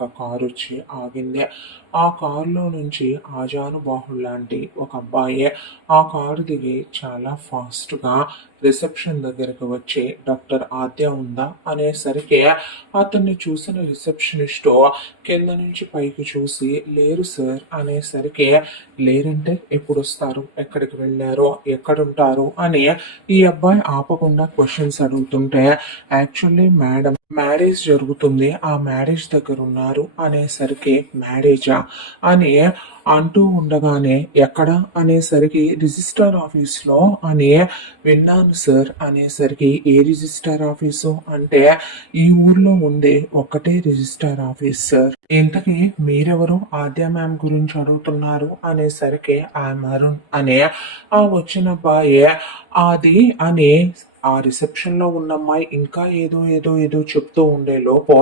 ఒక కారు వచ్చి ఆగింది. ఆ కారులో నుంచి ఆజానుబాహుడు లాంటి ఒక అబ్బాయి ఆ కారు దిగి చాలా ఫాస్ట్గా రిసెప్షన్ దగ్గరకు వచ్చి డాక్టర్ ఆద్య ఉందా అనేసరికి అతన్ని చూసిన రిసెప్షనిస్ట్ కింద నుంచి పైకి చూసి లేరు సార్ అనేసరికి లేరంటే ఎప్పుడు వస్తారు, ఎక్కడికి వెళ్ళారో, ఎక్కడుంటారు అని ఈ అబ్బాయి ఆపకుండా క్వశ్చన్స్ అడుగుతుంటే యాక్చువల్లీ మేడం మ్యారేజ్ జరుగుతుంది, ఆ మ్యారేజ్ దగ్గర ఉన్నారు అనేసరికి మ్యారేజా అని అంటూ ఉండగానే ఎక్కడ అనేసరికి రిజిస్టర్ ఆఫీస్లో అని విన్నాను సార్ అనేసరికి ఏ రిజిస్టర్ ఆఫీసు అంటే ఈ ఊర్లో ఉంది ఒక్కటే రిజిస్టర్ ఆఫీస్ సార్. ఇంతకీ మీరెవరు ఆద్య మ్యామ్ గురించి అడుగుతున్నారు అనేసరికి ఐఎమ్ అరుణ్ అనే ఆ వచ్చిన అబ్బాయి అది అనే ఆ రిసెప్షన్ లో ఉన్న అమ్మాయి ఇంకా ఏదో ఏదో ఏదో చెప్తూ ఉండే లోపు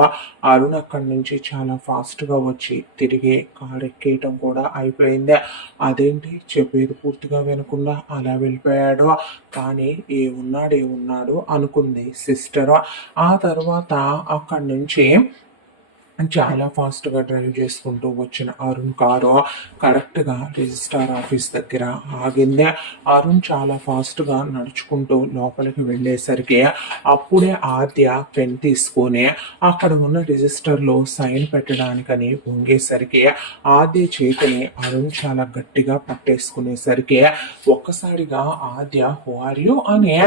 అరుణ్ అక్కడి నుంచి చాలా ఫాస్ట్ గా వచ్చి తిరిగి కారు ఎక్కేయటం కూడా అయిపోయింది. అదేంటి చెప్పేది పూర్తిగా వినకుండా అలా వెళ్ళిపోయాడు, కానీ ఏమున్నాడు అనుకుంది సిస్టర్. ఆ తర్వాత అక్కడి నుంచి చాలా ఫాస్ట్గా డ్రైవ్ చేసుకుంటూ వచ్చిన అరుణ్ కారు కరెక్ట్గా రిజిస్టార్ ఆఫీస్ దగ్గర ఆగింది. అరుణ్ చాలా ఫాస్ట్గా నడుచుకుంటూ లోపలికి వెళ్ళేసరికి అప్పుడే ఆద్య పెన్ తీసుకొని అక్కడ ఉన్న రిజిస్టర్లో సైన్ పెట్టడానికని వంగేసరికి ఆద్య చేతిని అరుణ్ చాలా గట్టిగా పట్టేసుకునేసరికి ఒక్కసారిగా ఆద్య హూ ఆర్ యు అని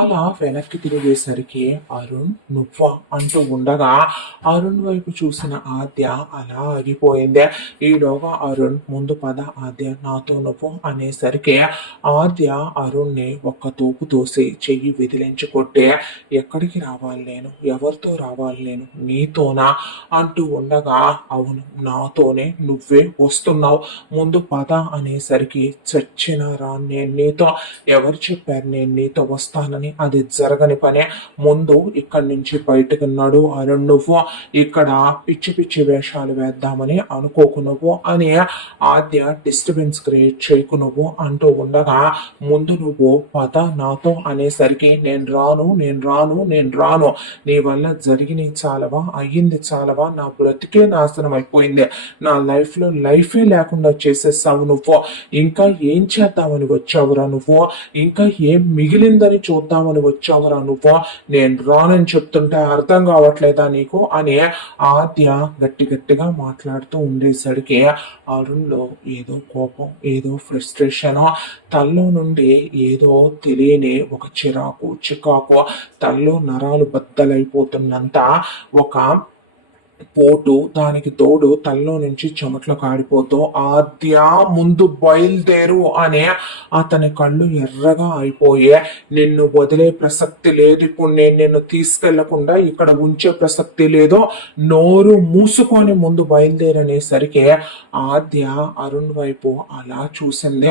అలా వెనక్కి తిరిగేసరికి అరుణ్ నువ్వా అంటూ ఉండగా అరుణ్ వైపు చూసిన ఆద్య అలా ఆగిపోయింది. ఈలోగా అరుణ్ ముందు పద ఆద్య నాతో నువ్వు అనేసరికి ఆద్య అరుణ్ ని ఒక్క తోపు తోసి చెయ్యి విదిలించి కొట్టే ఎక్కడికి రావాలి నేను, ఎవరితో రావాలి నేను, నీతోనా అంటూ ఉండగా అవును నాతోనే, నువ్వే వస్తున్నావు, ముందు పద అనేసరికి చచ్చిన రాను నేను నీతో, ఎవరు చెప్పారు నేను నీతో వస్తానని, అది జరగని పనే, ముందు ఇక్కడి నుంచి బయటకు నడు అరుణ్, నువ్వు ఇక్కడ పిచ్చి పిచ్చి వేషాలు వేద్దామని అనుకోకు నువ్వు అని ఆద్య డిస్టర్బెన్స్ క్రియేట్ చేయకు నువ్వు అంటూ ఉండగా ముందు నువ్వు పద నాతో అనేసరికి నేను రాను, నీ వల్ల జరిగినవి చాలవా, అయ్యింది చాలవా, నా బ్రతికే నాశనం అయిపోయింది, నా లైఫే లేకుండా చేసేసావు నువ్వు, ఇంకా ఏం చేద్దామని వచ్చావురా నువ్వు, ఇంకా ఏం మిగిలిందని చూద్దామని వచ్చావురా నువ్వు, నేను రానని చెప్తుంటే అర్థం కావట్లేదా నీకు అని ఆద్య గట్టిగా మాట్లాడుతూ ఉండేసరికి అరుణ్లో ఏదో కోపం, ఏదో ఫ్రస్ట్రేషన్, తల్లో నుండి ఏదో తెలియని ఒక చికాకు, తల్లో నరాలు బద్దలైపోతున్నంత ఒక పోటు, దానికి తోడు తల్లో నుంచి చెమట్లు కాడిపోతూ ఆద్య ముందు బయలుదేరు అనే అతని కళ్ళు ఎర్రగా అయిపోయే నిన్ను వదిలే ప్రసక్తి లేదు, ఇప్పుడు నేను నిన్ను తీసుకెళ్లకుండా ఇక్కడ ఉంచే ప్రసక్తి లేదు, నోరు మూసుకొని ముందు బయలుదేరనేసరికి ఆద్య అరుణ్ వైపు అలా చూసింది.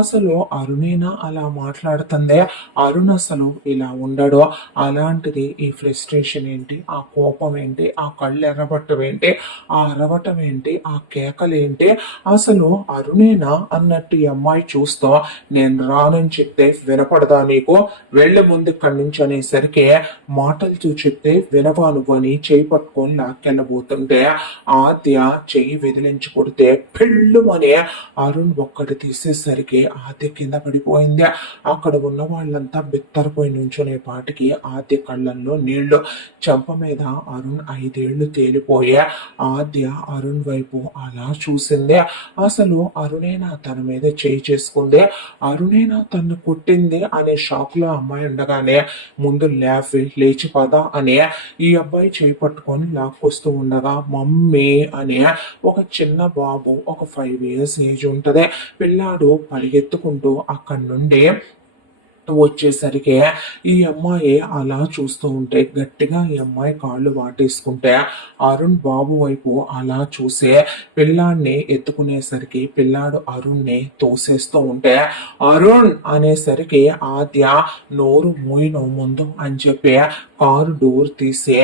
అసలు అరుణేనా అలా మాట్లాడుతుంది, అరుణ్ అసలు ఇలా ఉండడు, అలాంటిది ఈ ఫ్రస్ట్రేషన్ ఏంటి, ఆ కోపం ఏంటి, ఆ కళ్ళు ఎర్రబట్టం ఏంటి, ఆ అరవటం ఏంటి, ఆ కేకలేంటి, అసలు అరుణేనా అన్నట్టు ఈ అమ్మాయి చూస్తూ నేను రానని చెప్తే వినపడదా నీకు, వెళ్ళి ముందు ఇక్కడి నుంచి అనేసరికి మాటలు చెప్తే వినవా నువ్వని చేయి పట్టుకొని లాక్కెళ్ళబోతుంటే ఆద్య చెయ్యి విదిలించి కొడితే పెళ్ళు అని అరుణ్ ఒక్కటి తీసేసరికి ఆద్య కింద పడిపోయింది. అక్కడ ఉన్న వాళ్ళంతా బిత్తరపోయి నుంచునే పాటికి ఆద్య కళ్ళల్లో నీళ్లు, చెంప మీద అరుణ్ 5 ఏళ్లు తేలిపోయే ఆద్య అరుణ్ వైపు అలా చూసింది. అసలు అరుణేనా తన మీద చేయి చేసుకుంది, అరుణేనా తను కొట్టింది అనే షాక్ లో అమ్మాయి ఉండగానే ముందు లేచి పద అనే ఈ అబ్బాయి చేయి పట్టుకొని లాక్కొస్తూ ఉండగా మమ్మీ అనే ఒక చిన్న బాబు, ఒక 5 years ఏజ్ ఉంటది పిల్లాడు పరిగెత్తుకుంటూ అక్కడి నుండి వచ్చేసరికి ఈ అమ్మాయి అలా చూస్తూ ఉంటే గట్టిగా ఈ అమ్మాయి కాళ్ళు వాటేసుకుంటే అరుణ్ బాబు వైపు అలా చూసే పిల్లాడిని ఎత్తుకునేసరికి పిల్లాడు అరుణ్ని తోసేస్తూ ఉంటే అరుణ్ అనేసరికి ఆద్య నోరు మూయినో ముందు అని చెప్పి కారు డోర్ తీసి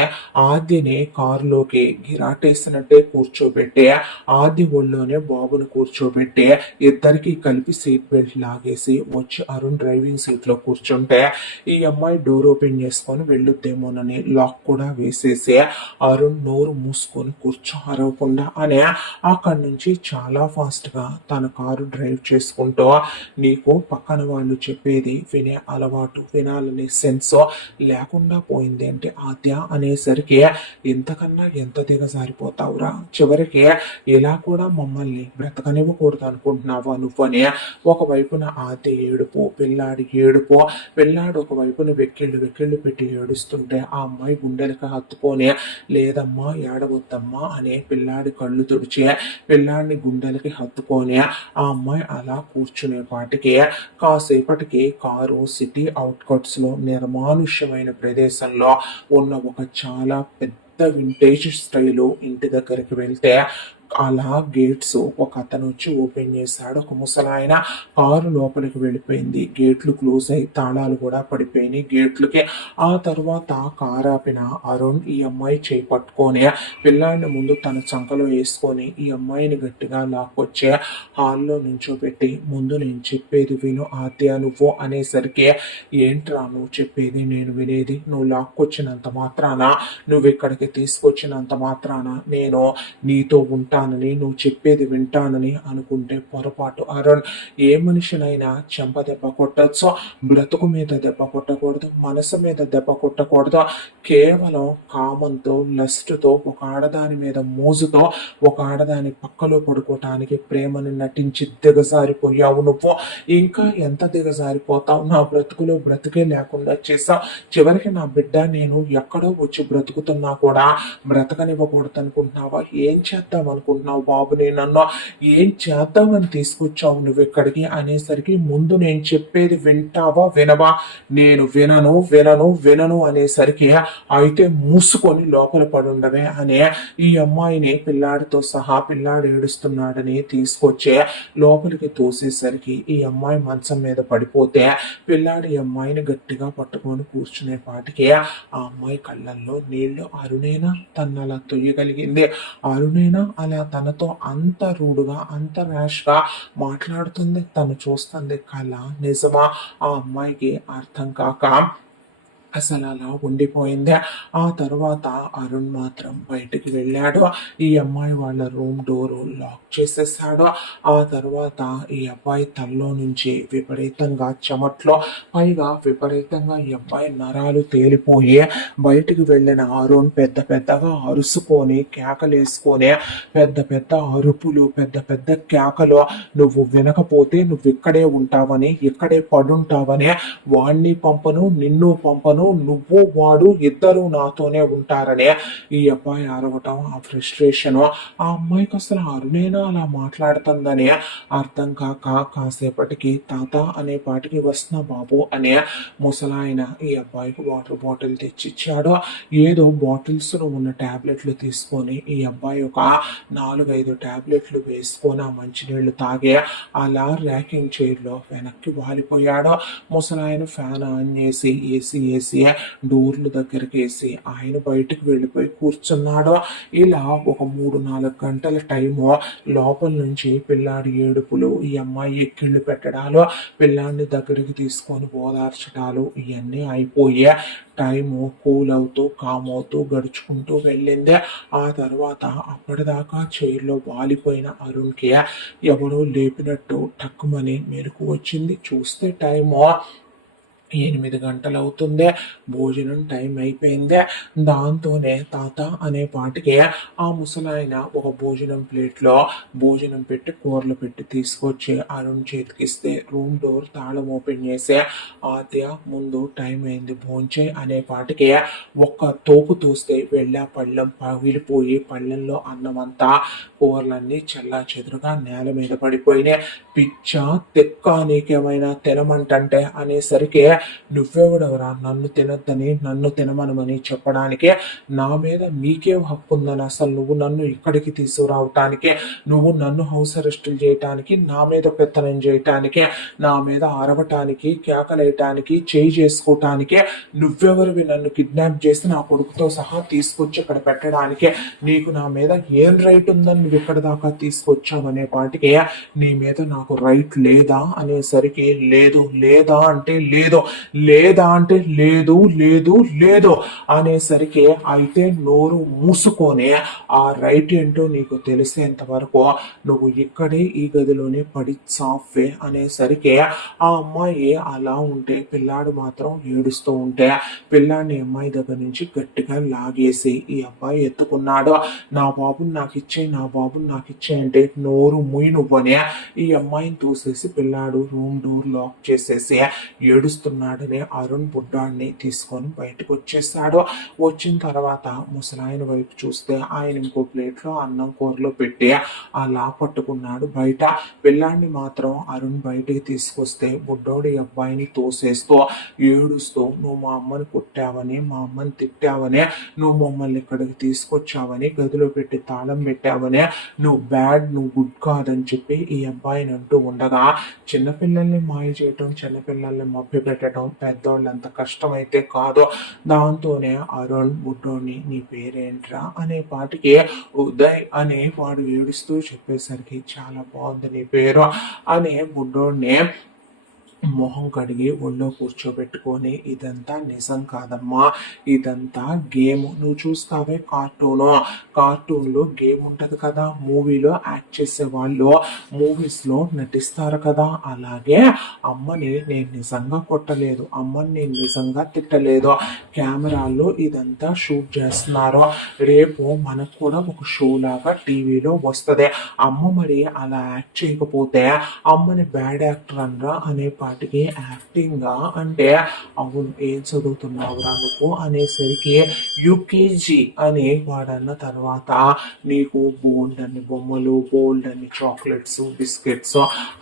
ఆద్యని కారులోకి గిరాటేసినట్టే కూర్చోబెట్టి ఆది ఒళ్ళోనే బాబును కూర్చోబెట్టి ఇద్దరికి కలిపి సీట్ బెల్ట్ లాగేసి వచ్చి అరుణ్ డ్రైవింగ్ సీట్ లో కూర్చుంటే ఈ అమ్మాయి డోర్ ఓపెన్ చేసుకొని వెళ్ళొద్దేమోనని లాక్ కూడా వేసేసి అరుణ్ నోరు మూసుకొని కూర్చో అరవకుండా అని అక్కడి నుంచి చాలా ఫాస్ట్ గా తన కారు డ్రైవ్ చేసుకుంటూ నీకు పక్కన వాళ్ళు చెప్పేది వినే అలవాటు వినాలనే సెన్స్ లేకుండా పోయింది అంటే ఆద్య అనేసరికి ఇంతకన్నా ఎంత దిగజారిపోతావురా చివరికి ఇలా కూడా మమ్మల్ని బ్రతకనివ్వకూడదు అనుకుంటున్నావా నువ్వని ఒకవైపున ఆద్య ఏడుపు పిల్లాడి ఏడుపు పిల్లాడు ఒకవైపున వెక్కిళ్ళు పెట్టి ఏడుస్తుంటే ఆ అమ్మాయి గుండెలకు హత్తుకొని లేదమ్మా ఏడవద్దమ్మా అనే పిల్లాడి కళ్ళు తుడిచి పిల్లాడిని గుండెలకి హత్తుకొని ఆ అమ్మాయి అలా కూర్చునే పాటికి కాసేపటికి కారు సిటీ అవుట్కట్స్ లో నిర్మానుష్యమైన ప్రదేశంలో ఉన్న ఒక చాలా పెద్ద వింటేజ్ స్టైలు ఇంటి దగ్గరికి వెళ్తే అలా గేట్స్ ఒక అతను వచ్చి ఓపెన్ చేశాడు. ఒక ముసలాయన కారు లోపలికి వెళ్ళిపోయింది. గేట్లు క్లోజ్ అయి తాళాలు కూడా పడిపోయినాయి గేట్లకి. ఆ తర్వాత కారు ఆపిన అరుణ్ ఈ అమ్మాయి చేయి పట్టుకొని పిల్లాడిని ముందు తన చంకలో వేసుకొని ఈ అమ్మాయిని గట్టిగా లాక్కొచ్చి హాల్లో నుంచోబెట్టి ముందు నేను చెప్పేది విను ఆద్య నువ్వు అనేసరికి ఏంట్రా నువ్వు చెప్పేది నేను వినేది, నువ్వు లాక్కొచ్చినంత మాత్రాన నువ్వు ఇక్కడికి తీసుకొచ్చినంత మాత్రాన నేను నీతో ఉంటానని నువ్వు చెప్పేది వింటానని అనుకుంటే పొరపాటు అరుణ్. ఏ మనిషినైనా చెంప దెబ్బ కొట్టచ్చు, బ్రతుకు మీద దెబ్బ కొట్టకూడదు, మనసు మీద దెబ్బ కొట్టకూడదు. కేవలం కామంతో లస్ట్తో ఒక ఆడదాని మీద మోజుతో ఒక ఆడదాని పక్కలో పడుకోవటానికి ప్రేమను నటించి దిగజారిపోయావు నువ్వు. ఇంకా ఎంత దిగజారిపోతావు, నా బ్రతుకులో బ్రతికే లేకుండా చేసావు. చివరికి నా బిడ్డ నేను ఎక్కడో వచ్చి బ్రతుకుతున్నా కూడా బ్రతకనివ్వకూడదు అనుకుంటున్నావా? ఏం చేద్దాం అనుకుంటున్నావు బాబుని, నన్ను ఏం చేద్దామని తీసుకొచ్చావు నువ్వు ఇక్కడికి అనేసరికి ముందు నేను చెప్పేది వింటావా వినవా? నేను వినను వినను వినను అనేసరికి అయితే మూసుకొని లోపల పడుండవే అనే ఈ అమ్మాయిని పిల్లాడితో సహా పిల్లాడు ఏడుస్తున్నాడని తీసుకొచ్చే లోపలికి తోసేసరికి ఈ అమ్మాయి మంచం మీద పడిపోతే పిల్లాడి అమ్మాయిని గట్టిగా పట్టుకొని కూర్చునే పాటికి ఆ అమ్మాయి కళ్ళల్లో నీళ్లు. అరుణేనా తను అలా తొయ్యగలిగింది? అరుణేనా అలా తనతో అంత రూడుగా అంత ర్యాష్ గా మాట్లాడుతుంది? తను చూస్తుంది కళ నిజమా? ఆ అమ్మాయికి అర్థం కాక అసలు అలా ఉండిపోయింది. ఆ తర్వాత అరుణ్ మాత్రం బయటికి వెళ్ళాడు. ఈ అమ్మాయి వాళ్ళ రూమ్ డోరు లాక్ చేసేసాడు. ఆ తర్వాత ఈ అబ్బాయి తల్లో నుంచి విపరీతంగా చెమట్లో పైగా విపరీతంగా ఈ అబ్బాయి నరాలు తేలిపోయి బయటికి వెళ్ళిన అరుణ్ పెద్ద పెద్దగా అరుసుకొని కేకలేసుకొని పెద్ద పెద్ద అరుపులు పెద్ద పెద్ద కేకలు. నువ్వు వినకపోతే నువ్వు ఇక్కడే ఉంటావని ఇక్కడే పడుంటావని వాణ్ణి పంపను నిన్ను పంపను నువ్వు వాడు ఇద్దరు నాతోనే ఉంటారని ఈ అబ్బాయి అరవటం ఆ ఫ్రస్ట్రేషన్. ఆ అమ్మాయికి అసలు అరుణేనా అలా మాట్లాడుతుందని అర్థం కాక కాసేపటికి తాత అనే పాటికి వస్తున్నా బాబు అనే ముసలాయన ఈ అబ్బాయికి వాటర్ బాటిల్ తెచ్చిచ్చాడు. ఏదో బాటిల్స్ లో ఉన్న టాబ్లెట్లు తీసుకొని ఈ అబ్బాయి ఒక 4-5 టాబ్లెట్లు వేసుకొని ఆ మంచినీళ్లు తాగి అలా ర్యాకింగ్ చైర్ లో వెనక్కి వాలిపోయాడు. ముసలాయన ఫ్యాన్ ఆన్ చేసి ఏసీ డోర్లు దగ్గరికి వేసి ఆయన బయటకు వెళ్ళిపోయి కూర్చున్నాడు. ఇలా ఒక 3-4 గంటల టైము లోపల నుంచి పిల్లాడి ఏడుపులు ఈ అమ్మాయి ఎక్కిళ్ళు పెట్టడాలు పిల్లాడిని దగ్గరికి తీసుకొని ఓదార్చడాలు ఇవన్నీ అయిపోయి టైము కూల్ అవుతూ కామవుతూ గడుచుకుంటూ వెళ్ళింది. ఆ తర్వాత అప్పటిదాకా చైర్లో వాలిపోయిన అరుణ్కి ఎవరో లేపినట్టు టక్కుమని మెలకు వచ్చింది. చూస్తే టైము 8 గంటలు అవుతుంది. భోజనం టైం అయిపోయింది. దాంతోనే తాత అనే పాటికి ఆ ముసలాయన ఒక భోజనం ప్లేట్లో భోజనం పెట్టి కూరలు పెట్టి తీసుకొచ్చి అరుణ్ చేతికిస్తే రూమ్ డోర్ తాళం ఓపెన్ చేసి ఆద్య ముందు టైం అయింది భోంచే అనే పాటికి ఒక్క తోపు తోస్తే వెళ్ళా పళ్ళెం పగిలిపోయి పళ్ళెంలో అన్నమంతా కూరలన్నీ చల్లా చెదురుగా నేల మీద పడిపోయినాయి. పిచ్చ తెక్క నీకేమైనా తినమంటే అనేసరికి నువ్వెవడవరా నన్ను తినొద్దని నన్ను తినమనమని చెప్పడానికి? నా మీద మీకే హక్కు ఉందని అసలు నువ్వు నన్ను ఇక్కడికి తీసుకురావటానికి, నువ్వు నన్ను హౌస్ అరెస్టులు చేయటానికి, నా మీద పెత్తనం చేయటానికి, నా మీద అరవటానికి, కేకలేయటానికి, చేయి చేసుకోవటానికి నువ్వెవరివి? నన్ను కిడ్నాప్ చేసి నా కొడుకుతో సహా తీసుకొచ్చి ఇక్కడ పెట్టడానికి నీకు నా మీద ఏం రైట్ ఉందని నువ్వు ఇక్కడ దాకా తీసుకొచ్చావనే పాటికి నీ మీద నాకు రైట్ లేదా అనేసరికి లేదు, లేదా అంటే లేదు, లేదా అంటే లేదు, లేదు, లేదు అనేసరికి అయితే నోరు మూసుకొని ఆ రైట్ ఏంటో నీకు తెలిసేంత వరకు నువ్వు ఇక్కడే ఈ గదిలోనే పడి సాఫ్వే అనేసరికి ఆ అమ్మాయి అలా ఉంటే పిల్లాడు మాత్రం ఏడుస్తూ ఉంటే పిల్లాడిని అమ్మాయి దగ్గర నుంచి గట్టిగా లాగేసి ఈ అబ్బాయి ఎత్తుకున్నాడు. నా బాబుని నాకు ఇచ్చే, నా బాబుని నాకు ఇచ్చే అంటే నోరు ముయి నువ్వనే ఈ అమ్మాయిని తోసేసి పిల్లాడు రూమ్ డోర్ లాక్ చేసేసి ఏడుస్తున్నాడని అరుణ్ బుడ్డాడిని తీసుకొని బయటకు వచ్చేసాడు. వచ్చిన తర్వాత ముసలాయన వైపు చూస్తే ఆయన ఇంకో ప్లేట్లో అన్నం కూరలో పెట్టి అలా పట్టుకున్నాడు బయట. పిల్లాడిని మాత్రం అరుణ్ బయటికి తీసుకొస్తే బుడ్డోడి అబ్బాయిని తోసేస్తూ ఏడుస్తూ నువ్వు మా అమ్మని కొట్టావని, మా అమ్మని తిట్టావని, నువ్వు మమ్మల్ని ఇక్కడికి తీసుకొచ్చావని, గదిలో పెట్టి తాళం పెట్టావని, నువ్వు బ్యాడ్, నువ్వు గుడ్ కాదని చెప్పి ఈ అబ్బాయిని అంటూ ఉండగా చిన్నపిల్లల్ని మాయ చేయటం, చిన్నపిల్లల్ని మభ్య పెట్టడం పెద్దోళ్ళంత కష్టమైతే కాదు. దాంతోనే అరుణ్ బుడ్డోని నీ పేరేంట్రా అనే పాటికి ఉదయ్ అని వాడు ఏడుస్తూ చెప్పేసరికి చాలా బాగుంది నీ పేరు అనే బుడ్డోడిని మొహం కడిగి ఒళ్ళో కూర్చోబెట్టుకొని ఇదంతా నిజం కాదమ్మా, ఇదంతా గేమ్, నువ్వు చూస్తావే కార్టూన్లో గేమ్ ఉంటది కదా, మూవీలో యాక్ట్ చేసే వాళ్ళు మూవీస్లో నటిస్తారు కదా, అలాగే అమ్మని నేను నిజంగా కొట్టలేదు, అమ్మని నేను నిజంగా తిట్టలేదు, కెమెరాల్లో ఇదంతా షూట్ చేస్తున్నారు, రేపు మనకు కూడా ఒక షో లాగా టీవీలో వస్తుంది, అమ్మ మరి అలా యాక్ట్ చేయకపోతే అమ్మని బ్యాడ్ యాక్టర్ అనరా అనే వాటికి యాక్టింగ్ అంటే అవును ఏం చదువుతున్నావురా నువ్వు అనేసరికి యూకేజీ అని వాడన్న తర్వాత నీకు బోల్డ్ అన్ని బొమ్మలు, బోల్డ్ అన్ని చాక్లెట్స్, బిస్కెట్స్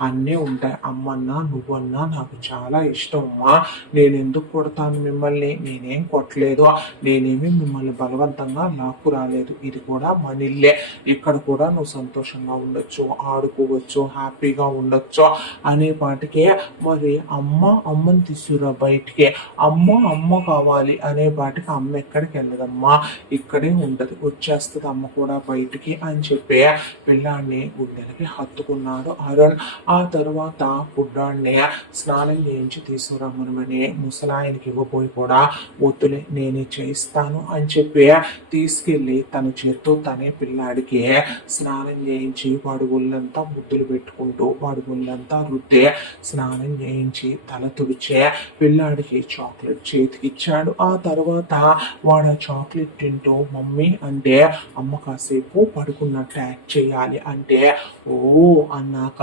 అన్నీ ఉంటాయి. అమ్మన్నా నువ్వన్నా నాకు చాలా ఇష్టం అమ్మా, నేను ఎందుకు కొడతాను మిమ్మల్ని, నేనేం కొట్టలేదు, నేనేమి మిమ్మల్ని బలవంతంగా లాక్కు రాలేదు, ఇది కూడా మన ఇల్లే, ఇక్కడ కూడా నువ్వు సంతోషంగా ఉండొచ్చు, ఆడుకోవచ్చు, హ్యాపీగా ఉండొచ్చు అనే పాటికి మరి అమ్మని తీసుకురా బయటికి, అమ్మ కావాలి అనే పాటికి అమ్మ ఎక్కడికి వెళ్ళదమ్మా, ఇక్కడే ఉంటది, వచ్చేస్తుంది అమ్మ కూడా బయటికి అని చెప్పి పిల్లాడిని గుండెలకి హత్తుకున్నాడు అరుణ్. ఆ తర్వాత బుడ్డాడిని స్నానం చేయించి తీసుకురమ్మనమని ముసలాయనకి ఇవ్వబోయి కూడా వద్దులే నేనే చేయిస్తాను అని చెప్పి తీసుకెళ్లి తన చేత్తో తనే పిల్లాడికి స్నానం చేయించి వాడి ఒళ్ళంతా ముద్దులు పెట్టుకుంటూ వాడి ఒళ్ళంతా రుద్ది స్నానం చేయించి తల తుడిచే పిల్లాడికి చాక్లెట్ చేతికి ఇచ్చాడు. ఆ తర్వాత వాడు చాక్లెట్ తింటూ మమ్మీ అంటే అమ్మ కాసేపు పడుకున్నట్టు యాక్ట్ చేయాలి అంటే ఓ అన్నాక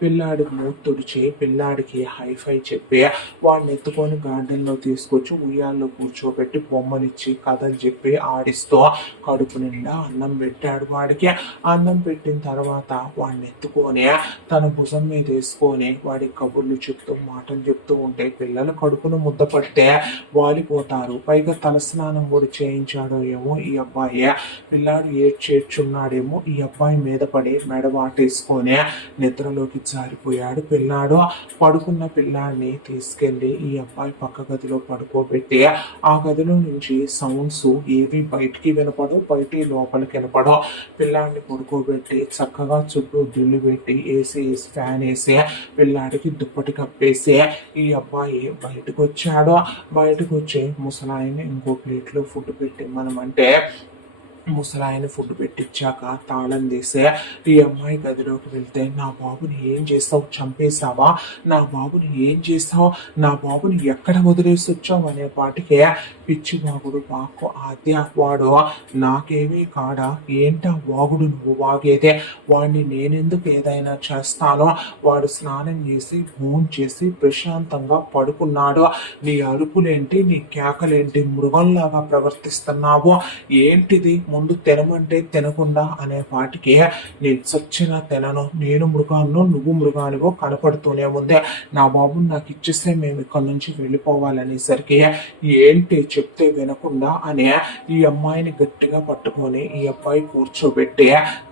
పిల్లాడికి మూతి తుడిచి పిల్లాడికి హైఫై చెప్పి వాడిని ఎత్తుకొని గార్డెన్లో తీసుకొచ్చి ఉయ్యాల్లో కూర్చోబెట్టి బొమ్మలిచ్చి కథలు చెప్పి ఆడిస్తూ కడుపు నిండా అన్నం పెట్టాడు వాడికి. అన్నం పెట్టిన తర్వాత వాడిని ఎత్తుకొని తన భుజం మీద వేసుకొని వాడి కబుర్లు చెప్తూ మాటలు చెప్తూ ఉంటే పిల్లలు కడుపును ముద్ద పడితే వాలిపోతారు. పైగా తలస్నానం కూడా చేయించాడో ఏమో ఈ అబ్బాయి, పిల్లాడు చేర్చున్నాడేమో ఈ అబ్బాయి మీద పడి మెడ వాటేసుకొని నిద్రలోకి జారిపోయాడు పిల్లాడు. పడుకున్న పిల్లాడిని తీసుకెళ్లి ఈ అబ్బాయి పక్క గదిలో పడుకోబెట్టి ఆ గదిలో నుంచి సౌండ్స్ ఏవి బయటికి వినపడో బయట లోపలికి వినపడో పిల్లాడిని పడుకోబెట్టి చక్కగా చుట్టూ దిల్లు పెట్టి ఏసీ ఫ్యాన్ వేసి పిల్లాడికి దుప్పటి కప్పేసి ఈ అబ్బాయి బయటకు వచ్చాడు. బయటకు వచ్చి ముసలాయని ఇంకో ప్లేట్లో ఫుడ్ పెట్టి మనమంటే ముసలాయన ఫుడ్ పెట్టించాక తాళం తీసే ఈ అమ్మాయి గదిలోకి వెళ్తే నా బాబుని ఏం చేస్తావు, చంపేశావా, నా బాబుని ఏం చేస్తావు, నా బాబుని ఎక్కడ వదిలేసి వచ్చావు అనే పాటికే పిచ్చి వాగుడు వాక్కు ఆద్య వాడు నాకేమీ కాడా, ఏంటా వాగుడు నువ్వు వాగేదే, వాడిని నేనెందుకు ఏదైనా చేస్తానో, వాడు స్నానం చేసి భోజనం చేసి ప్రశాంతంగా పడుకున్నాడు, నీ అరుపులేంటి నీ కేకలేంటి, మృగంలాగా ప్రవర్తిస్తున్నావు ఏంటిది ముందు తినమంటే తినకుండా అనే పాటికి నేను చచ్చిన తినను, నేను మృగాన్నో నువ్వు మృగానివో కనపడుతూనే ఉంది, నా బాబుని నాకు ఇచ్చేస్తే మేము ఇక్కడ నుంచి వెళ్ళిపోవాలనేసరికి ఏంటి చెప్తే వినకుండా అనే ఈ అమ్మాయిని గట్టిగా పట్టుకొని ఈ అబ్బాయి కూర్చోబెట్టి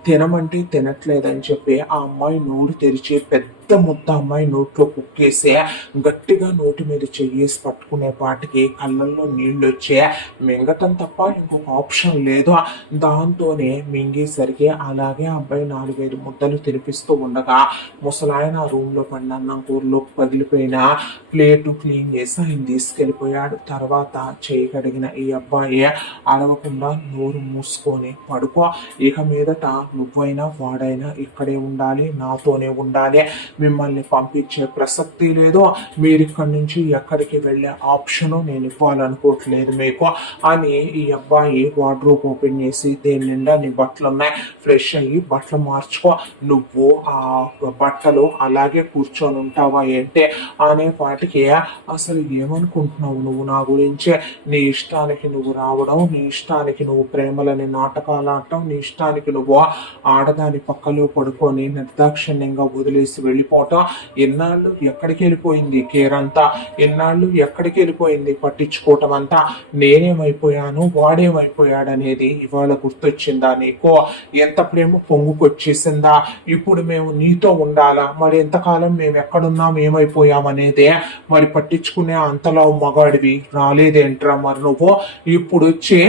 తినమంటే తినట్లేదని చెప్పి ఆ అమ్మాయి నోరు తెరిచి పెద్ద ముద్ద అమ్మాయి నోట్లో కుక్కేసి గట్టిగా నోటి మీద చెయ్యేసి పట్టుకునే పాటికి కళ్ళల్లో నీళ్ళు వచ్చే మింగటం తప్ప ఇంకొక ఆప్షన్ లేదు. దాంతోనే మింగేసరికి అలాగే అబ్బాయి 4-5 ముద్దలు తినిపిస్తూ ఉండగా ముసలాయన ఆ రూమ్ లో పడిన అన్నం కూరలో పగిలిపోయిన ప్లేటు క్లీన్ చేసి ఆయన తీసుకెళ్లిపోయాడు. తర్వాత చేయి కడిగిన ఈ అబ్బాయి అరవకుండా నోరు మూసుకొని పడుకో, ఇక మీదట నువ్వైనా వాడైనా ఇక్కడే ఉండాలి, నాతోనే ఉండాలి, మిమ్మల్ని పంపించే ప్రసక్తి లేదు, మీరు ఇక్కడి నుంచి ఎక్కడికి వెళ్ళే ఆప్షను నేను ఇవ్వాలనుకోవట్లేదు మీకు అని ఈ అబ్బాయి వార్డ్రోబ్ ఓపెన్ చేసి దేని నిండా నీ బట్టలు ఉన్నాయి, ఫ్రెష్ అయ్యి బట్టలు మార్చుకో, నువ్వు ఆ బట్టలు అలాగే కూర్చొని ఉంటావా ఏంటే అనే పాటికి అసలు ఏమనుకుంటున్నావు నువ్వు నా గురించి, నీ ఇష్టానికి నువ్వు రావడం, నీ ఇష్టానికి నువ్వు ప్రేమలని నాటకాలు ఆడటం, నీ ఇష్టానికి నువ్వు ఆడదాని పక్కలో పడుకొని నిర్దాక్షిణ్యంగా వదిలేసి వెళ్ళిపోవటం, ఎన్నాళ్ళు ఎక్కడికి వెళ్ళిపోయింది కేరంతా, ఎన్నాళ్ళు ఎక్కడికి వెళ్ళిపోయింది పట్టించుకోవటం అంతా, నేనేమైపోయాను వాడేమైపోయాడనేది ఇవాళ గుర్తొచ్చిందా నీకు, ఎంత ప్రేమ పొంగుకొచ్చేసిందా, ఇప్పుడు మేము నీతో ఉండాలా, మరి ఎంతకాలం మేము ఎక్కడున్నాం ఏమైపోయామనేదే మరి పట్టించుకునే అంతలో మగాడివి రాలేదేంట్రా మరి నువ్వు ఇప్పుడు వచ్చి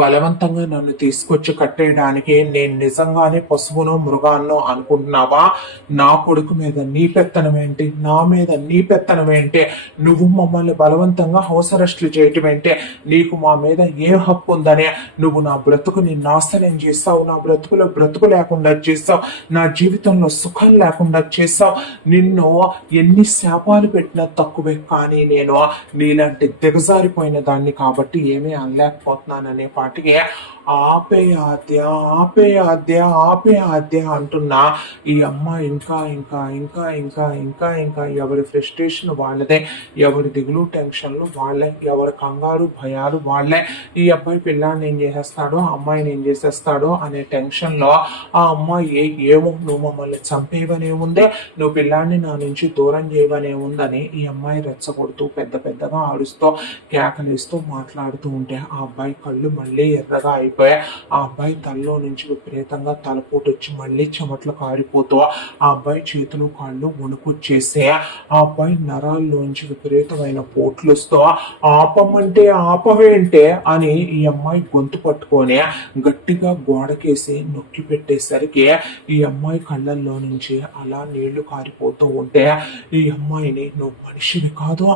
బలవంతంగా నన్ను తీసుకొచ్చి కట్టేయడానికి నేను నిజంగానే పశువునో మృగాన్నో అనుకుంటున్నావా, నా కొడుకు మీద నీ పెత్తనం ఏంటి, నా మీద నీ పెత్తనం ఏంటి, నువ్వు మమ్మల్ని బలవంతంగా హౌస్ అరెస్టులు చేయటం ఏంటి, నీకు మా మీద ఏ హక్కు ఉందనే నువ్వు నా బ్రతుకుని నాశనం చేస్తావు, నా బ్రతుకులో బ్రతుకు లేకుండా చేస్తావు, నా జీవితంలో సుఖం లేకుండా చేస్తావు, నిన్ను ఎన్ని శాపాలు పెట్టినా తక్కువే, కానీ నేను నీలాంటి దిగజారిపోయిన దాన్ని కాబట్టి ఏమీ అనలేకపోతున్నాననే పాటికి ఆపేయాద్య ఆపేయాద్య ఆపేయాద్య అంటున్నా ఈ అమ్మ ఇంకా ఇంకా ఇంకా ఇంకా ఇంకా ఇంకా ఎవరి ఫ్రస్ట్రేషన్ వాళ్ళదే, ఎవరి దిగులు టెన్షన్లు వాళ్ళే, ఎవరి కంగారు భయాలు వాళ్ళే, ఈ అబ్బాయి పిల్లాన్ని ఏం చేసేస్తాడో అమ్మాయిని ఏం చేసేస్తాడో అనే టెన్షన్ లో ఆ అమ్మాయి ఏమో నువ్వు మమ్మల్ని చంపేవనే ఉందే, నువ్వు పిల్లాన్ని నా నుంచి దూరం చేయవనే ఉందని ఈ అమ్మాయి రెచ్చగొడుతూ పెద్ద పెద్దగా ఆడుస్తూ కేకలేస్తూ మాట్లాడుతూ ఉంటే ఆ అబ్బాయి కళ్ళు మళ్ళీ ఎర్రగా అయిపోయి ఆ అబ్బాయి తలలో నుంచి విపరీతంగా తలపోటు వచ్చి మళ్ళీ చెమట్లు కారిపోతూ ఆ అబ్బాయి చేతులు కాళ్ళు వణుకొచ్చేసి ఆ అబ్బాయి నరాల్లోంచి విపరీతమైన పోట్లు వస్తూ ఆపమంటే ఆపవేంటే అని ఈ అమ్మాయి గొంతు పట్టుకొని గట్టిగా గోడకేసి నొక్కి పెట్టేసరికి ఈ అమ్మాయి కళ్ళల్లో నుంచి అలా నీళ్లు కారిపోతూ ఉంటే ఈ అమ్మాయిని నువ్వు మనిషివి కాదు,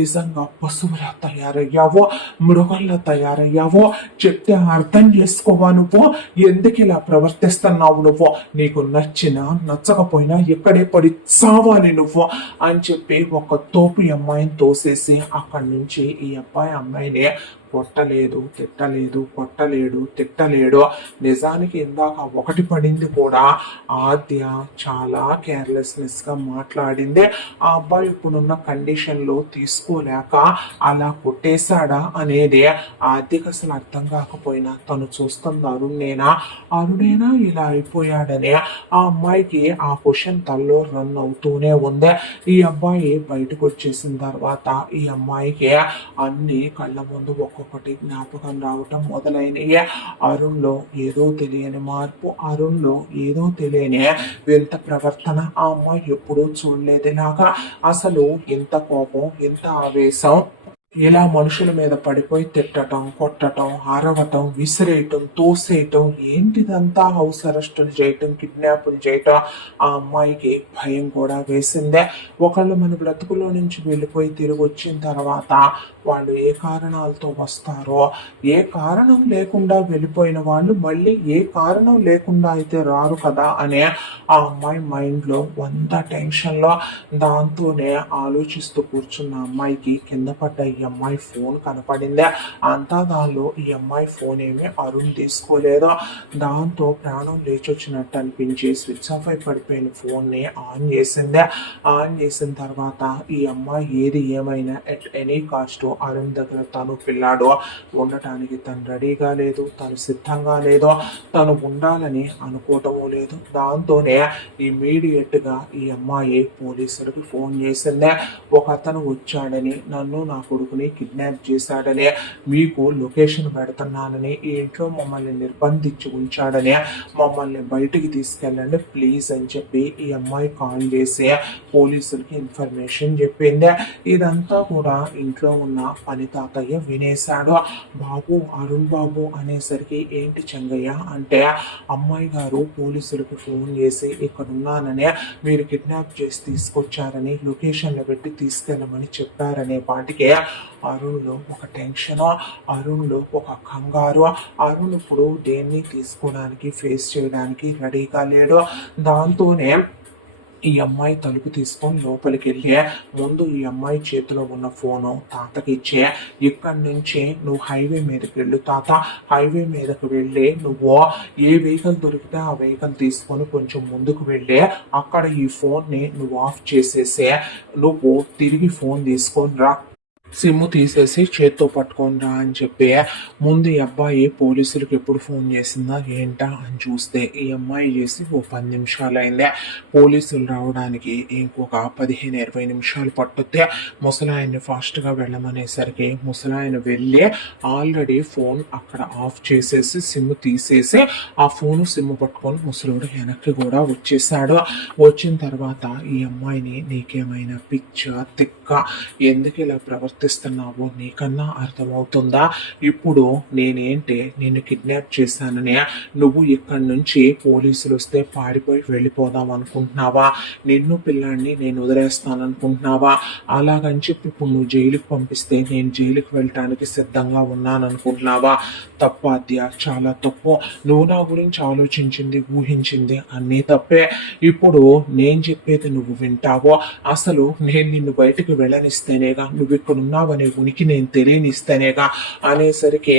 నిజంగా పశువులా తయారయ్యావో మృగంలా తయారయ్యావో చెప్తే అర్థం చేసుకోవా, నువ్వు ఎందుకు ఇలా ప్రవర్తిస్తున్నావు, నువ్వు నీకు నచ్చినా నచ్చకపోయినా ఎక్కడే పడి చావాలి నువ్వు అని చెప్పి ఒక తోపు అమ్మాయిని తోసేసి అక్కడి నుంచి ఈ అబ్బాయి అమ్మాయిని కొట్టలేదు తిట్టలేదు, కొట్టలేడు తిట్టలేడు. నిజానికి ఇందాక ఒకటి పడింది కూడా ఆద్య చాలా కేర్లెస్నెస్ గా మాట్లాడింది, ఆ అబ్బాయి ఇప్పుడున్న కండిషన్ లో తీసుకోలేక అలా కొట్టేశాడా అనేది ఆద్యకు అసలు అర్థం కాకపోయినా తను చూస్తుంది అరుణేనా ఇలా అయిపోయాడని ఆ అమ్మాయికి ఆ క్వశ్చన్ తల్లో రన్ అవుతూనే ఉంది. ఈ అబ్బాయి బయటకు వచ్చేసిన తర్వాత ఈ అమ్మాయికి అన్ని కళ్ళ ముందు ఒక్కొక్కటి జ్ఞాపకం రావటం మొదలైనవి. అరుణ్ లో ఏదో తెలియని మార్పు, అరుణ్ లో ఏదో తెలియని వింత ప్రవర్తన ఆ అమ్మాయి ఎప్పుడూ చూడలేదులాగా. అసలు ఇంత కోపం ఇంత ఆవేశం ఇలా మనుషుల మీద పడిపోయి తిట్టటం కొట్టటం అరవటం విసిరేయటం తోసేయటం ఏంటిదంతా హౌస్ అరెస్టులు చేయటం కిడ్నాపులు చేయటం ఆ అమ్మాయికి భయం కూడా వేసిందే. ఒకళ్ళు మన బ్రతుకులో నుంచి వెళ్ళిపోయి తిరిగి వచ్చిన తర్వాత వాళ్ళు ఏ కారణాలతో వస్తారో, ఏ కారణం లేకుండా వెళ్ళిపోయిన వాళ్ళు మళ్ళీ ఏ కారణం లేకుండా అయితే రారు కదా అనే ఆ అమ్మాయి మైండ్ లో 100 టెన్షన్ లో దాంతోనే ఆలోచిస్తూ కూర్చున్న అమ్మాయికి కింద పడ్డ ఈ అమ్మాయి ఫోన్ కనపడింది. అంతా దానిలో ఈ అమ్మాయి ఫోన్ ఏమీ అరుణ్ తీసుకోలేదు. దాంతో ప్రాణం లేచొచ్చినట్టు అనిపించి స్విచ్ ఆఫ్ అయి పడిపోయిన ఫోన్ని ఆన్ చేసింది. ఆన్ చేసిన తర్వాత ఈ అమ్మాయి ఏది ఏమైనా ఎట్ ఎనీ కాస్ట్ అరుణ్ దగ్గర తను పిల్లాడు ఉండటానికి తను రెడీగా లేదు, తను సిద్ధంగా లేదు, తను ఉండాలని అనుకోవటము లేదు. దాంతోనే ఇమీడియట్ గా ఈ అమ్మాయి పోలీసులకు ఫోన్ చేసిందే. ఒక అతను వచ్చాడని, నన్ను నా కొడుకుని కిడ్నాప్ చేశాడని, మీకు లొకేషన్ పెడుతున్నానని, ఈ ఇంట్లో మమ్మల్ని నిర్బంధించి ఉంచాడని, మమ్మల్ని బయటికి తీసుకెళ్ళండి ప్లీజ్ అని చెప్పి ఈ అమ్మాయి కాల్ చేసి పోలీసులకి ఇన్ఫర్మేషన్ చెప్పింది. ఇదంతా కూడా ఇంట్లో ఉన్న పని తాతయ్య వినేశాడు. బాబు అరుణ్ బాబు అనేసరికి ఏంటి చెంగయ్య అంటే, అమ్మాయి గారు పోలీసులకు ఫోన్ చేసి ఇక్కడ ఉన్నానని, మీరు కిడ్నాప్ చేసి తీసుకొచ్చారని, లొకేషన్లో పెట్టి తీసుకెళ్ళమని చెప్పారనే పాటికి అరుణ్లో ఒక టెన్షన్, అరుణ్లో ఒక కంగారు. అరుణ్ ఇప్పుడు దేన్ని తీసుకోవడానికి ఫేస్ చేయడానికి రెడీగా లేడు. దాంతోనే ఈ అమ్మాయి తలుపు తీసుకొని లోపలికి వెళ్ళి ముందు ఈ అమ్మాయి చేతిలో ఉన్న ఫోను తాతకి ఇచ్చే, ఇక్కడి నుంచి నువ్వు హైవే మీదకి వెళ్ళు తాత, హైవే మీదకి వెళ్ళి నువ్వు ఏ వెహికల్ దొరికితే ఆ వెహికల్ తీసుకొని కొంచెం ముందుకు వెళ్ళి అక్కడ ఈ ఫోన్ని నువ్వు ఆఫ్ చేసేసి నువ్వు తిరిగి ఫోన్ తీసుకొని రా, సిమ్ తీసేసి చేత్తో పట్టుకొని రా అని చెప్పి ముందు ఈ అబ్బాయి పోలీసులకు ఎప్పుడు ఫోన్ చేసిందా ఏంటా అని చూస్తే ఈ అమ్మాయి చేసి ఓ 10 నిమిషాలు అయిందే. పోలీసులు రావడానికి ఇంకొక 15-20 నిమిషాలు పట్టుద్ది. ముసలాయన్ని ఫాస్ట్గా వెళ్ళమనేసరికి ముసలాయన వెళ్ళి ఆల్రెడీ ఫోన్ అక్కడ ఆఫ్ చేసేసి సిమ్ తీసేసి ఆ ఫోను సిమ్ పట్టుకొని ముసలుడు వెనక్కి కూడా వచ్చేసాడు. వచ్చిన తర్వాత ఈ అమ్మాయిని నీకేమైనా పిచ్చ తిక్క, ఎందుకు ఇలా ప్రవర్తిస్తున్నావో నీకన్నా అర్థమవుతుందా? ఇప్పుడు నేనేంటి నిన్ను కిడ్నాప్ చేశానని నువ్వు ఇక్కడి నుంచి పోలీసులు వస్తే పారిపోయి వెళ్ళిపోదాం అనుకుంటున్నావా? నిన్ను పిల్లాన్ని నేను వదిలేస్తాను అనుకుంటున్నావా? అలాగని చెప్పి ఇప్పుడు నువ్వు జైలుకి పంపిస్తే నేను జైలుకి వెళ్ళటానికి సిద్ధంగా ఉన్నాను అనుకుంటున్నావా? తప్పు అద్య, చాలా తప్పు. నువ్వు నా గురించి ఆలోచించింది ఊహించింది అన్నీ తప్పే. ఇప్పుడు నేను చెప్పేది నువ్వు వింటావో? అసలు నేను నిన్ను బయటకు వెళ్ళనిస్తేనేగా, నువ్వు ఇక్కడ ఉన్నావనే ఉనికి నేను తెలియనిస్తేనేగా అనేసరికి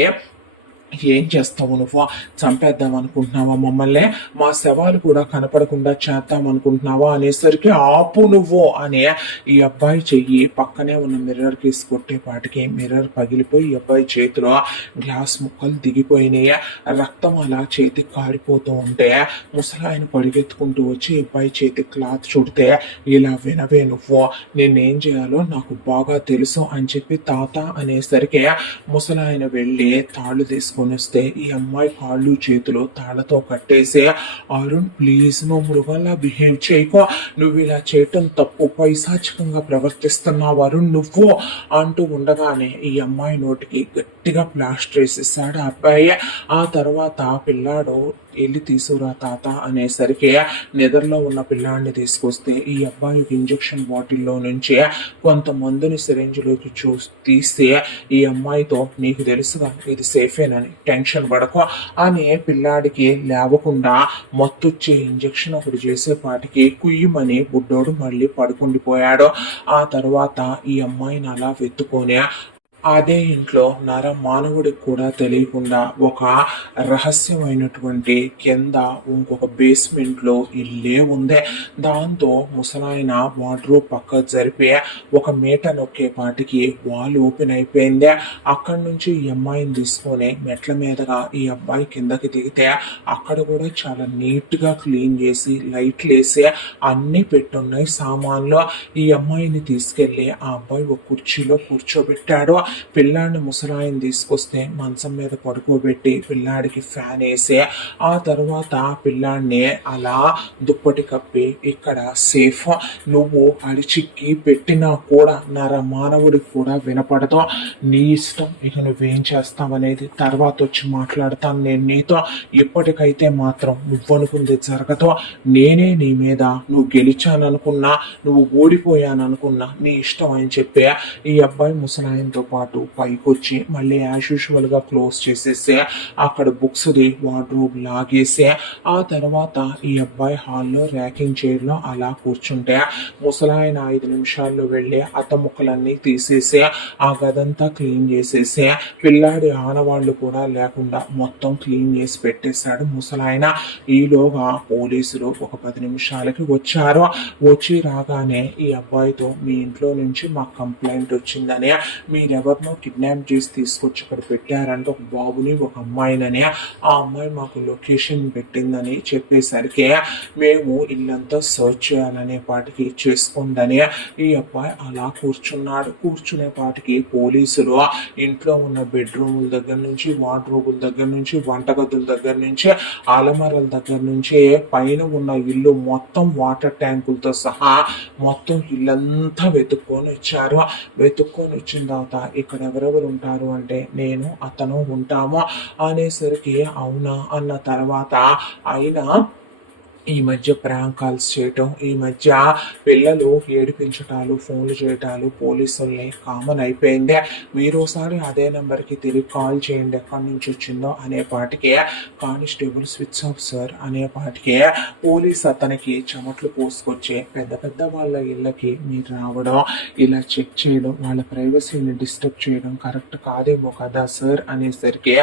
ఏం చేస్తావు నువ్వు? చంపేద్దాం అనుకుంటున్నావా మమ్మల్ని? మా శవాలు కూడా కనపడకుండా చేద్దాం అనుకుంటున్నావా అనేసరికి ఆపు నువ్వు అని ఈ అబ్బాయి చెయ్యి పక్కనే ఉన్న మిర్రర్ కేసి కొట్టేపాటికి మిర్రర్ పగిలిపోయి ఈ అబ్బాయి చేతిలో గ్లాస్ ముక్కలు దిగిపోయినాయి. రక్తం అలా చేతికి కారిపోతూ ఉంటే ముసలాయన పరిగెత్తుకుంటూ వచ్చి అబ్బాయి చేతి క్లాత్ చుడితే, ఇలా వినవే నువ్వు, నేనేం చేయాలో నాకు బాగా తెలుసు అని చెప్పి తాత అనేసరికి ముసలాయన వెళ్ళి తాళ్ళు తీసుకుని వస్తే ఈ అమ్మాయి కాళ్ళు చేతులు తాళ్లతో కట్టేసి, అరుణ్ ప్లీజ్ నువ్వు మృగంలా బిహేవ్ చేయకో, నువ్వు ఇలా చేయటం తప్పు, పైశాచికంగా ప్రవర్తిస్తున్నావు అరుణ్ నువ్వు అంటూ ఉండగానే ఈ అమ్మాయి నోటికి గట్టిగా ప్లాస్టర్ వేసేసాడు ఆ అబ్బాయి. ఆ తర్వాత పిల్లాడు వెళ్ళి తీసుకురా తాత అనేసరికి నిద్రలో ఉన్న పిల్లాడిని తీసుకొస్తే ఈ అబ్బాయి ఇంజెక్షన్ బాటిల్లో నుంచి కొంత మందుని సిరింజ్లోకి తీస్తే ఈ అమ్మాయితో, నీకు తెలుసుగా ఇది సేఫేనని, టెన్షన్ పడకు అని పిల్లాడికి లేవకుండా మత్తొచ్చే ఇంజెక్షన్ ఒకటి చేసేపాటికి కుయ్యమని బుడ్డోడు మళ్ళీ పడుకుండిపోయాడు. ఆ తర్వాత ఈ అమ్మాయిని అలా వెతుకొని అదే ఇంట్లో మానవుడికి కూడా తెలియకుండా ఒక రహస్యమైనటువంటి కింద ఇంకొక బేస్మెంట్ లో ఇల్లే ఉంది. దాంతో ముసలాయన వార్డ్రోబ్ పక్క జరిపి ఒక మీట నొక్కేపాటికి వాల్ ఓపెన్ అయిపోయింది. అక్కడి నుంచి ఈ అమ్మాయిని తీసుకొని మెట్ల మీదగా ఈ అబ్బాయి కిందకి దిగితే అక్కడ కూడా చాలా నీట్ గా క్లీన్ చేసి లైట్లు వేసి అన్ని పెట్టున్నాయి సామాన్లు. ఈ అమ్మాయిని తీసుకెళ్లి ఆ అబ్బాయి ఒక కుర్చీలో కూర్చోబెట్టాడు. పిల్లాడిని ముసలాయిని తీసుకొస్తే మంచం మీద పడుకోబెట్టి పిల్లాడికి ఫ్యాన్ వేసి ఆ తర్వాత పిల్లాడిని అలా దుప్పటి కప్పి, ఇక్కడ సేఫ్, నువ్వు అడిచిక్కి పెట్టినా కూడా మానవుడికి కూడా వినపడదు, నీ ఇష్టం, ఇక నువ్వేం చేస్తావనేది తర్వాత వచ్చి మాట్లాడతాను నేను నీతో, ఇప్పటికైతే మాత్రం నువ్వనుకుంది జరగదు, నేనే నీ మీద, నువ్వు గెలిచాననుకున్నా నువ్వు ఓడిపోయాననుకున్నా నీ ఇష్టం అని చెప్పి ఈ అబ్బాయి ముసలాయంతో పాటు పాటు పైకొచ్చి మళ్ళీ యాజ్ యూజువల్గా క్లోజ్ చేసేసి అక్కడ బుక్స్ది వార్డ్రోబ్ లాగేసి ఆ తర్వాత ఈ అబ్బాయి హాల్లో ర్యాకింగ్ చైర్లో అలా కూర్చుంటే ముసలాయన 5 నిమిషాల్లో వెళ్ళి అత్త ముక్కలన్నీ తీసేసి ఆ గదంతా క్లీన్ చేసేసి పిల్లాడి ఆనవాళ్లు కూడా లేకుండా మొత్తం క్లీన్ చేసి పెట్టేశాడు ముసలాయన. ఈలోగా పోలీసులు ఒక 10 నిమిషాలకి వచ్చారు. వచ్చి రాగానే ఈ అబ్బాయితో మీ ఇంట్లో నుంచి మాకు కంప్లైంట్ వచ్చిందని, మీరెవరినో కిడ్నాప్ చేసి తీసుకొచ్చి ఇక్కడ పెట్టారంటే ఒక బాబుని ఒక అమ్మాయినని, ఆ అమ్మాయి మాకు లొకేషన్ పెట్టిందని చెప్పేసరికి మేము ఇల్లంతా సర్చ్ చేయాలనే పాటికి చేసుకుందని ఈ అబ్బాయి అలా కూర్చున్నాడు. కూర్చునే పాటికి పోలీసులు ఇంట్లో ఉన్న బెడ్రూముల దగ్గర నుంచి వార్డ్రోబుల దగ్గర నుంచి వంటగదుల దగ్గర నుంచి అలమరల దగ్గర నుంచి పైన ఉన్న ఇల్లు మొత్తం వాటర్ ట్యాంకులతో సహా మొత్తం ఇల్లంతా వెతుక్కొని వచ్చారు. వెతుక్కొని వచ్చిన తర్వాత ఇక్కడ ఎవరెవరు ఉంటారు అంటే నేను అతను ఉంటాము అనేసరికి అవునా అన్న తర్వాత అయినా ఈ మధ్య ప్రాంక్ కాల్స్ చేయటం, ఈ మధ్య పిల్లలు ఏడిపించటాలు, ఫోన్లు చేయటాలు పోలీసుల్ని కామన్ అయిపోయింది. మీరు ఒకసారి అదే నెంబర్కి తిరిగి కాల్ చేయండి ఎక్కడి నుంచి వచ్చిందో అనే పాటికి కానిస్టేబుల్ స్విచ్ ఆఫ్ సార్ అనే పాటికి పోలీస్ అతనికి చెమట్లు పోసుకొచ్చి పెద్ద పెద్ద వాళ్ళ ఇళ్ళకి మీరు రావడం, ఇలా చెక్ చేయడం, వాళ్ళ ప్రైవసీని డిస్టర్బ్ చేయడం కరెక్ట్ కాదేమో కదా సార్ అనేసరికి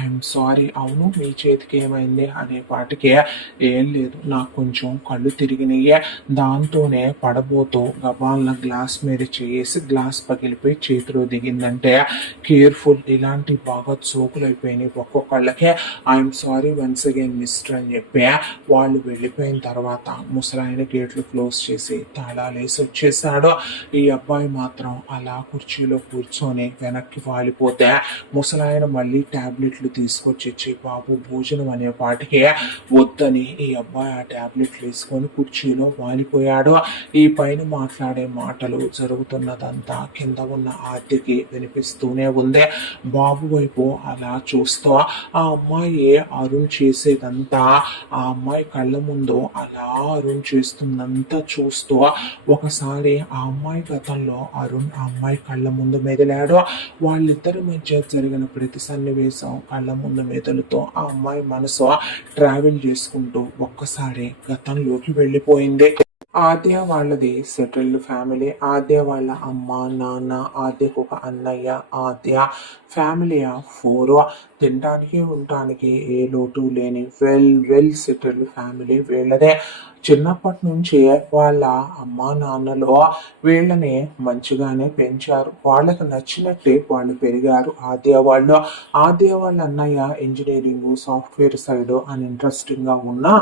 ఐఎమ్ సారీ, అవును మీ చేతికి ఏమైంది అనే పాటికి ఏం లేదు, నాకు కొంచెం కళ్ళు తిరిగినాయి, దాంతోనే పడబోతూ గబాల్న గ్లాస్ మీద చేసి గ్లాస్ పగిలిపోయి చేతిలో దిగిందంటే కేర్ఫుల్, ఇలాంటి బాగా సోకులు అయిపోయినాయి ఒక్కొక్కళ్ళకే, I'm sorry once again mister అని చెప్పి వాళ్ళు వెళ్ళిపోయిన తర్వాత ముసలాయన గేట్లు క్లోజ్ చేసి తాళాలేసి వచ్చేసాడు. ఈ అబ్బాయి మాత్రం అలా కుర్చీలో కూర్చొని వెనక్కి వాలిపోతే ముసలాయన మళ్ళీ టాబ్లెట్లు తీసుకొచ్చి బాబు భోజనం అనే పాటికి వద్దని ఈ అబ్బాయి ఆ టాబ్లెట్లు వేసుకొని కుర్చీలో వాలిపోయాడు. ఈ పైన మాట్లాడే మాటలు జరుగుతున్నదంతా కింద ఉన్న ఆర్తికి వినిపిస్తూనే ఉంది. బాబు వైపు అలా చూస్తూ ఆ అమ్మాయి అరుణ్ చేసేదంతా ఆ అమ్మాయి కళ్ళ ముందు అలా అరుణ్ చేస్తుందంతా చూస్తూ ఒకసారి ఆ అమ్మాయి గతంలో అరుణ్ ఆ అమ్మాయి కళ్ళ ముందు మెదిలాడు. వాళ్ళిద్దరి మధ్య జరిగిన ప్రతి సన్నివేశం కళ్ళ ముందు మెదులుతో ఆ అమ్మాయి మనసు ట్రావెల్ చేసుకుంటూ ఒక్కసారి గతంలోకి వెళ్ళిపోయింది. ఆద్య వాళ్ళది సెటిల్డ్ ఫ్యామిలీ. ఆద్య వాళ్ళ అమ్మ నాన్న, ఆద్యకు ఒక అన్నయ్య, ఆద్య ఫ్యామిలీ 4. తినడానికి ఉండటానికి ఏ లోటు లేని వెల్ సెటిల్డ్ ఫ్యామిలీ వీళ్ళదే. చిన్నప్పటి నుంచి వాళ్ళ అమ్మ నాన్నలు వీళ్ళని మంచిగానే పెంచారు, వాళ్ళకి నచ్చినట్టే వాళ్ళు పెరిగారు. ఆద్య వాళ్ళ అన్నయ్య ఇంజనీరింగ్ సాఫ్ట్వేర్ సైడ్ అని ఇంట్రెస్టింగ్గా ఉన్నా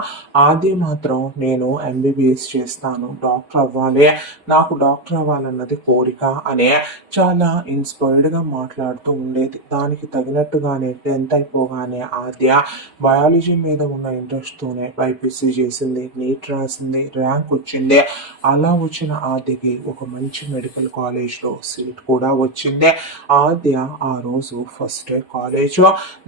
ఆద్య మాత్రం నేను ఎంబీబీఎస్ చేస్తాను, డాక్టర్ అవ్వాలి, నాకు డాక్టర్ అవ్వాలన్నది కోరిక అనే చాలా ఇన్స్పైర్డ్గా మాట్లాడుతూ ఉండేది. దానికి తగినట్టుగానే 10th అయిపోగానే ఆద్య బయాలజీ మీద ఉన్న ఇంట్రెస్ట్తోనే బైపీసీ చేసింది, నీట్ రాసింది, ర్యాంక్ వచ్చింది. అలా వచ్చిన ఆద్యకి ఒక మంచి మెడికల్ కాలేజ్లో సీట్ కూడా వచ్చింది. ఆద్య ఆ రోజు ఫస్ట్ డే కాలేజ్,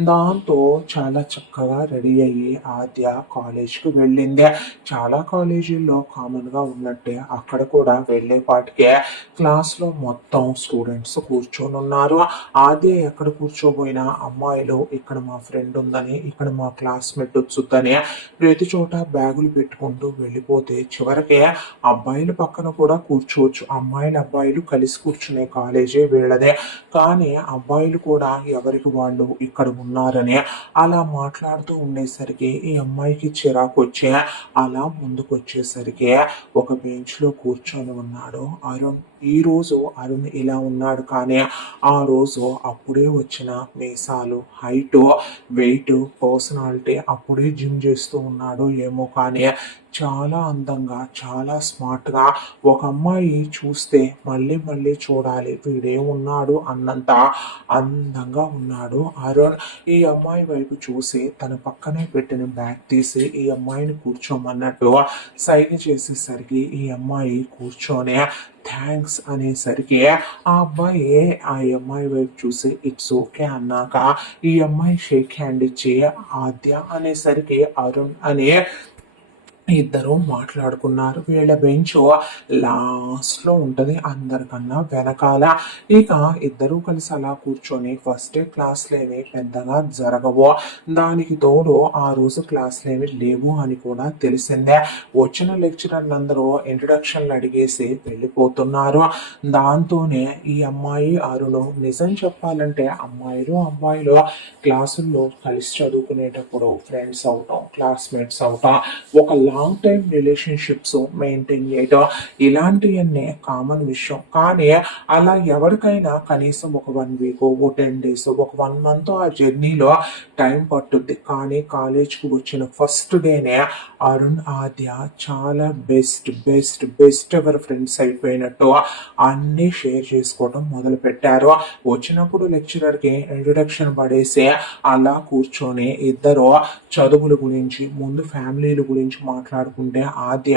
దాంతో చాలా చక్కగా రెడీ అయ్యి ఆద్య కాలేజ్కి వెళ్ళింది. చాలా కాలేజీల్లో కామన్గా ఉన్నట్టే అక్కడ కూడా వెళ్ళేపాటికే క్లాస్లో మొత్తం స్టూడెంట్స్ కూర్చొని ఉన్నారు. ఆద్య ఎక్కడ కూర్చోబోయినా అమ్మాయిలు ఇక్కడ మా ఫ్రెండ్ ఉందని, ఇక్కడ మా క్లాస్మేట్ వచ్చుద్దని ప్రతి చోట బ్యాగులు పెట్టుకుంటూ వెళ్ళిపోతే చివరికి అబ్బాయిల పక్కన కూడా కూర్చోవచ్చు, అమ్మాయిలు అబ్బాయిలు కలిసి కూర్చునే కాలేజే వీళ్ళదే. కానీ అబ్బాయిలు కూడా ఎవరికి వాళ్ళు ఇక్కడ ఉన్నారని అలా మాట్లాడుతూ ఉండేసరికి ఈ అమ్మాయికి చిరాకు వచ్చి అలా ముందుకు వచ్చేసరికి ఒక బెంచ్లో కూర్చొని ఉన్నాడు అరుణ్. ఈ రోజు అరుణ్ ఇలా ఉన్నాడు, కానీ ఆ రోజు అప్పుడే వచ్చిన మీసాలు, హైట్, వెయిట్, పర్సనాలిటీ అప్పుడే జిమ్ చేస్తూ ఉన్నాడు ఏమో, కానీ చాలా అందంగా చాలా స్మార్ట్గా ఒక అమ్మాయి చూస్తే మళ్ళీ మళ్ళీ చూడాలి వీడేమున్నాడు అన్నంత అందంగా ఉన్నాడు అరుణ్. ఈ అమ్మాయి వైపు చూసి తన పక్కనే పెట్టిన బ్యాగ్ తీసి ఈ అమ్మాయిని కూర్చోమన్నట్టు సైగ చేసేసరికి ఈ అమ్మాయి కూర్చొని థ్యాంక్స్ అనేసరికి ఆ అబ్బాయి ఆ అమ్మాయి వైపు చూసి ఇట్స్ ఓకే అన్నాక ఈ అమ్మాయి షేక్ హ్యాండ్ ఇచ్చి ఆద్య అనేసరికి అరుణ్ అని ఇద్దరు మాట్లాడుకున్నారు. వీళ్ళ బెంచు లాస్ట్‌లో ఉంటది. అందరికన్నా వెనకాల. ఇక ఇద్దరూ కలిసి అలా కూర్చొని ఫస్ట్ డే క్లాస్‌లేమి పెద్దగా జరగవు. దానికి తోడు ఆ రోజు క్లాస్‌లేమి లేవు అని కూడా తెలిసిందే. వచ్చిన లెక్చరర్లందరూ ఇంట్రడక్షన్‌లు అడిగేసి వెళ్ళిపోతున్నారు. దాంతోనే ఈ అమ్మాయి, అరుణు నిజం చెప్పాలంటే అమ్మాయిలు, అబ్బాయిలు క్లాసుల్లో కలిసి చదువుకునేటప్పుడు ఫ్రెండ్స్ అవటం, క్లాస్‌మేట్స్ అవటం, ఒక లాంగ్ టైమ్ రిలేషన్షిప్స్ మెయింటైన్ చేయడం ఇలాంటివన్నీ కామన్ విషయం. కానీ అలా ఎవరికైనా కనీసం ఒక 1 వీక్, ఒక 10 days, ఒక 1 month ఆ జర్నీలో టైం పట్టుద్ది. కానీ కాలేజ్కి వచ్చిన ఫస్ట్ డేనే అరుణ్, ఆద్య చాలా best best best ever friends అయిపోయినట్టు అన్నీ షేర్ చేసుకోవడం మొదలు పెట్టారు. వచ్చినప్పుడు లెక్చరర్కి ఇంట్రొడక్షన్ పడేసి అలా కూర్చొని ఇద్దరు చదువుల గురించి, ముందు ఫ్యామిలీల గురించి మాట్లాడుకుంటే ఆద్య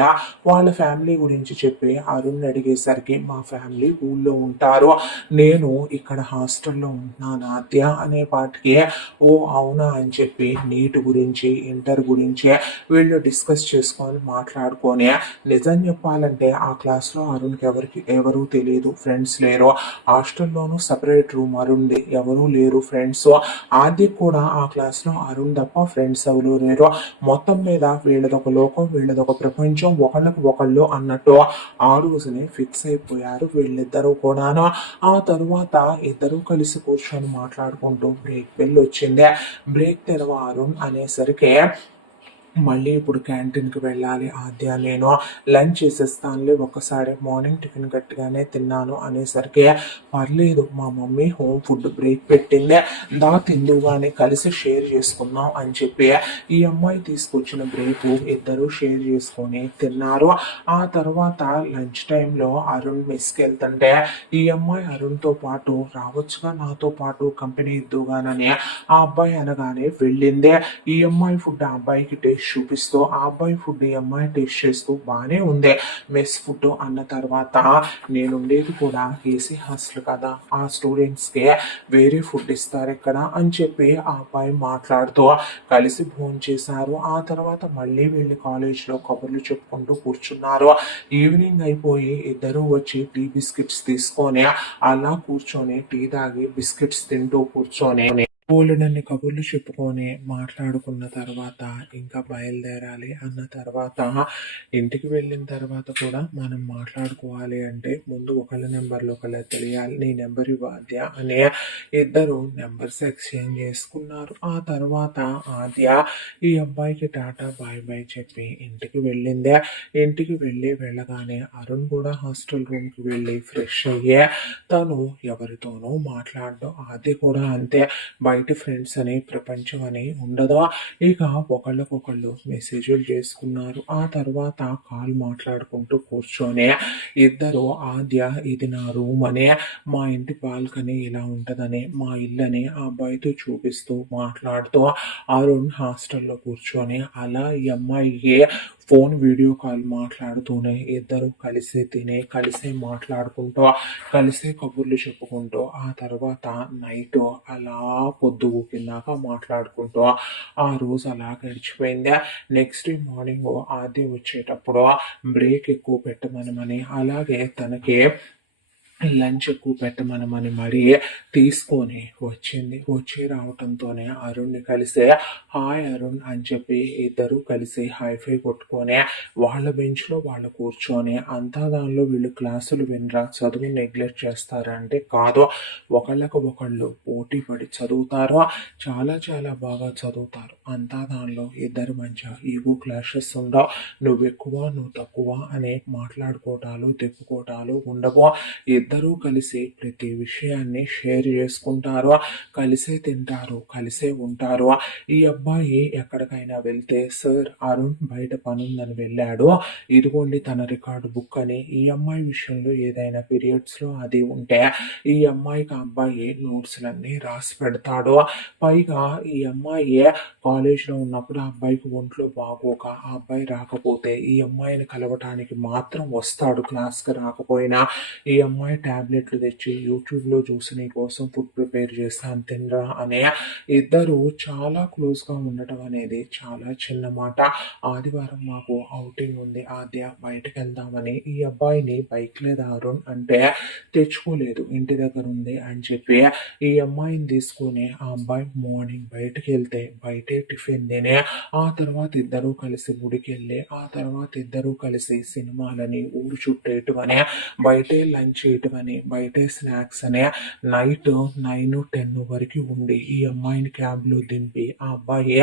వాళ్ళ ఫ్యామిలీ గురించి చెప్పి అరుణ్ అడిగేసరికి మా ఫ్యామిలీ ఊళ్ళో ఉంటారు, నేను ఇక్కడ హాస్టల్లో ఉంటున్నాను ఆద్య అనే పాటికి ఓ అవునా అని చెప్పి నీట్ గురించి, ఇంటర్ గురించి వీళ్ళు డిస్కస్ చేసుకొని మాట్లాడుకొని, నిజం చెప్పాలంటే ఆ క్లాస్లో అరుణ్కి ఎవరు తెలియదు, ఫ్రెండ్స్ లేరు. హాస్టల్లోనూ సపరేట్ రూమ్ అరుణ్ది, ఎవరూ లేరు ఫ్రెండ్స్. ఆద్య కూడా ఆ క్లాస్లో అరుణ్ తప్ప ఫ్రెండ్స్ ఎవరు లేరు. మొత్తం మీద వీళ్ళదొక లోకం, వీళ్ళదొక ప్రపంచం, ఒకళ్ళకి ఒకళ్ళు అన్నట్టు ఆ రోజునే ఫిక్స్ అయిపోయారు వీళ్ళిద్దరూ కూడాను. ఆ తరువాత ఇద్దరూ కలిసి కూర్చొని మాట్లాడుకుంటూ బ్రేక్ బెల్ వచ్చింది. బ్రేక్ తెరవ అరుణ్ అనేసరికి మళ్ళీ ఇప్పుడు క్యాంటీన్కి వెళ్ళాలి ఆద్య, నేను లంచ్ చేసేస్తానులే, ఒక్కసారి మార్నింగ్ టిఫిన్ గట్టిగానే తిన్నాను అనేసరికి పర్లేదు మా మమ్మీ హోమ్ ఫుడ్ బ్రేక్ పెట్టిందే, దా తిందుగానే కలిసి షేర్ చేసుకుందాం అని చెప్పి ఈ అమ్మాయి తీసుకొచ్చిన బ్రేక్ ఇద్దరు షేర్ చేసుకొని తిన్నారు. ఆ తర్వాత లంచ్ టైంలో అరుణ్ మెస్కి వెళ్తుంటే ఈ అమ్మాయి అరుణ్తో పాటు రావచ్చుగా నాతో పాటు కంపెనీ ఇద్దుగానని ఆ అబ్బాయి అనగానే వెళ్ళిందే. ఈ అమ్మాయి ఫుడ్ ఆ అబ్బాయికి టేస్ట్ చూపిస్తూ, ఆ అబ్బాయి ఫుడ్ ఈ అమ్మాయి టేస్ట్ చేస్తూ బాగానే ఉంది. మెస్ ఫుడ్ అన్న తర్వాత నేనుండేది కూడా ఏసీ హాస్టల్ కదా, ఆ స్టూడెంట్స్కి వేరే ఫుడ్ ఇస్తారు ఇక్కడ అని చెప్పి ఆ అబ్బాయి మాట్లాడుతూ కలిసి భోజనం చేశారు. ఆ తర్వాత మళ్ళీ వెళ్ళి కాలేజ్లో కబుర్లు చెప్పుకుంటూ కూర్చున్నారు. ఈవినింగ్ అయిపోయి ఇద్దరు వచ్చి టీ బిస్కెట్స్ తీసుకొని అలా కూర్చొని టీ తాగి బిస్కెట్స్ తింటూ కూర్చొని బోలెడన్ని కబుర్లు చెప్పుకొని మాట్లాడుకున్న తర్వాత ఇంకా బయలుదేరాలి అన్న తర్వాత ఇంటికి వెళ్ళిన తర్వాత కూడా మనం మాట్లాడుకోవాలి అంటే ముందు ఒకళ్ళ నెంబర్లు ఒకళ్ళ తెలియాలి. నీ నెంబర్ ఇవ్వాద్య అనే ఇద్దరు నెంబర్స్ ఎక్స్చేంజ్ చేసుకున్నారు. ఆ తర్వాత ఆద్య ఈ అబ్బాయికి టాటా బాయ్ బాయ్ చెప్పి ఇంటికి వెళ్ళిందే. ఇంటికి వెళ్ళగానే అరుణ్ కూడా హాస్టల్ రూమ్కి వెళ్ళి ఫ్రెష్ అయ్యే తను ఎవరితోనూ మాట్లాడడం, ఆద్య కూడా అంతే. బయట ఫ్రెండ్స్ అని, ప్రపంచం అని ఉండదు. ఇక ఒకళ్ళకొకళ్ళు మెసేజ్లు చేసుకున్నారు. ఆ తర్వాత కాల్ మాట్లాడుకుంటూ కూర్చొని ఇద్దరు ఆద్య ఇది నా రూమ్ అనే, మా ఇంటి బాల్కనీ ఇలా ఉంటదని, మా ఇల్లని ఆ అబ్బాయితో చూపిస్తూ మాట్లాడుతూ అరుణ్ హాస్టల్లో కూర్చొని అలా ఈ అమ్మాయికి ఫోన్ వీడియో కాల్ మాట్లాడుతూనే ఇద్దరు కలిసి తిని, కలిసి మాట్లాడుకుంటూ, కలిసే కబుర్లు చెప్పుకుంటూ ఆ తర్వాత నైట్ అలా పొద్దు ఊకిందాక మాట్లాడుకుంటూ ఆ రోజు అలా గడిచిపోయింది. నెక్స్ట్ డే మార్నింగ్ ఆది వచ్చేటప్పుడు బ్రేక్ ఎక్కువ పెట్టమనమని, అలాగే తనకి లంచ్ ఎక్కువ పెట్టమనమని మరీ తీసుకొని వచ్చింది. వచ్చి రావటంతోనే అరుణ్ని కలిసి హాయ్ అరుణ్ అని చెప్పి ఇద్దరు కలిసి హైఫై కొట్టుకొని వాళ్ళ బెంచ్లో వాళ్ళు కూర్చొని అంతా దానిలో వీళ్ళు క్లాసులు వినరా, చదువు నెగ్లెక్ట్ చేస్తారా అంటే కాదు, ఒకళ్ళకు ఒకళ్ళు పోటీ పడి చదువుతారు, చాలా చాలా బాగా చదువుతారు. అంతా దానిలో ఇద్దరు మధ్య ఈగో క్లాషెస్ ఉండవు, నువ్వు ఎక్కువ నువ్వు తక్కువ అనే మాట్లాడుకోవటాలు తిప్పుకోవటాలు ఉండవు. ఇద్దరూ కలిసి ప్రతి విషయాన్ని షేర్ చేసుకుంటారు, కలిసే తింటారు, కలిసే ఉంటారు. ఈ అబ్బాయి ఎక్కడికైనా వెళ్తే సార్ అరుణ్ బయట పనుందని వెళ్ళాడు, ఇదిగోండి తన రికార్డు బుక్ అని, ఈ అమ్మాయి విషయంలో ఏదైనా పీరియడ్స్లో అది ఉంటే ఈ అమ్మాయికి ఆ అబ్బాయి నోట్స్లన్నీ రాసి పెడతాడు. పైగా ఈ అమ్మాయి కాలేజ్లో ఉన్నప్పుడు ఆ అబ్బాయికి ఒంట్లో బాగోక ఆ అబ్బాయి రాకపోతే ఈ అమ్మాయిని కలవటానికి మాత్రం వస్తాడు, క్లాస్కి రాకపోయినా. ఈ అమ్మాయి టాబ్లెట్లు తెచ్చి యూట్యూబ్లో చూసి నీ కోసం ఫుడ్ ప్రిపేర్ చేస్తాను తినరా అనే ఇద్దరు చాలా క్లోజ్గా ఉండటం అనేది చాలా చిన్న మాట. ఆదివారం మాకు ఔటింగ్ ఉంది ఆద్య, బయటకు వెళ్దామని ఈ అబ్బాయిని బైక్ లేదా అరుణ్ అంటే తెచ్చుకోలేదు, ఇంటి దగ్గర ఉంది అని చెప్పి ఈ అమ్మాయిని తీసుకుని ఆ అబ్బాయి మార్నింగ్ బయటకు వెళ్తే బయటే టిఫిన్ తినే ఆ తర్వాత ఇద్దరూ కలిసి గుడికి వెళ్ళి ఆ తర్వాత ఇద్దరూ కలిసి సినిమాలని ఊరు చుట్టేయటమని బయటే లంచ్ చేయటమని బయటే స్నాక్స్ అనే నైట్ 9-10 వరకు ఉండి ఈ అమ్మాయిని క్యాబ్లో దింపి ఆ అబ్బాయి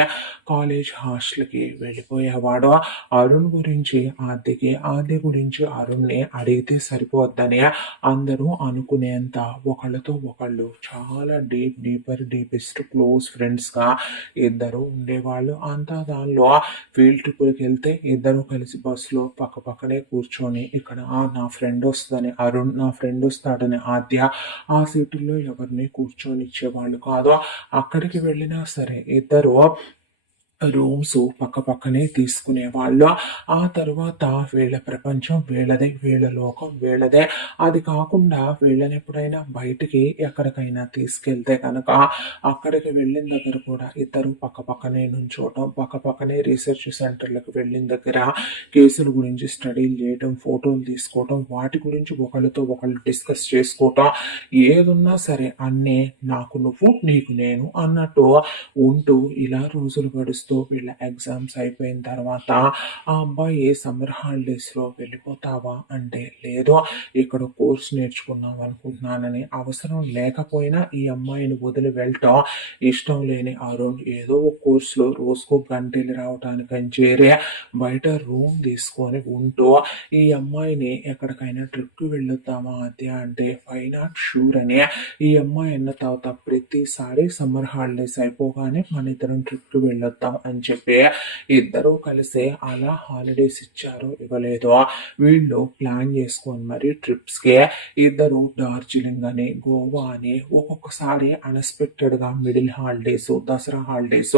కాలేజ్ హాస్టల్కి వెళ్ళిపోయేవాడు. అరుణ్ గురించి ఆద్యకి, ఆద్య గురించి అరుణ్ని అడిగితే సరిపోద్దని అందరూ అనుకునేంత ఒకళ్ళతో ఒకళ్ళు చాలా డీపెస్ట్ క్లోజ్ ఫ్రెండ్స్గా ఇద్దరు ఉండేవాళ్ళు. అంతా దానిలో ఫీల్డ్ ట్రిప్కి వెళ్తే ఇద్దరు కలిసి బస్సులో పక్క పక్కనే కూర్చొని ఇక్కడ నా ఫ్రెండ్ వస్తుందని అరుణ్, నా ఫ్రెండ్ వస్తాడని ఆద్య ఆ సీటుల్లో ఎవరిని కూర్చొని ఇచ్చేవాళ్ళు కాదు. అక్కడికి వెళ్ళినా సరే ఇద్దరు రూమ్స్ పక్క పక్కనే తీసుకునేవాళ్ళు. ఆ తర్వాత వీళ్ళ ప్రపంచం వీళ్ళదే, వీళ్ళ లోకం వీళ్ళదే. అది కాకుండా వీళ్ళని ఎప్పుడైనా బయటికి ఎక్కడికైనా తీసుకెళ్తే కనుక అక్కడికి వెళ్ళిన దగ్గర కూడా ఇద్దరు పక్క పక్కనే నుంచోవటం, పక్క పక్కనే రీసెర్చ్ సెంటర్లకు వెళ్ళిన దగ్గర కేసుల గురించి స్టడీలు చేయటం, ఫోటోలు తీసుకోవటం, వాటి గురించి ఒకళ్ళతో ఒకళ్ళు డిస్కస్ చేసుకోవటం, ఏదున్నా సరే అన్నీ నాకు నువ్వు నీకు నేను అన్నట్టు ఉంటూ ఇలా రోజులు గడుస్తూ వీళ్ళ ఎగ్జామ్స్ అయిపోయిన తర్వాత ఆ అబ్బాయి సమ్మర్ హాలిడేస్లో వెళ్ళిపోతావా అంటే లేదు, ఇక్కడ కోర్స్ నేర్చుకున్నాం అనుకుంటున్నానని అవసరం లేకపోయినా ఈ అమ్మాయిని వదిలి వెళ్ళటం ఇష్టం లేని అరుణ్ ఏదో ఒక కోర్సులో రోజుకు గంటలు రావటానికని చేరి బయట రూమ్ తీసుకొని ఉంటూ ఈ అమ్మాయిని ఎక్కడికైనా ట్రిప్కి వెళ్ళొద్దామా అదే అంటే వై నాట్ షూర్ అని ఈ అమ్మాయి అన్న తర్వాత ప్రతిసారి సమ్మర్ హాలిడేస్ అయిపోగానే మన ఇద్దరం ట్రిప్కి వెళ్ళొద్దాం అని చెప్పి ఇద్దరూ కలిసి అలా హాలిడేస్ ఇచ్చారో ఇవ్వలేదో వీళ్ళు ప్లాన్ చేసుకొని మరి ట్రిప్స్కి ఇద్దరు డార్జిలింగ్ అని గోవా అని ఒక్కొక్కసారి అన్ఎక్స్పెక్టెడ్గా మిడిల్ హాలిడేస్, దసరా హాలిడేస్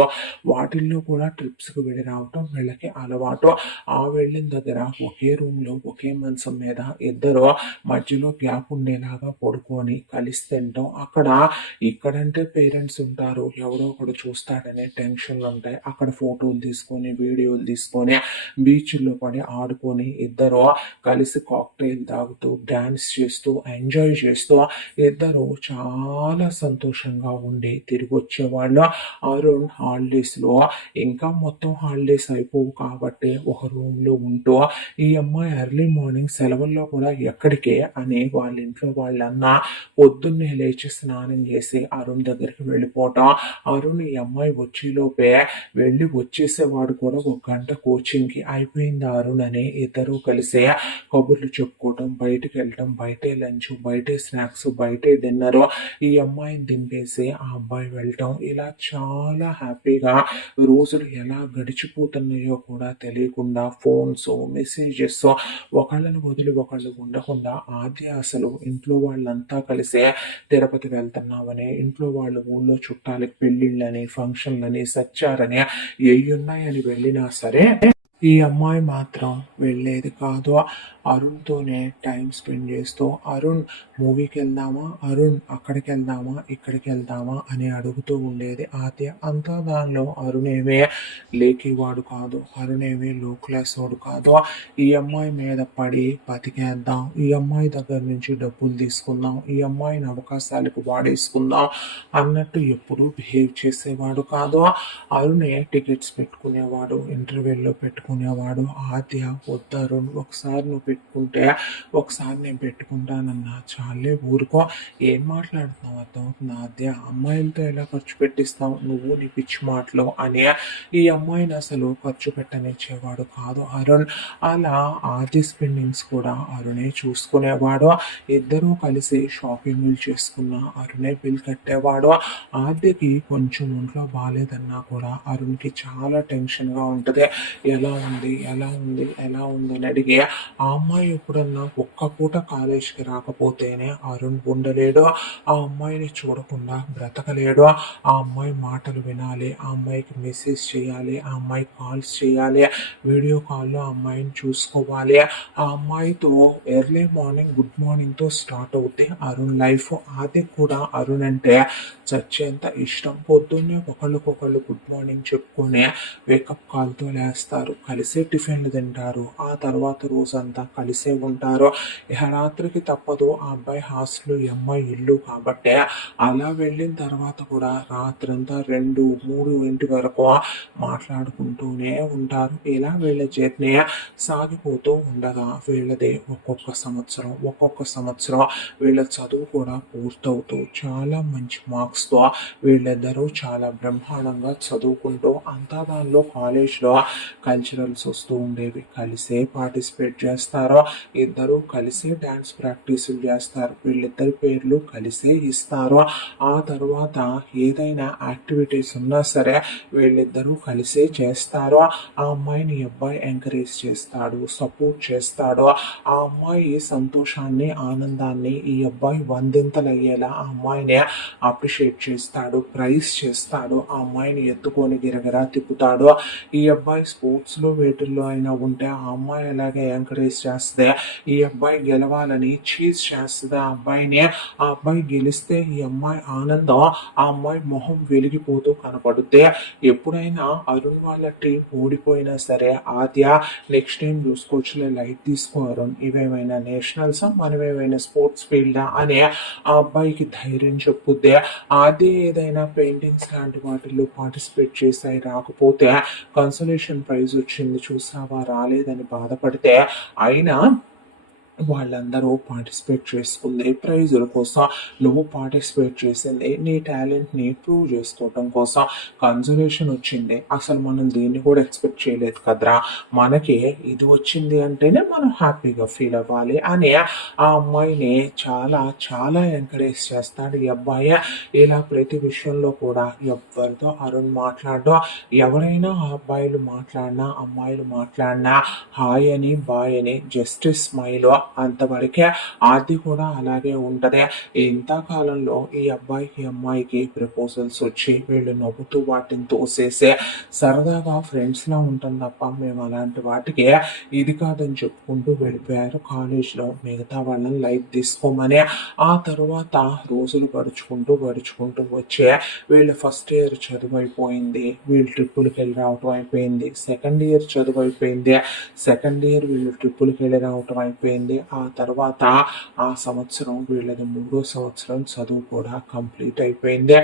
వాటిల్లో కూడా ట్రిప్స్కి వెళ్ళి రావటం వీళ్ళకి అలవాటు. ఆ వెళ్ళిన దగ్గర ఒకే రూమ్లో ఒకే మంచం మీద ఇద్దరు మధ్యలో గ్యాప్ ఉండేలాగా పడుకొని కలిసి తింటాం. ఇక్కడంటే పేరెంట్స్ ఉంటారు, ఎవరో ఒకడు చూస్తాడనే టెన్షన్లు ఉంటాయి. అక్కడ ఫోటోలు తీసుకొని వీడియోలు తీసుకొని బీచ్లో పడి ఆడుకొని ఇద్దరు కలిసి కాక్టైల్ తాగుతూ డ్యాన్స్ చేస్తూ ఎంజాయ్ చేస్తూ ఇద్దరు చాలా సంతోషంగా ఉండి తిరిగి వచ్చేవాళ్ళు. అరుణ్ హాలిడేస్లో ఇంకా మొత్తం హాలిడేస్ అయిపోవు కాబట్టి ఒక రూమ్లో ఉంటూ ఈ అమ్మాయి ఎర్లీ మార్నింగ్ సెలవుల్లో కూడా ఎక్కడికే అని వాళ్ళ ఇంట్లో వాళ్ళన్నా పొద్దున్నే లేచి స్నానం చేసి అరుణ్ దగ్గరికి వెళ్ళిపోవటం. అరుణ్ ఈ అమ్మాయి వచ్చేలోపే వెళ్ళి వచ్చేసేవాడు కూడా, ఒక గంట కోచింగ్కి అయిపోయింది అరుణ్ అని ఇద్దరు కలిసి కబుర్లు చెప్పుకోవటం, బయటకు వెళ్ళటం, బయటే లంచ్, బయటే స్నాక్స్, బయటే డిన్నర్, ఈ అమ్మాయిని దింపేసి ఆ అబ్బాయి వెళ్ళటం, ఇలా చాలా హ్యాపీగా రోజులు ఎలా గడిచిపోతున్నాయో కూడా తెలియకుండా ఫోన్స్, మెసేజెస్, ఒకళ్ళని వదిలి ఒకళ్ళు ఉండకుండా ఆద్య అసలు ఇంట్లో వాళ్ళంతా కలిసి తిరుపతి వెళ్తున్నామని, ఇంట్లో వాళ్ళు ఊళ్ళో చుట్టాలకి పెళ్ళిళ్ళని, ఫంక్షన్లని, సచ్చారని ఏయున్నాయని వెళ్ళినా సరే ఈ అమ్మాయి మాత్రం వెళ్ళేది కాదు. అరుణ్తోనే టైం స్పెండ్ చేస్తూ అరుణ్ మూవీకి వెళ్దామా, అరుణ్ అక్కడికి వెళ్దామా, ఇక్కడికి వెళ్దామా అని అడుగుతూ ఉండేది ఆద్య. అంతా దానిలో అరుణ్ ఏమీ లేకేవాడు కాదు, అరుణ్ ఏమీ లో క్లాస్ వాడు కాదు. ఈ అమ్మాయి మీద పడి బతికేద్దాం, ఈ అమ్మాయి దగ్గర నుంచి డబ్బులు తీసుకుందాం, ఈ అమ్మాయిని అవకాశాలకు వాడేసుకుందాం అన్నట్టు ఎప్పుడూ బిహేవ్ చేసేవాడు కాదు. అరుణే టికెట్స్ పెట్టుకునేవాడు, ఇంటర్వ్యూలో పెట్టుకునేవాడు. ఆద్య వద్దు అరుణ్, ఒకసారి నువ్వు పెట్టుకుంటే ఒకసారి నేను పెట్టుకుంటానన్నా, చాలే ఊరుకో, ఏం మాట్లాడుతున్నావు అర్థమవుతుంది ఆద్య, అమ్మాయిలతో ఎలా ఖర్చు పెట్టిస్తావు నువ్వు నీ పిచ్చి మాటలు అని ఈ అమ్మాయిని అసలు ఖర్చు పెట్టనిచ్చేవాడు కాదు అరుణ్. అలా ఆద్య స్పెండింగ్స్ కూడా అరుణే చూసుకునేవాడు. ఇద్దరూ కలిసి షాపింగ్లు చేసుకున్న అరుణే బిల్ కట్టేవాడు. ఆద్యకి కొంచెం ఒంట్లో బాగాలేదన్నా కూడా అరుణ్కి చాలా టెన్షన్గా ఉంటుంది. ఎలా ఎలా ఉంది అని అడిగి ఆ అమ్మాయి ఎప్పుడన్నా ఒక్క పూట కాలేజ్కి రాకపోతేనే అరుణ్ ఉండలేడు. ఆ అమ్మాయిని చూడకుండా బ్రతకలేడు. ఆ అమ్మాయి మాటలు వినాలి, ఆ అమ్మాయికి మెసేజ్ చేయాలి, ఆ అమ్మాయి కాల్స్ చేయాలి, వీడియో కాల్లో ఆ అమ్మాయిని చూసుకోవాలి. ఆ అమ్మాయితో ఎర్లీ మార్నింగ్ గుడ్ మార్నింగ్తో స్టార్ట్ అవుద్ది అరుణ్ లైఫ్. అది కూడా అరుణ్ అంటే చచ్చేంత ఇష్టం. పొద్దున్నే ఒకళ్ళకొకళ్ళు గుడ్ మార్నింగ్ చెప్పుకొని వేకప్ కాల్తో లేస్తారు, కలిసే టిఫిన్లు తింటారు, ఆ తర్వాత రోజంతా కలిసే ఉంటారు. ఇక రాత్రికి తప్పదు, ఆ అబ్బాయి హాస్టల్, ఈ అమ్మాయి ఇల్లు కాబట్టి అలా వెళ్ళిన తర్వాత కూడా రాత్రంతా 2-3 ఇంటి వరకు మాట్లాడుకుంటూనే ఉంటారు. ఇలా వీళ్ళ జర్నీ సాగిపోతూ ఉండగా వీళ్ళది ఒక్కొక్క సంవత్సరం వీళ్ళ చదువు కూడా పూర్తవుతూ చాలా మంచి మార్క్స్తో వీళ్ళిద్దరూ చాలా బ్రహ్మాండంగా చదువుకుంటూ అంతా దానిలో కాలేజ్లో కల్చరల్స్ వస్తూ ఉండేవి, కలిసే పార్టిసిపేట్ చేస్తారు, ఇద్దరు కలిసే డ్యాన్స్ ప్రాక్టీసులు చేస్తారు, వీళ్ళిద్దరి పేర్లు కలిసే ఇస్తారు. ఆ తర్వాత ఏదైనా యాక్టివిటీస్ ఉన్నా సరే వీళ్ళిద్దరూ కలిసే చేస్తారు. ఆ అమ్మాయిని ఈ అబ్బాయి ఎంకరేజ్ చేస్తాడు, సపోర్ట్ చేస్తాడు. ఆ అమ్మాయి సంతోషాన్ని, ఆనందాన్ని ఈ అబ్బాయి వందింతలయ్యేలా ఆ అమ్మాయిని అప్రిషియేట్ చేస్తాడు, ప్రైజ్ చేస్తాడు, ఆ అమ్మాయిని ఎత్తుకొని గిరగిరా తిప్పుతాడు. ఈ అబ్బాయి స్పోర్ట్స్లో వేటిల్లో అయినా ఉంటే ఆ అమ్మాయి అలాగే ఎంకరేజ్ చేస్తే ఈ అబ్బాయి గెలవాలని చీజ్ చేస్తుంది ఆ అబ్బాయిని. ఆ అబ్బాయి గెలిస్తే ఈ అమ్మాయి ఆనందం ఆ అమ్మాయి మొహం వెలిగిపోతూ కనపడుద్ది. ఎప్పుడైనా అరుణ్ వాళ్ళ టీం ఓడిపోయినా సరే ఆద్య నెక్స్ట్ టైం చూసుకోవచ్చులే, లైట్ తీసుకో అరుణ్, ఇవేమైనా నేషనల్స్, మనమేమైనా స్పోర్ట్స్ ఫీల్డా అని ఆ అబ్బాయికి ధైర్యం చెప్పుద్ది. ఆద్య ఏదైనా పెయింటింగ్స్ లాంటి వాటిల్లో పార్టిసిపేట్ చేసాయి, రాకపోతే కన్సోలేషన్ ప్రైజ్ వచ్చింది చూసావా రాలేదని బాధపడితే అయినా వాళ్ళందరూ పార్టిసిపేట్ చేసుకుంది ప్రైజుల కోసం, నువ్వు పార్టిసిపేట్ చేసింది నీ టాలెంట్ని ప్రూవ్ చేసుకోవటం కోసం, కన్జర్వేషన్ వచ్చింది, అసలు మనం దీన్ని కూడా ఎక్స్పెక్ట్ చేయలేదు కదరా, మనకి ఇది వచ్చింది అంటేనే మనం హ్యాపీగా ఫీల్ అవ్వాలి అని ఆ అమ్మాయిని చాలా చాలా ఎంకరేజ్ చేస్తాడు ఈ అబ్బాయి. ఇలా ప్రతి విషయంలో కూడా ఎవరితో అరుణ్ మాట్లాడడం, ఎవరైనా అబ్బాయిలు మాట్లాడినా అమ్మాయిలు మాట్లాడినా హాయ్ అని బాయ్ అని జస్ట్ స్మైల్, అంతవరకే. ఆది కూడా అలాగే ఉంటది. ఇంతకాలంలో ఈ అబ్బాయికి అమ్మాయికి ప్రపోజల్స్ వచ్చి వీళ్ళు నవ్వుతూ వాటిని తోసేసి సరదాగా ఫ్రెండ్స్ లా ఉంటాం తప్ప మేము అలాంటి వాటికి ఇది కాదని చెప్పుకుంటూ వెళ్ళిపోయారు కాలేజ్లో మిగతా వాళ్ళని లైట్ తీసుకోమని. ఆ తర్వాత రోజులు గడుచుకుంటూ వచ్చే వీళ్ళ ఫస్ట్ ఇయర్ చదువు అయిపోయింది, వీళ్ళు ట్రిప్పులకి వెళ్ళి రావటం అయిపోయింది, సెకండ్ ఇయర్ చదువు అయిపోయింది, సెకండ్ ఇయర్ వీళ్ళు ట్రిప్పులకి వెళ్ళి రావటం అయిపోయింది. ఆ తర్వాత ఆ సంవత్సరం వీళ్ళది 3వ సంవత్సరం చదువు కూడా కంప్లీట్ అయిపోయింది.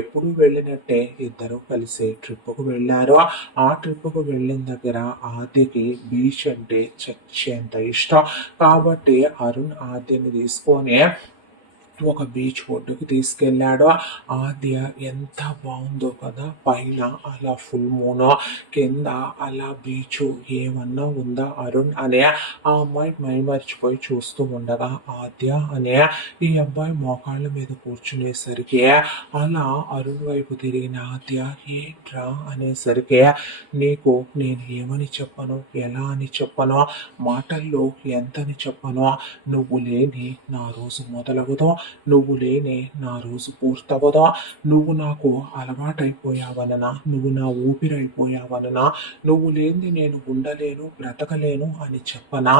ఎప్పుడు వెళ్ళినట్టే ఇద్దరు కలిసి ట్రిప్పుకు వెళ్ళారు. ఆ ట్రిప్పుకు వెళ్ళిన దగ్గర ఆద్యకి బీచ్ అంటే చచ్చేంత ఇష్టం కాబట్టి అరుణ్ ఆద్యని తీసుకొని ఒక బీచ్ ఒడ్డుకు తీసుకెళ్ళాడు. ఆద్య ఎంత బాగుందో కదా, పైన అలా ఫుల్ మూన్, కింద అలా బీచ్, ఏమన్నా ఉందా అరుణ్ అనే ఆ అమ్మాయి మైమర్చిపోయి చూస్తూ ఉండగా ఆద్య అనే ఈ అబ్బాయి మోకాళ్ళ మీద కూర్చునేసరికి అలా అరుణ్ వైపు తిరిగిన ఆద్య ఏంట్రా అనేసరికి నీకు నేను ఏమని చెప్పను, ఎలా అని చెప్పను, మాటల్లో ఎంతని చెప్పను, నువ్వు లేని నా రోజు మొదలవదో, నువ్వు లేని నా రోజు పూర్తవదా, నువ్వు నాకు అలవాటైపోయావననా, నువ్వు నా ఊపిరైపోయావననా, నువ్వు లేని నేను ఉండలేను బ్రతకలేను అని చెప్పనా.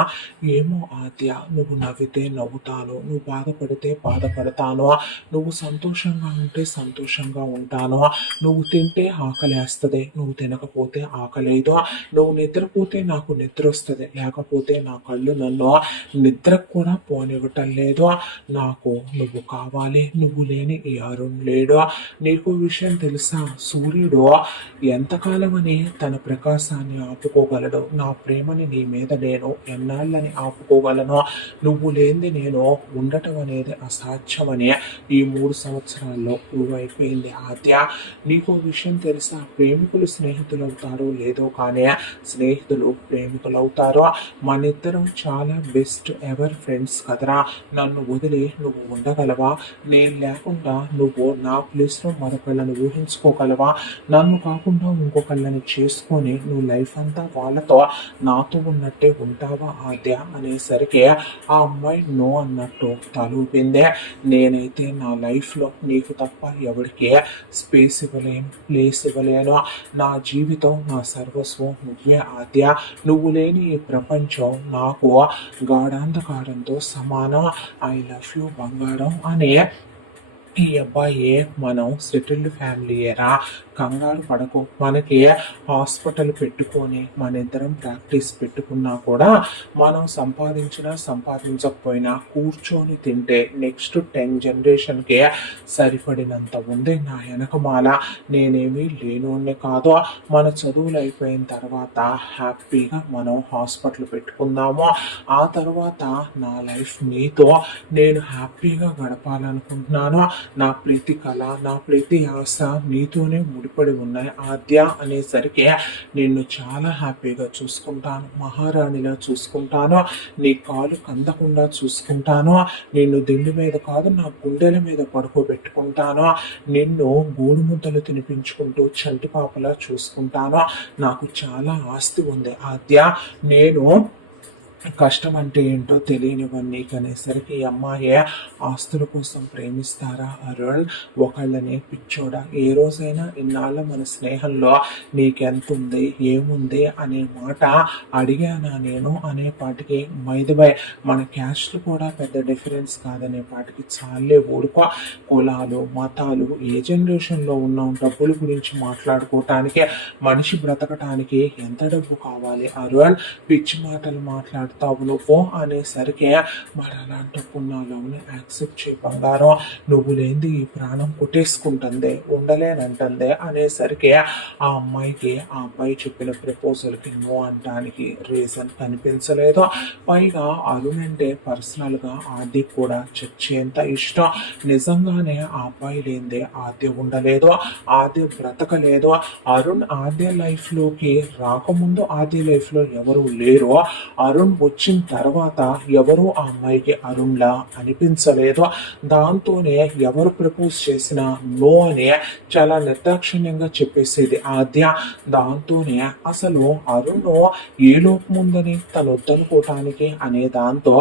ఏమో ఆద్య, నువ్వు నవ్వితే నవ్వుతాను, నువ్వు బాధపడితే బాధపడతాను, నువ్వు సంతోషంగా ఉంటే సంతోషంగా ఉంటాను, నువ్వు తింటే ఆకలేస్తుంది, నువ్వు తినకపోతే ఆకలేదు, నువ్వు నిద్రపోతే నాకు నిద్ర వస్తుంది, లేకపోతే నా కళ్ళు నన్ను నిద్రకు కూడా పోనివ్వటం లేదు, నాకు నువ్వు కావాలి, నువ్వు లేని ఈ అరుణ్ లేడు. నీకు విషయం తెలుసా, సూర్యుడు ఎంతకాలమని తన ప్రకాశాన్ని ఆపుకోగలడు, నా ప్రేమని నీ మీద నేను ఎన్నాళ్ళని ఆపుకోగలను, నువ్వు లేనిది నేను ఉండటం అనేది అసాధ్యమని ఈ 3 సంవత్సరాల్లో ప్రూవ్ అయిపోయింది ఆద్య. నీకు విషయం తెలుసా, ప్రేమికులు స్నేహితులు అవుతారో లేదో కానీ స్నేహితులు ప్రేమికులు అవుతారు. మనిద్దరం చాలా బెస్ట్ ఎవర్ ఫ్రెండ్స్ కదరా, నన్ను వదిలి నువ్వు ఉండగలవా? నేను లేకుండా నువ్వు నా ప్లేస్‌లో మరొకళ్ళని ఊహించుకోగలవా? నన్ను కాకుండా ఇంకొకళ్ళని చేసుకొని నువ్వు లైఫ్ అంతా వాళ్ళతో నాతో ఉన్నట్టే ఉంటావా ఆద్య అనేసరికి ఆ అమ్మాయి నో అన్నట్టు తలూపిందే. నేనైతే నా లైఫ్‌లో నీకు తప్ప ఎవరికీ స్పేస్ ఇవ్వలేను, ప్లేస్ ఇవ్వలేను. నా జీవితం, నా సర్వస్వం నువ్వే ఆద్య. నువ్వు లేని ఈ ప్రపంచం నాకు గాఢాంధకారంతో సమానం. ఐ లవ్ యూ బంగారం అనే ఈ అబ్బాయి మనం సెటిల్డ్ ఫ్యామిలీయేరా, కంగారు పడకు. మనకి హాస్పిటల్ పెట్టుకొని మన ఇద్దరం ప్రాక్టీస్ పెట్టుకున్నా కూడా మనం సంపాదించినా సంపాదించకపోయినా కూర్చొని తింటే నెక్స్ట్ 10 జనరేషన్కి సరిపడినంత ఉంది నా వెనకమాల. నేనేమీ లేనోడిని కాదు. మన చదువులు అయిపోయిన తర్వాత హ్యాపీగా మనం హాస్పిటల్ పెట్టుకుందాము. ఆ తర్వాత నా లైఫ్ నీతో నేను హ్యాపీగా గడపాలనుకుంటున్నాను. నా ప్రతి కళ, నా ప్రతి ఆశ నీతోనే ముడిపడి ఉన్నాయి ఆద్య అనేసరికి నిన్ను చాలా హ్యాపీగా చూసుకుంటాను, మహారాణిలా చూసుకుంటాను, నీ కాలు కందకుండా చూసుకుంటాను, నిన్ను దిండు మీద కాదు నా గుండెల మీద పడుకోబెట్టుకుంటాను, నిన్ను గోడు ముద్దలు తినిపించుకుంటూ చంటి పాపలా చూసుకుంటాను. నాకు చాలా ఆస్తి ఉంది ఆద్య. నేను కష్టం అంటే ఏంటో తెలియనివ్వను నీకు అనేసరికి ఈ అమ్మాయి ఆస్తుల కోసం ప్రేమిస్తారా అరుణ్? ఒకళ్ళని పిచ్చోడా? ఏ రోజైనా ఇన్నాళ్ళ మన స్నేహంలో నీకెంత ఉంది, ఏముంది అనే మాట అడిగానా నేను అనేపాటికి మైదబై మన క్యాస్ట్లు కూడా పెద్ద డిఫరెన్స్ కాదనే పాటికి చాలే ఊరుకో. కులాలు, మతాలు ఏ జనరేషన్లో ఉన్నాం? డబ్బుల గురించి మాట్లాడుకోవటానికి, మనిషి బ్రతకటానికి ఎంత డబ్బు కావాలి అరుణ్? పిచ్చి మాటలు మాట్లాడుతావు నువ్వు అనేసరికి మరి అలాంటప్పుడు నా లవ్ని యాక్సెప్ట్ చేయ బంగారం. నువ్వు లేనిది ఈ ప్రాణం కొట్టేసుకుంటుంది, ఉండలేనంటుంది అనేసరికి ఆ అమ్మాయికి ఆ అబ్బాయి చెప్పిన ప్రపోజల్కి నో అనడానికి రీజన్ కనిపించలేదు. పైగా అరుణ్ అంటే పర్సనల్గా ఆద్య కూడా చచ్చేంత ఇష్టం. నిజంగానే ఆ అబ్బాయి లేనిదే ఆద్య ఉండలేదు, ఆద్య బ్రతకలేదు. అరుణ్ ఆద్య లైఫ్లోకి రాకముందు ఆద్య లైఫ్లో ఎవరు లేరు. అరుణ్ వచ్చిన తర్వాత ఎవరు ఆ అమ్మాయికి అరుణ్లా అనిపించలేదు. దాంతోనే ఎవరు ప్రపోజ్ చేసినా నో అని చాలా నిర్దాక్షిణ్యంగా చెప్పేసేది ఆద్య. దాంతోనే అసలు అరుణ్ ఏ లోపం ఉందని తను వద్దనుకోవటానికి అనే దాంతో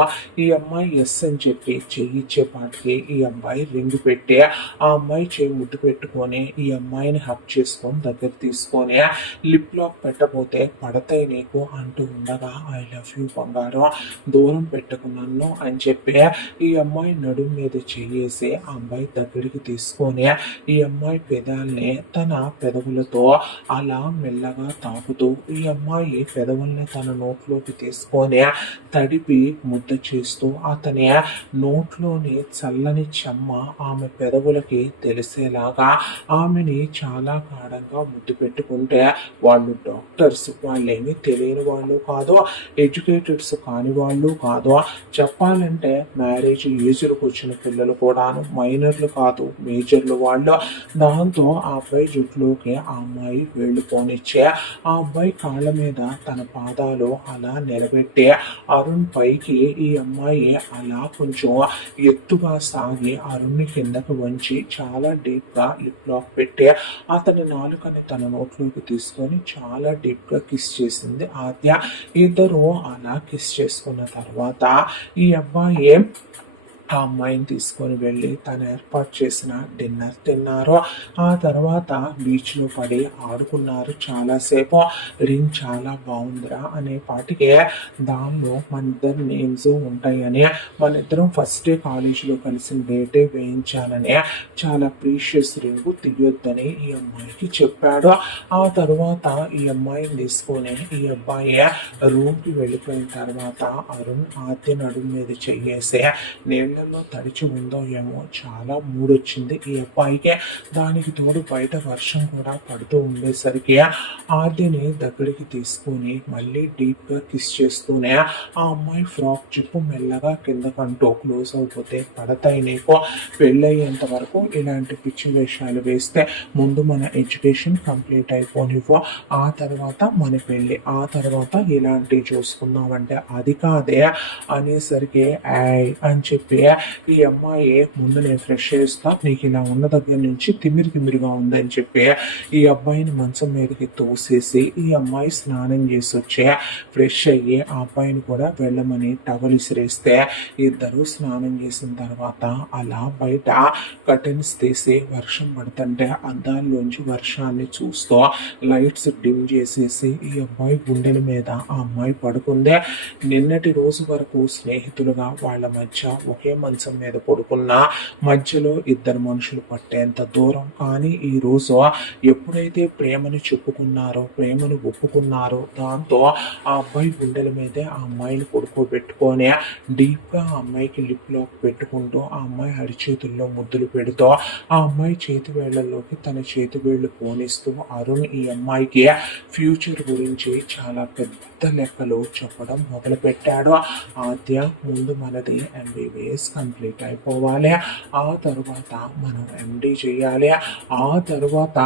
ఈ అమ్మాయి ఎస్ అని చెప్పి చెయ్యిచ్చేపాటికి ఈ అబ్బాయి రింగు పెట్టి ఆ అమ్మాయి చేయి ముద్దు పెట్టుకొని ఈ అమ్మాయిని హక్ చేసుకొని దగ్గర తీసుకొని లిప్ లాక్ పెట్టబోతే పడతాయి నీకు అంటూ ఉండగా ఐ లవ్ యూ బంగారం, దూరం పెట్టుకు నన్ను అని చెప్పి ఈ అమ్మాయి నడుము మీద చేయేసి ఆ అమ్మాయి దగ్గరికి తీసుకొని ఈ అమ్మాయి పెదాల్ని తన పెదవులతో అలా మెల్లగా తాకుతూ ఈ అమ్మాయి పెదవుల్ని తన నోట్లోకి తీసుకొని తడిపి ముద్ద చేస్తూ అతని నోట్లోని చల్లని చెమ్మ ఆమె పెదవులకి తెలిసేలాగా ఆమెని చాలా గాఢంగా ముద్దు పెట్టుకుంటే వాళ్ళు డాక్టర్స్, వాళ్ళేమీ తెలియని వాళ్ళు కాదు, ఎడ్యుకేటెడ్స్ కాని వాళ్ళు కాదు. చెప్పాలంటే మ్యారేజ్ ఏజ్లకు వచ్చిన పిల్లలు కూడాను మైనర్లు కాదు, మేజర్లు వాళ్ళు. దాంతో ఆ అబ్బాయి జుట్టులోకి ఆ అమ్మాయి వెళ్ళిపోనిచ్చే ఆ అబ్బాయి కాళ్ళ మీద తన పాదాలు అలా నిలబెట్టి అరుణ్ పైకి ఈ అమ్మాయి అలా కొంచెం ఎత్తుగా సాగి అరుణ్ని కిందకు వంచి చాలా డీప్ గా లిప్ లాక్ పెట్టి అతని నాలుకని తన నోట్లోకి తీసుకొని చాలా డీప్ గా కిస్ చేసింది ఆద్య. ఇద్దరు అలా కిస్ చేసుకున్న తర్వాత ఈ అబ్బాయి ఆ అమ్మాయిని తీసుకొని వెళ్ళి తను ఏర్పాటు చేసిన డిన్నర్ తిన్నారు. ఆ తర్వాత బీచ్లో పడి ఆడుకున్నారు చాలాసేపు. రింగ్ చాలా బాగుందిరా అనే పాటికి దానిలో మన ఇద్దరు నేమ్స్ ఉంటాయని, మన ఇద్దరం ఫస్ట్ డే కాలేజీలో కలిసిన డేటే వేయించాలని, చాలా ప్రీషియస్ రింగు తీయొద్దని ఈ అమ్మాయికి చెప్పాడు. ఆ తర్వాత ఈ అమ్మాయిని తీసుకొని ఈ అబ్బాయి రూమ్కి వెళ్ళిపోయిన తర్వాత అరుణ్ ఆద్య నడుము మీద చెయ్యేసి నీళ్లలో తడిచి ఉందో ఏమో చాలా మూడొచ్చింది ఈ అబ్బాయికి. దానికి తోడు బయట వర్షం కూడా పడుతూ ఉండేసరికి ఆద్యని దగ్గరికి తీసుకుని మళ్ళీ డీప్ గా కిస్ చేస్తూనే ఆ అమ్మాయి ఫ్రాక్ జిప్పు మెల్లగా కిందకంటూ క్లోజ్ అయిపోతే పడతాయి నీకు. పెళ్ళయ్యేంత వరకు ఇలాంటి పిచ్చి వేషాలు వేస్తే ముందు మన ఎడ్యుకేషన్ కంప్లీట్ అయిపోనివ్వు, ఆ తర్వాత మన పెళ్ళి, ఆ తర్వాత ఇలాంటివి చూసుకుందామంటే అది కాదే అనేసరికి అని చెప్పి ఈ అమ్మాయి ముందు నేను ఫ్రెష్ చేస్తా, నీకు ఇలా ఉన్న దగ్గర నుంచి తిమిరిగా ఉందని చెప్పి ఈ అబ్బాయిని మంచం మీదకి తోసేసి ఈ అమ్మాయి స్నానం చేసి వచ్చి ఫ్రెష్ అయ్యి ఆ అబ్బాయిని కూడా వెళ్ళమని టవల్ విసిరేస్తే ఇద్దరు స్నానం చేసిన తర్వాత అలా బయట కర్టెన్స్ తీసి వర్షం పడుతుంటే అద్దాల్లోంచి వర్షాన్ని చూస్తూ లైట్స్ డిమ్ చేసేసి ఈ అబ్బాయి గుండెల మీద ఆ అమ్మాయి పడుకుందే. నిన్నటి రోజు వరకు స్నేహితులుగా వాళ్ళ మధ్య ఒకే మంచం మీద పడుకున్న మధ్యలో ఇద్దరు మనుషులు పట్టేంత దూరం. కానీ ఈ రోజు ఎప్పుడైతే ప్రేమను చెప్పుకున్నారో, ప్రేమను ఒప్పుకున్నారో, దాంతో ఆ అబ్బాయి గుండెల మీదే ఆ అమ్మాయిని పడుకోబెట్టుకొని డీప్ గా ఆ అమ్మాయికి లిప్ లాక్ పెట్టుకుంటూ ఆ అమ్మాయి అరిచేతుల్లో ముద్దులు పెడుతూ ఆ అమ్మాయి చేతి వేళ్లలోకి తన చేతి వేళ్లు పోనిస్తూ అరుణ్ ఈ అమ్మాయికి ఫ్యూచర్ గురించి చాలా పెద్ద లెక్కలు చెప్పడం మొదలు పెట్టాడు. ఆద్య, ముందు మనది MBBS కంప్లీట్ అయిపోవాలి, ఆ తరువాత మనం MD చేయాలి, ఆ తరువాత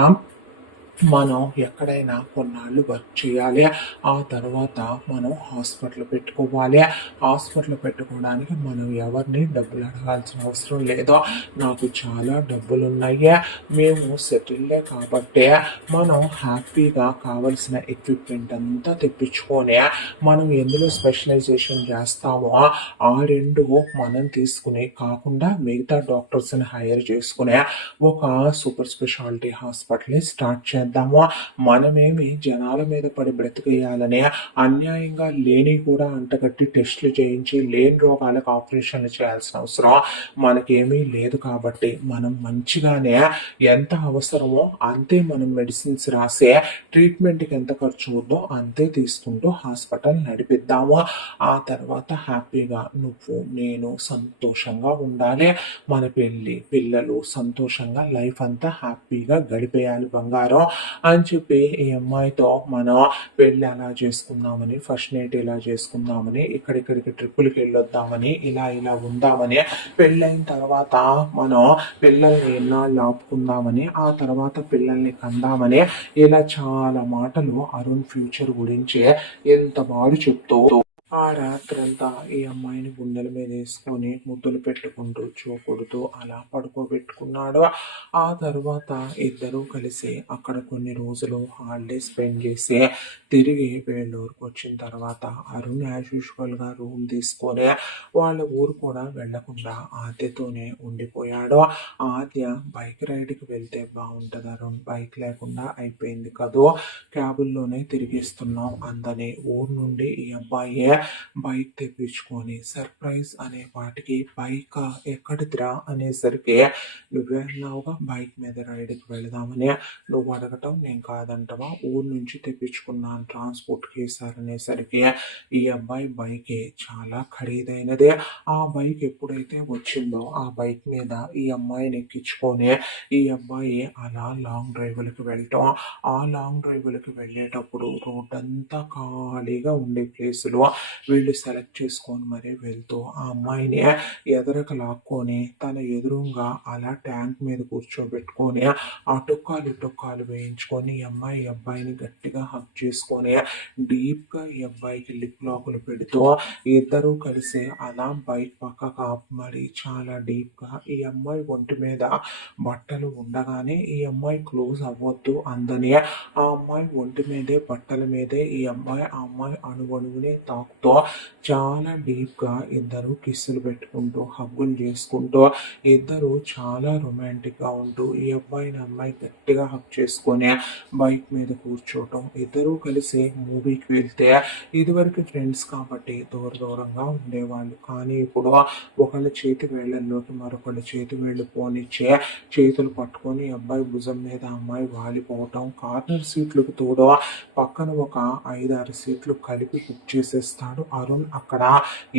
మనం ఎక్కడైనా కొన్నాళ్ళు వర్క్ చేయాలి, ఆ తర్వాత మనం హాస్పిటల్ పెట్టుకోవాలి. హాస్పిటల్ పెట్టుకోవడానికి మనం ఎవరిని డబ్బులు అడగాల్సిన అవసరం లేదు, నాకు చాలా డబ్బులు ఉన్నాయి, మేము సెటిల్డే కాబట్టి మనం హ్యాపీగా కావలసిన ఎక్విప్మెంట్ అంతా తెప్పించుకొని మనం ఎందులో స్పెషలైజేషన్ చేస్తామో ఆ రెండు మనం తీసుకుని కాకుండా మిగతా డాక్టర్స్ని హైర్ చేసుకుని ఒక సూపర్ స్పెషాలిటీ హాస్పిటల్ని స్టార్ట్ చేద్దాము. మనమేమి జనాల మీద పడి బ్రతికేయాలని అన్యాయంగా లేని కూడా అంటగట్టి టెస్టులు చేయించి లేని రోగాలకు ఆపరేషన్లు చేయాల్సిన అవసరం మనకేమీ లేదు. కాబట్టి మనం మంచిగానే ఎంత అవసరమో అంతే మనం మెడిసిన్స్ రాసే ట్రీట్మెంట్కి ఎంత ఖర్చు అవుతుందో అంతే తీసుకుంటూ హాస్పిటల్ నడిపిద్దాము. ఆ తర్వాత హ్యాపీగా నువ్వు నేను సంతోషంగా ఉండాలి, మన పెళ్ళి పిల్లలు సంతోషంగా లైఫ్ అంతా హ్యాపీగా గడిపేయాలి బంగారం అని చెప్పి ఈ అమ్మాయితో మనం పెళ్ళి ఎలా చేసుకుందామని, ఫస్ట్ నైట్ ఎలా చేసుకుందామని, ఇక్కడిక్కడికి ట్రిప్పులకి వెళ్ళొద్దామని, ఇలా ఉందామని, పెళ్ళైన తర్వాత మనం పిల్లల్ని ఎన్నాళ్ళు ఆపుకుందామని, ఆ తర్వాత పిల్లల్ని కందామని, ఇలా చాలా మాటలు అరుణ్ ఫ్యూచర్ గురించి ఎంత బాడు చెప్తూ ఆ రాత్రంతా ఈ అమ్మాయిని గుండెల మీద వేసుకొని ముద్దులు పెట్టుకుంటూ చూపుడుతూ అలా పడుకోబెట్టుకున్నాడు. ఆ తర్వాత ఇద్దరూ కలిసి అక్కడ కొన్ని రోజులు హాలిడే స్పెండ్ చేసి తిరిగి వేలూరుకు వచ్చిన తర్వాత అరుణ్ యాజ్ యూజువల్ గా రూమ్ తీసుకొని వాళ్ళ ఊరు కూడా వెళ్లకుండా ఆద్యతోనే ఉండిపోయాడు. ఆద్య బైక్ రైడ్కి వెళ్తే బాగుంటది అరుణ్, బైక్ లేకుండా అయిపోయింది కదూ, క్యాబుల్లోనే తిరిగిస్తున్నాం అందని ఊరు నుండి ఈ అబ్బాయి బైక్ తెప్పించుకొని సర్ప్రైజ్ అనే వాటికి బైక్ ఎక్కడిదిరా అనేసరికి నువ్వే అన్నావుగా బైక్ మీద రైడ్కి వెళదామని, నువ్వు అడగటం నేను కాదంటవా, ఊరు నుంచి తెప్పించుకున్నాను ట్రాన్స్పోర్ట్ కేసారనేసరికి ఈ అబ్బాయి బైక్ చాలా ఖరీదైనదే. ఆ బైక్ ఎప్పుడైతే వచ్చిందో ఆ బైక్ మీద ఈ అమ్మాయిని ఎక్కించుకొని ఈ అబ్బాయి అలా లాంగ్ డ్రైవ్లకి వెళ్ళటం. ఆ లాంగ్ డ్రైవ్లకి వెళ్ళేటప్పుడు రోడ్డంతా ఖాళీగా ఉండే ప్లేసులో వీళ్ళు సెలెక్ట్ చేసుకొని మరీ వెళ్తూ ఆ అమ్మాయిని ఎదరకు లాక్కొని తన ఎదురుగా అలా ట్యాంక్ మీద కూర్చోబెట్టుకొని ఆ టొక్కాలు వేయించుకొని ఈ అబ్బాయిని గట్టిగా హక్ చేసుకొని డీప్ గా ఈ అబ్బాయికి లిప్ లాకులు పెడుతూ ఇద్దరు కలిసి అలా బైక్ పక్కకు ఆపమడి చాలా డీప్ గా ఈ అమ్మాయి ఒంటి మీద బట్టలు ఉండగానే ఈ అమ్మాయి క్లోజ్ అవ్వద్దు అందని ఆ అమ్మాయి ఒంటి మీదే బట్టల మీదే ఈ అమ్మాయి ఆ అమ్మాయి అణువణువునే తాకుతూ చాలా డీప్ గా ఇద్దరు కిస్సులు పెట్టుకుంటూ హగ్గులు చేసుకుంటూ ఇద్దరు చాలా రొమాంటిక్ గా ఉంటూ ఈ అబ్బాయిని అమ్మాయి గట్టిగా హక్ చేసుకొని బైక్ మీద కూర్చోవటం. ఇద్దరు కలిసి మూవీకి వెళ్తే ఇదివరకు ఫ్రెండ్స్ కాబట్టి దూరంగా ఉండేవాళ్ళు, కానీ ఇప్పుడు ఒకళ్ళ చేతి వేళ్లలోకి మరొకళ్ళ చేతి వేళ్ళు పోనిచ్చే చేతులు పట్టుకొని అబ్బాయి భుజం మీద అమ్మాయి వాలిపోవటం. కార్నర్ సీట్లకు తోడు పక్కన ఒక 5-6 సీట్లు కలిపి బుక్ చేసేస్తాడు అరుణ్. అక్కడ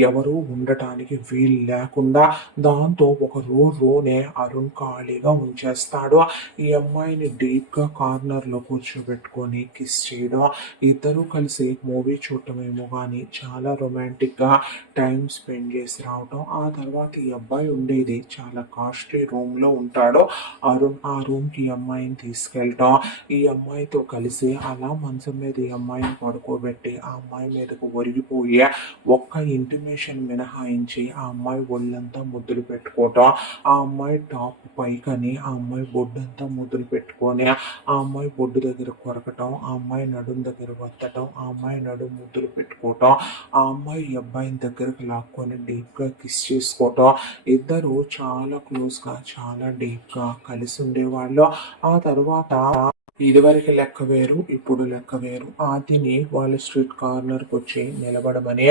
ఎవరు ఉండటానికి వీలు లేకుండా దాంతో ఒక రోనే అరుణ్ ఖాళీగా ఉంచేస్తాడు. ఈ అమ్మాయిని డీప్ గా కార్నర్ లో కూర్చోబెట్టుకొని కిస్ చేయడం, ఇద్దరు కలిసి మూవీ చూడటమేమో కానీ చాలా రొమాంటిక్ గా టైం స్పెండ్ చేసి రావటం. ఆ తర్వాత ఈ అబ్బాయి ఉండేది చాలా కాస్ట్లీ రూమ్ లో ఉంటాడు అరుణ్. ఆ రూమ్ కి ఈ అమ్మాయిని తీసుకెళ్ళటం, ఈ అమ్మాయితో కలిసి అలా మంచం మీద ఈ అమ్మాయిని పడుకోబెట్టి ఆ అమ్మాయి మీదకు ఒరిగిపోయి వెళ్ళిపోయి ఒక్క ఇంటిమేషన్ మినహాయించి ఆ అమ్మాయి ఒళ్ళంతా ముద్దులు పెట్టుకోవటం, ఆ అమ్మాయి టాప్ పైకని ఆ అమ్మాయి బొడ్డంతా ముద్దులు పెట్టుకొని ఆ అమ్మాయి బొడ్డు దగ్గర కొరకటం, ఆ అమ్మాయి నడుం దగ్గర వత్తటం, ఆ అమ్మాయి నడుం ముద్దులు పెట్టుకోవటం, ఆ అమ్మాయి ఈ అబ్బాయిని దగ్గరకు లాక్కొని డీప్గా కిస్ చేసుకోవటం. ఇద్దరు చాలా క్లోజ్గా చాలా డీప్గా కలిసి ఉండేవాళ్ళు. ఆ తర్వాత ఇదివరకు లెక్క వేరు, ఇప్పుడు లెక్క వేరు. ఆదిని వాళ్ళ స్ట్రీట్ కార్నర్కి వచ్చి నిలబడమని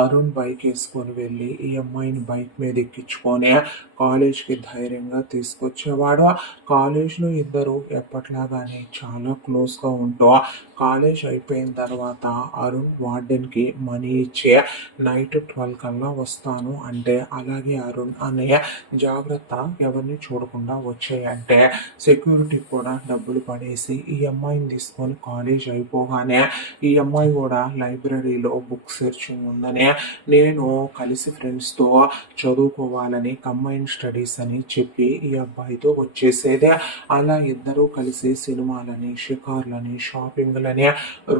అరుణ్ బైక్ వేసుకొని వెళ్ళి ఈ అమ్మాయిని బైక్ మీద ఎక్కించుకొని కాలేజ్కి ధైర్యంగా తీసుకొచ్చేవాడు. కాలేజ్లో ఇద్దరు ఎప్పట్లాగానే చాలా క్లోజ్గా ఉంటూ కాలేజ్ అయిపోయిన తర్వాత అరుణ్ వార్డెన్కి మనీ ఇచ్చి నైట్ 12 కల్లా వస్తాను అంటే, అలాగే అరుణ్ అనే జాగ్రత్త, ఎవరిని చూడకుండా వచ్చాయంటే సెక్యూరిటీ కూడా డబ్బులు పడేసి ఈ అమ్మాయిని తీసుకొని కాలేజ్ అయిపోగానే ఈ అమ్మాయి కూడా లైబ్రరీలో బుక్ సెర్చింగ్ ఉందని, నేను కలిసి ఫ్రెండ్స్తో చదువుకోవాలని కంబైన్ స్టడీస్ అని చెప్పి ఈ అబ్బాయితో వచ్చేసేదే. అలా ఇద్దరూ కలిసి సినిమాలని, షికార్లని, షాపింగ్లని,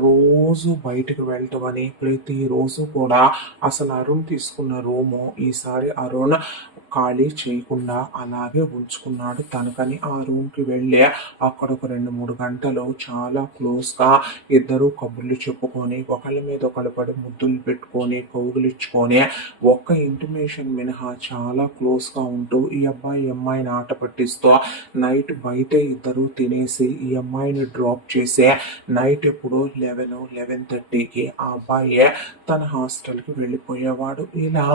రోజు బయటకు వెళ్ళటమని, ప్రతిరోజు కూడా అసలు అరుణ్ తీసుకున్న రూము ఈసారి అరుణ్ ఖాళీ చేయకుండా అలాగే ఉంచుకున్నాడు తనకని. ఆ రూమ్కి వెళ్ళి అక్కడ ఒక 2-3 గంటలు చాలా క్లోజ్గా ఇద్దరు కబుర్లు చెప్పుకొని ఒకళ్ళ మీద ఒకళ్ళు పడి ముద్దులు పెట్టుకొని కౌగులిచ్చుకొని ఒక్క ఇంటిమేషన్ మినహా చాలా క్లోజ్గా ఉంటూ ఈ అమ్మాయిని ఆట పట్టిస్తూ నైట్ బయట ఇద్దరు తినేసి ఈ అమ్మాయిని డ్రాప్ చేసి నైట్ ఎప్పుడో 11-11:30కి ఆ అబ్బాయి తన హాస్టల్కి వెళ్ళిపోయేవాడు. ఇలా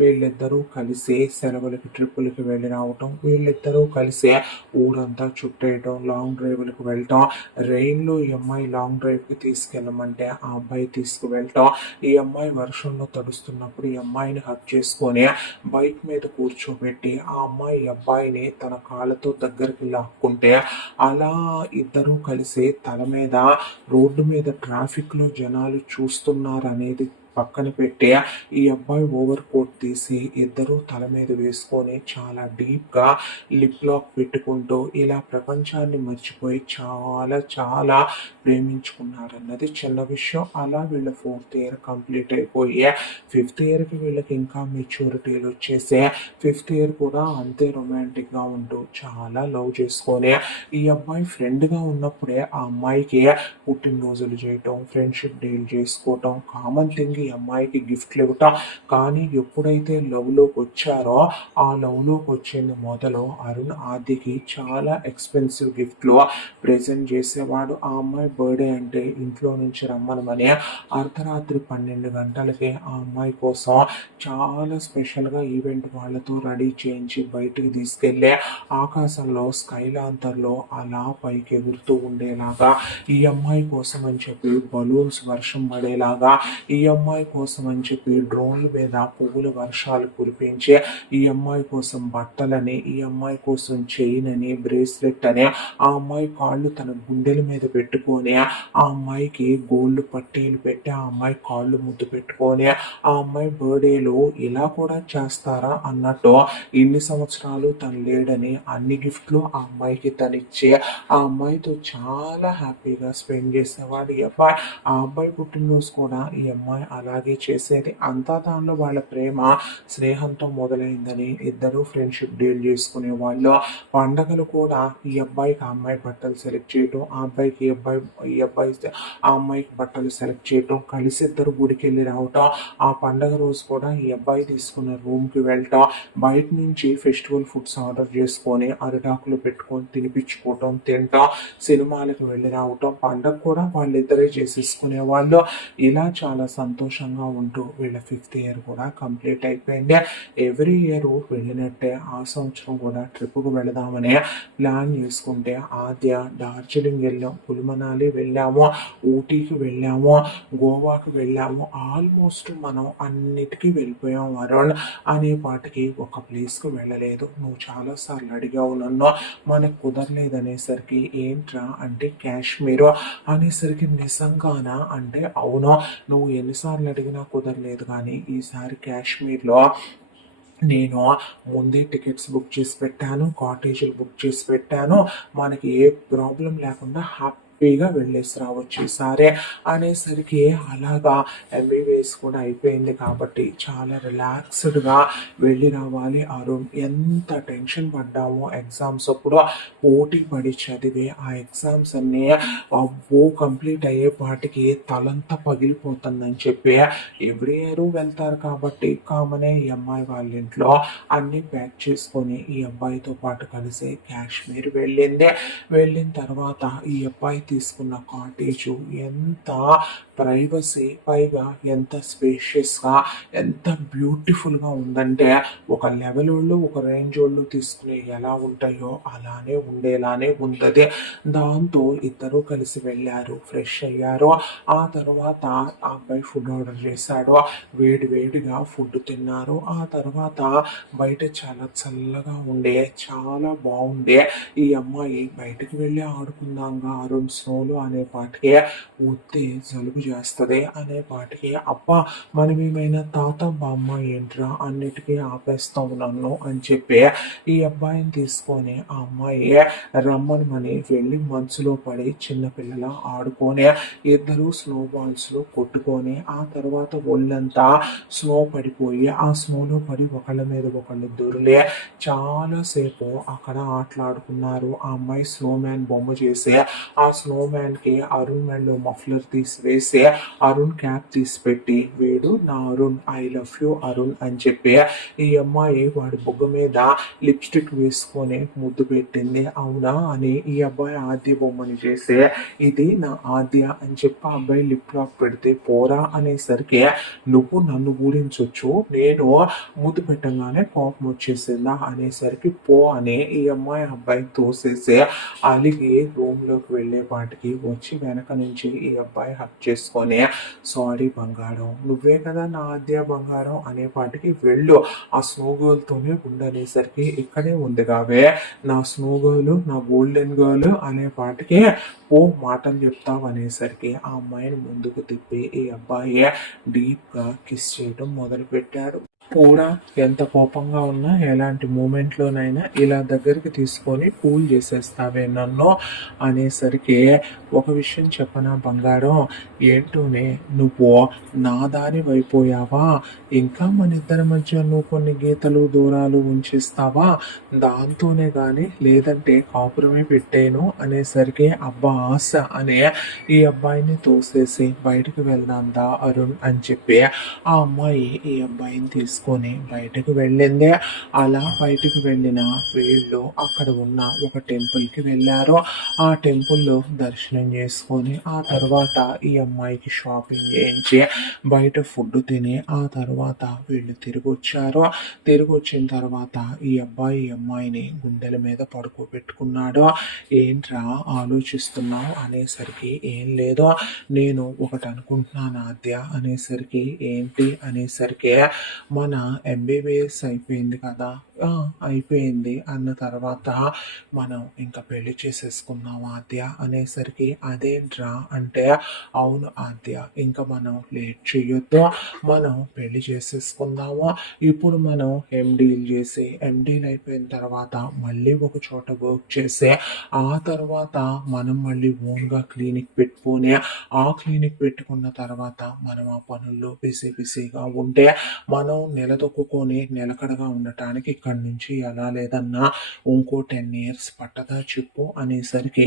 వీళ్ళిద్దరూ కలిసి సెలవులకి ట్రిప్పులకి వెళ్ళి రావటం, వీళ్ళిద్దరూ కలిసి ఊరంతా చుట్టేయటం, లాంగ్ డ్రైవ్లకు వెళ్ళటం, రెయిన్లో ఈ అమ్మాయి లాంగ్ డ్రైవ్కి తీసుకెళ్ళమంటే ఆ అబ్బాయి తీసుకువెళ్ళటం, ఈ అమ్మాయి వర్షంలో తడుస్తున్నప్పుడు ఈ అమ్మాయిని హక్ చేసుకొని బైక్ మీద కూర్చోబెట్టి ఆ అమ్మాయి అబ్బాయిని తన కాళ్ళతో దగ్గరికి లాక్కుంటే అలా ఇద్దరూ కలిసి తల మీద రోడ్డు మీద ట్రాఫిక్లో జనాలు చూస్తున్నారు అనేది పక్కన పెట్టి ఈ అబ్బాయి ఓవర్ కోట్ తీసి ఇద్దరు తల మీద వేసుకొని చాలా డీప్గా లిప్ లాక్ పెట్టుకుంటూ ఇలా ప్రపంచాన్ని మర్చిపోయి చాలా చాలా ప్రేమించుకున్నారన్నది చిన్న విషయం. అలా వీళ్ళ 4th ఇయర్ కంప్లీట్ అయిపోయి 5th ఇయర్కి వీళ్ళకి ఇంకా మెచ్యూరిటీలు వచ్చేసి 5th ఇయర్ కూడా అంతే రొమాంటిక్గా ఉంటూ చాలా లవ్ చేసుకొని ఈ అబ్బాయి ఫ్రెండ్గా ఉన్నప్పుడే ఆ అమ్మాయికి పుట్టినరోజులు చేయటం, ఫ్రెండ్షిప్ డేలు చేసుకోవటం కామన్ థింగ్. ఈ అమ్మాయికి గిఫ్ట్లు ఇవ్వటం. కానీ ఎప్పుడైతే లవ్లోకి వచ్చారో ఆ లవ్లోకి వచ్చింది మొదలు అరుణ్ ఆదికి చాలా ఎక్స్పెన్సివ్ గిఫ్ట్లు ప్రెజెంట్ చేసేవాడు. ఆ అమ్మాయి బర్త్డే అంటే ఇంట్లో నుంచి రమ్మనమని అర్ధరాత్రి 12 గంటలకి ఆ అమ్మాయి కోసం చాలా స్పెషల్గా ఈవెంట్ వాళ్ళతో రెడీ చేయించి బయటికి తీసుకెళ్ళి ఆకాశంలో స్కైలాంతర్లో అలా పైకి ఎగురుతూ ఉండేలాగా, ఈ అమ్మాయి కోసం అని చెప్పి బలూన్స్ వర్షం పడేలాగా, ఈ అమ్మాయి కోసం అని చెప్పి డ్రోన్ల మీద పువ్వుల వర్షాలు కురిపించి, ఈ అమ్మాయి కోసం బట్టలని, ఈ అమ్మాయి కోసం చైన్ అని, బ్రేస్లెట్ అని, ఆ అమ్మాయి కాళ్ళు తన గుండెల మీద పెట్టుకొని ఆ అమ్మాయికి గోల్డ్ పట్టీలు పెట్టి ఆ అమ్మాయి కాళ్ళు ముద్దు పెట్టుకొని ఆ అమ్మాయి బర్త్డేలో ఇలా కూడా చేస్తారా అన్నట్టు ఇన్ని సంవత్సరాలు తను లేడని అన్ని గిఫ్ట్లు ఆ అమ్మాయికి తనిచ్చి ఆ అమ్మాయితో చాలా హ్యాపీగా స్పెండ్ చేసేవాడు ఈ అబ్బాయి. ఆ అబ్బాయి పుట్టినరోజు కూడా ఈ అమ్మాయి అలాగే చేసేది. అంతా దానిలో వాళ్ళ ప్రేమ స్నేహంతో మొదలైందని ఇద్దరు ఫ్రెండ్షిప్ డీల్ చేసుకునే వాళ్ళు. పండగలు కూడా ఈ అబ్బాయికి ఆ అమ్మాయి బట్టలు సెలెక్ట్ చేయటం, ఆ అబ్బాయికి ఈ అబ్బాయి ఆ అమ్మాయికి బట్టలు సెలెక్ట్ చేయటం, కలిసి ఇద్దరు గుడికి వెళ్ళి రావటం, ఆ పండగ రోజు కూడా ఈ అబ్బాయి తీసుకున్న రూమ్కి వెళ్ళటం, బయట నుంచి ఫెస్టివల్ ఫుడ్స్ ఆర్డర్ చేసుకొని అరిటాకులు పెట్టుకొని తినిపించుకోవటం, తింటాం, సినిమాలకు వెళ్ళి రావటం, పండగ కూడా వాళ్ళిద్దరే చేసేసుకునే వాళ్ళు. ఇలా చాలా సంతోషంగా ఉంటూ వీళ్ళ 5th ఇయర్ కూడా కంప్లీట్ అయిపోయింది. ఎవ్రీ ఇయర్ వెళ్ళినట్టే ఆ సంవత్సరం కూడా ట్రిప్కు వెళదామని ప్లాన్ చేసుకుంటే ఆద్య డార్జిలింగ్ వెళ్ళాం, కులుమనాలి వెళ్ళాము, ఊటీకి వెళ్ళాము, గోవాకి వెళ్ళాము, ఆల్మోస్ట్ మనం అన్నిటికీ వెళ్ళిపోయాం. అరుణ్ అనే పాటికి ఒక ప్లేస్కి వెళ్ళలేదు. నువ్వు చాలాసార్లు అడిగావు నన్ను, మనకు కుదరలేదనేసరికి ఏంట్రా అంటే కాశ్మీర్ అనేసరికి నిజంగానా అంటే అవును, నువ్వు ఎన్నిసార్లు అడిగినా కుదరలేదు, కానీ ఈసారి కాశ్మీర్లో నేను ముందే టికెట్స్ బుక్ చేసి పెట్టాను, కాటేజీలు బుక్ చేసి పెట్టాను, మనకి ఏ ప్రాబ్లం లేకుండా హ్యాపీ హ్యాపీగా వెళ్ళేసి రావచ్చు ఈసారి అనేసరికి అలాగా ఎంబీబీఎస్ కూడా అయిపోయింది కాబట్టి చాలా రిలాక్స్డ్గా వెళ్ళి రావాలి. అరుణ్ ఎంత టెన్షన్ పడ్డామో ఎగ్జామ్స్ అప్పుడు పోటీ పడి చదివి ఆ ఎగ్జామ్స్ అన్నీ అవ్వో కంప్లీట్ అయ్యేపాటికి తలంతా పగిలిపోతుందని చెప్పి ఎవ్రీ ఇయర్ వెళ్తారు కాబట్టి కామనే ఈ అమ్మాయి వాళ్ళ ఇంట్లో అన్ని ప్యాక్ చేసుకొని ఈ అబ్బాయితో పాటు కలిసి కాశ్మీర్ వెళ్ళింది. వెళ్ళిన తర్వాత ఈ అబ్బాయి తీసుకున్న కాటేజ్ ఎంత ప్రైవసీ, పైగా ఎంత స్పేషియస్గా, ఎంత బ్యూటిఫుల్గా ఉందంటే ఒక లెవెల్ వాళ్ళు ఒక రేంజ్ వాళ్ళు తీసుకునే ఎలా ఉంటాయో అలానే ఉండేలానే ఉంటుంది. దాంతో ఇద్దరు కలిసి వెళ్ళారు, ఫ్రెష్ అయ్యారు. ఆ తర్వాత ఆ అబ్బాయి ఫుడ్ ఆర్డర్ చేశాడు, వేడి వేడిగా ఫుడ్ తిన్నారు. ఆ తర్వాత బయట చాలా చల్లగా ఉండే, చాలా బాగుండే. ఈ అమ్మాయి బయటికి వెళ్ళి ఆడుకుందాంగా అరుణ్ స్నోలు అనే పాటికి వద్దే జలుబు చేస్తుంది అనే పాటికి అబ్బా మనం ఏమైనా తాత బామ్మ ఏంట్రా అన్నిటికీ ఆపేస్తావు నన్ను అని చెప్పి ఈ అబ్బాయిని తీసుకొని ఆ అమ్మాయి రమ్మని వెళ్ళి మనసులో పడి చిన్నపిల్లల ఆడుకొని ఇద్దరు స్నో బాల్స్ లో కొట్టుకొని ఆ తర్వాత ఒళ్ళంతా స్నో పడిపోయి ఆ స్నోలో పడి ఒకళ్ళ మీద ఒకళ్ళు దొరిలే చాలాసేపు అక్కడ ఆటలాడుకున్నారు. ఆ అమ్మాయి స్నో మ్యాన్ బొమ్మ చేసి ఆ స్నో మ్యాన్ కి అరుణ్ మెడలో మఫ్లర్ తీసివేసి అరుణ్ క్యాప్ తీసి పెట్టి వీడు నా Arun, I love you Arun అని చెప్పి ఈ అమ్మాయి వాడి బొగ్గ మీద లిప్స్టిక్ వేసుకొని ముద్దు పెట్టింది. అవునా అని ఈ అబ్బాయి ఆద్య బొమ్మని చేసి ఇది నా ఆద్య అని చెప్పి ఆ అబ్బాయి లిప్ లాక్ పెడితే పోరా అనేసరికి నువ్వు నన్ను ఊరించొచ్చు, నేను ముద్దు పెట్టగానే కోపం వచ్చేసిందా అనేసరికి పో అని ఈ అమ్మాయి అబ్బాయి తోసేసి అలిగి రూమ్ లోకి వెళ్ళేపాటికి వచ్చి వెనక నుంచి ఈ అబ్బాయి హక్ చేసుకొని సారీ బంగారం, నువ్వే కదా నా ఆద్య బంగారం అనేపాటికి వెళ్ళు ఆ స్నో గర్ల్ తోనే ఉండనేసరికి ఇక్కడే ఉంది కావే నా స్నో గర్ల్, నా గోల్డెన్ గర్ల్ అనే పాటికి ఓ మాటలు చెప్తావు అనేసరికి ఆ అమ్మాయిని ముందుకు తిప్పి ఈ అబ్బాయి డీప్ గా కిస్ చేయడం మొదలు పెట్టాడు. కూడా ఎంత కోపంగా ఉన్నా ఎలాంటి మూమెంట్లోనైనా ఇలా దగ్గరికి తీసుకొని కూల్ చేసేస్తావే నన్ను అనేసరికి ఒక విషయం చెప్పనా బంగారం, ఏంటోనే నువ్వు నా దారి అయిపోయావా, ఇంకా మన ఇద్దరి మధ్య నువ్వు కొన్ని గీతలు దూరాలు ఉంచేస్తావా, దాంతోనే కానీ లేదంటే కాపురమే పెట్టేను అనేసరికి అబ్బా ఆశ అనే ఈ అబ్బాయిని తోసేసి బయటకు వెళ్దాందా అరుణ్ అని చెప్పి ఆ అమ్మాయి ఈ అబ్బాయిని తీసుకొని బయటకు వెళ్ళింది. అలా బయటకు వెళ్ళిన వీళ్ళు అక్కడ ఉన్న ఒక టెంపుల్కి వెళ్ళారు. ఆ టెంపుల్లో దర్శనం చేసుకొని ఆ తర్వాత ఈ అమ్మాయికి షాపింగ్ చేయించి బయట ఫుడ్ తిని ఆ తర్వాత వీళ్ళు తిరిగి వచ్చారు. తిరిగి వచ్చిన తర్వాత ఈ అబ్బాయి ఈ అమ్మాయిని గుండెల మీద పడుకోబెట్టుకున్నాడు. ఏంట్రా ఆలోచిస్తున్నావు అనేసరికి ఏం లేదు, నేను ఒకటి అనుకుంటున్నాను ఆద్య అనేసరికి ఏంటి అనేసరికి మన ఎంబీబీఎస్ అయిపోయింది కదా, అయిపోయింది అన్న తర్వాత మనం ఇంకా పెళ్లి చేసేసుకున్నాం ఆద్య అనేసరికి అదేంట్రా అంటే అవును ఆద్య ఇంకా మనం లేట్ చేయొద్దు, మనం పెళ్లి చేసేసుకుందాము. ఇప్పుడు మనం ఎండీలు చేసి ఎండీలు అయిపోయిన తర్వాత మళ్ళీ ఒక చోట వర్క్ చేసి ఆ తర్వాత మనం మళ్ళీ ఓన్గా క్లినిక్ పెట్టుకొని ఆ క్లినిక్ పెట్టుకున్న తర్వాత మనం ఆ పనుల్లో బిజీగా ఉంటే మనం నిలదొక్కుని నిలకడగా ఉండటానికి ఇక్కడి నుంచి ఎలా లేదన్నా ఇంకో 10 years పట్టదా చెప్పు అనేసరికి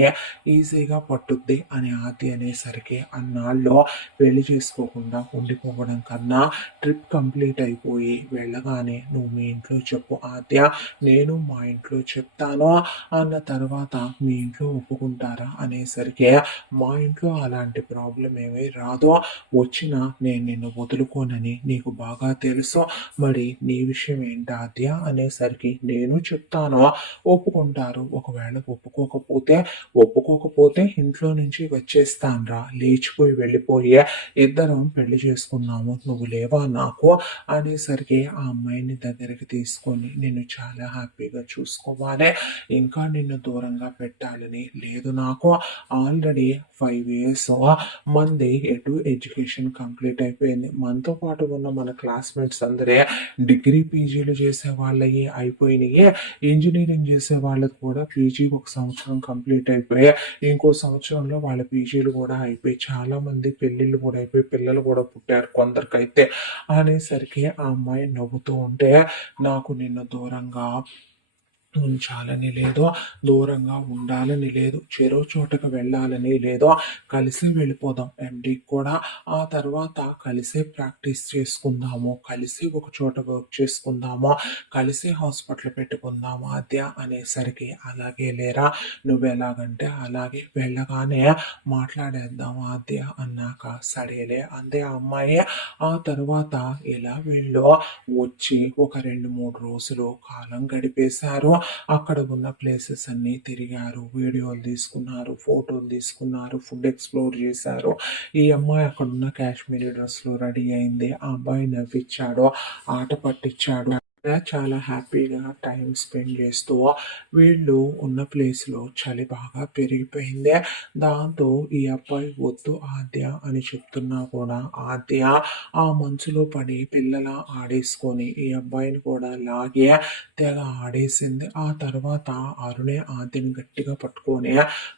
ఈజీగా పట్టుద్ది అని ఆది అనేసరికి అన్నాళ్ళు పెళ్లి చేసుకోకుండా ఉండిపోవడం కన్నా ట్రిప్ కంప్లీట్ అయిపోయి వెళ్ళగానే నువ్వు మీ ఇంట్లో చెప్పు ఆద్య, నేను మా ఇంట్లో చెప్తాను అన్న తర్వాత మీ ఇంట్లో ఒప్పుకుంటారా అనేసరికి మా ఇంట్లో అలాంటి ప్రాబ్లం ఏమీ రాదు, వచ్చినా నేను నిన్ను వదులుకోనని నీకు బాగా తెలుసు, మరి నీ విషయం ఏంటి ఆద్య అనేసరికి నేను చెప్తాను ఒప్పుకుంటారు, ఒకవేళ ఒప్పుకోకపోతే ఇంట్లో నుంచి వచ్చేస్తాన్రా, లేచిపోయి వెళ్ళిపోయి ఇద్దరం పెళ్లి చేసుకున్నాము, నువ్వు లేవా నాకు అనేసరికి ఆ అమ్మాయిని దగ్గరికి తీసుకొని నిన్ను చాలా హ్యాపీగా చూసుకోవాలి, ఇంకా నిన్ను దూరంగా పెట్టాలని లేదు నాకు, ఆల్రెడీ 5 years మంది ఎటు ఎడ్యుకేషన్ కంప్లీట్ అయిపోయింది, మనతో పాటు ఉన్న మన క్లాస్మేట్స్ అందరే డిగ్రీ పీజీలు చేసే వాళ్ళయ్యారు, అయిపోయినాయి. ఇంజినీరింగ్ చేసే వాళ్ళకి కూడా పీజీ ఒక సంవత్సరం కంప్లీట్ అయిపోయి, ఇంకో సంవత్సరంలో వాళ్ళ పీజీలు కూడా అయిపోయి, చాలా మంది పెళ్ళిళ్ళు కూడా అయిపోయి పిల్లలు కూడా పుట్టారు కొందరికైతే. అనేసరికి ఆ అమ్మాయి నవ్వుతూ ఉంటే, నాకు నిన్ను దూరంగా ఉంచాలని లేదు, దూరంగా ఉండాలని లేదు, చెరో చోటకు వెళ్ళాలని లేదు, కలిసి వెళ్ళిపోదాం ఎండీకి కూడా. ఆ తర్వాత కలిసే ప్రాక్టీస్ చేసుకుందాము, కలిసి ఒక చోట వర్క్ చేసుకుందాము, కలిసి హాస్పిటల్ పెట్టుకుందాము ఆద్య. అనేసరికి అలాగే లేరా, నువ్వు ఎలాగంటే అలాగే, వెళ్ళగానే మాట్లాడేద్దాం ఆద్య అన్నాక సరేలే అందే ఆ అమ్మాయి. ఆ తర్వాత ఇలా వీళ్ళు వచ్చి ఒక 2-3 రోజులు కాలం గడిపేశారు. అక్కడ ఉన్న ప్లేసెస్ అన్ని తిరిగారు, వీడియోలు తీసుకున్నారు, ఫోటోలు తీసుకున్నారు, ఫుడ్ ఎక్స్ప్లోర్ చేశారు. ఈ అమ్మాయి అక్కడున్న కాశ్మీరీ డ్రెస్ లో రెడీ అయింది, ఆ అబ్బాయి నవ్విచ్చాడు, ఆట పట్టించాడు. చాలా హ్యాపీగా టైం స్పెండ్ చేస్తూ వీళ్ళు ఉన్న ప్లేస్ లో చలి బాగా పెరిగిపోయింది. దాంతో ఈ అబ్బాయి వద్దు ఆద్య అని చెప్తున్నా కూడా ఆద్య ఆ మంచులో పడి పిల్లల ఆడేసుకొని ఈ అబ్బాయిని కూడా లాగి తెగ ఆడేసింది. ఆ తర్వాత అరుణే ఆద్యని గట్టిగా పట్టుకొని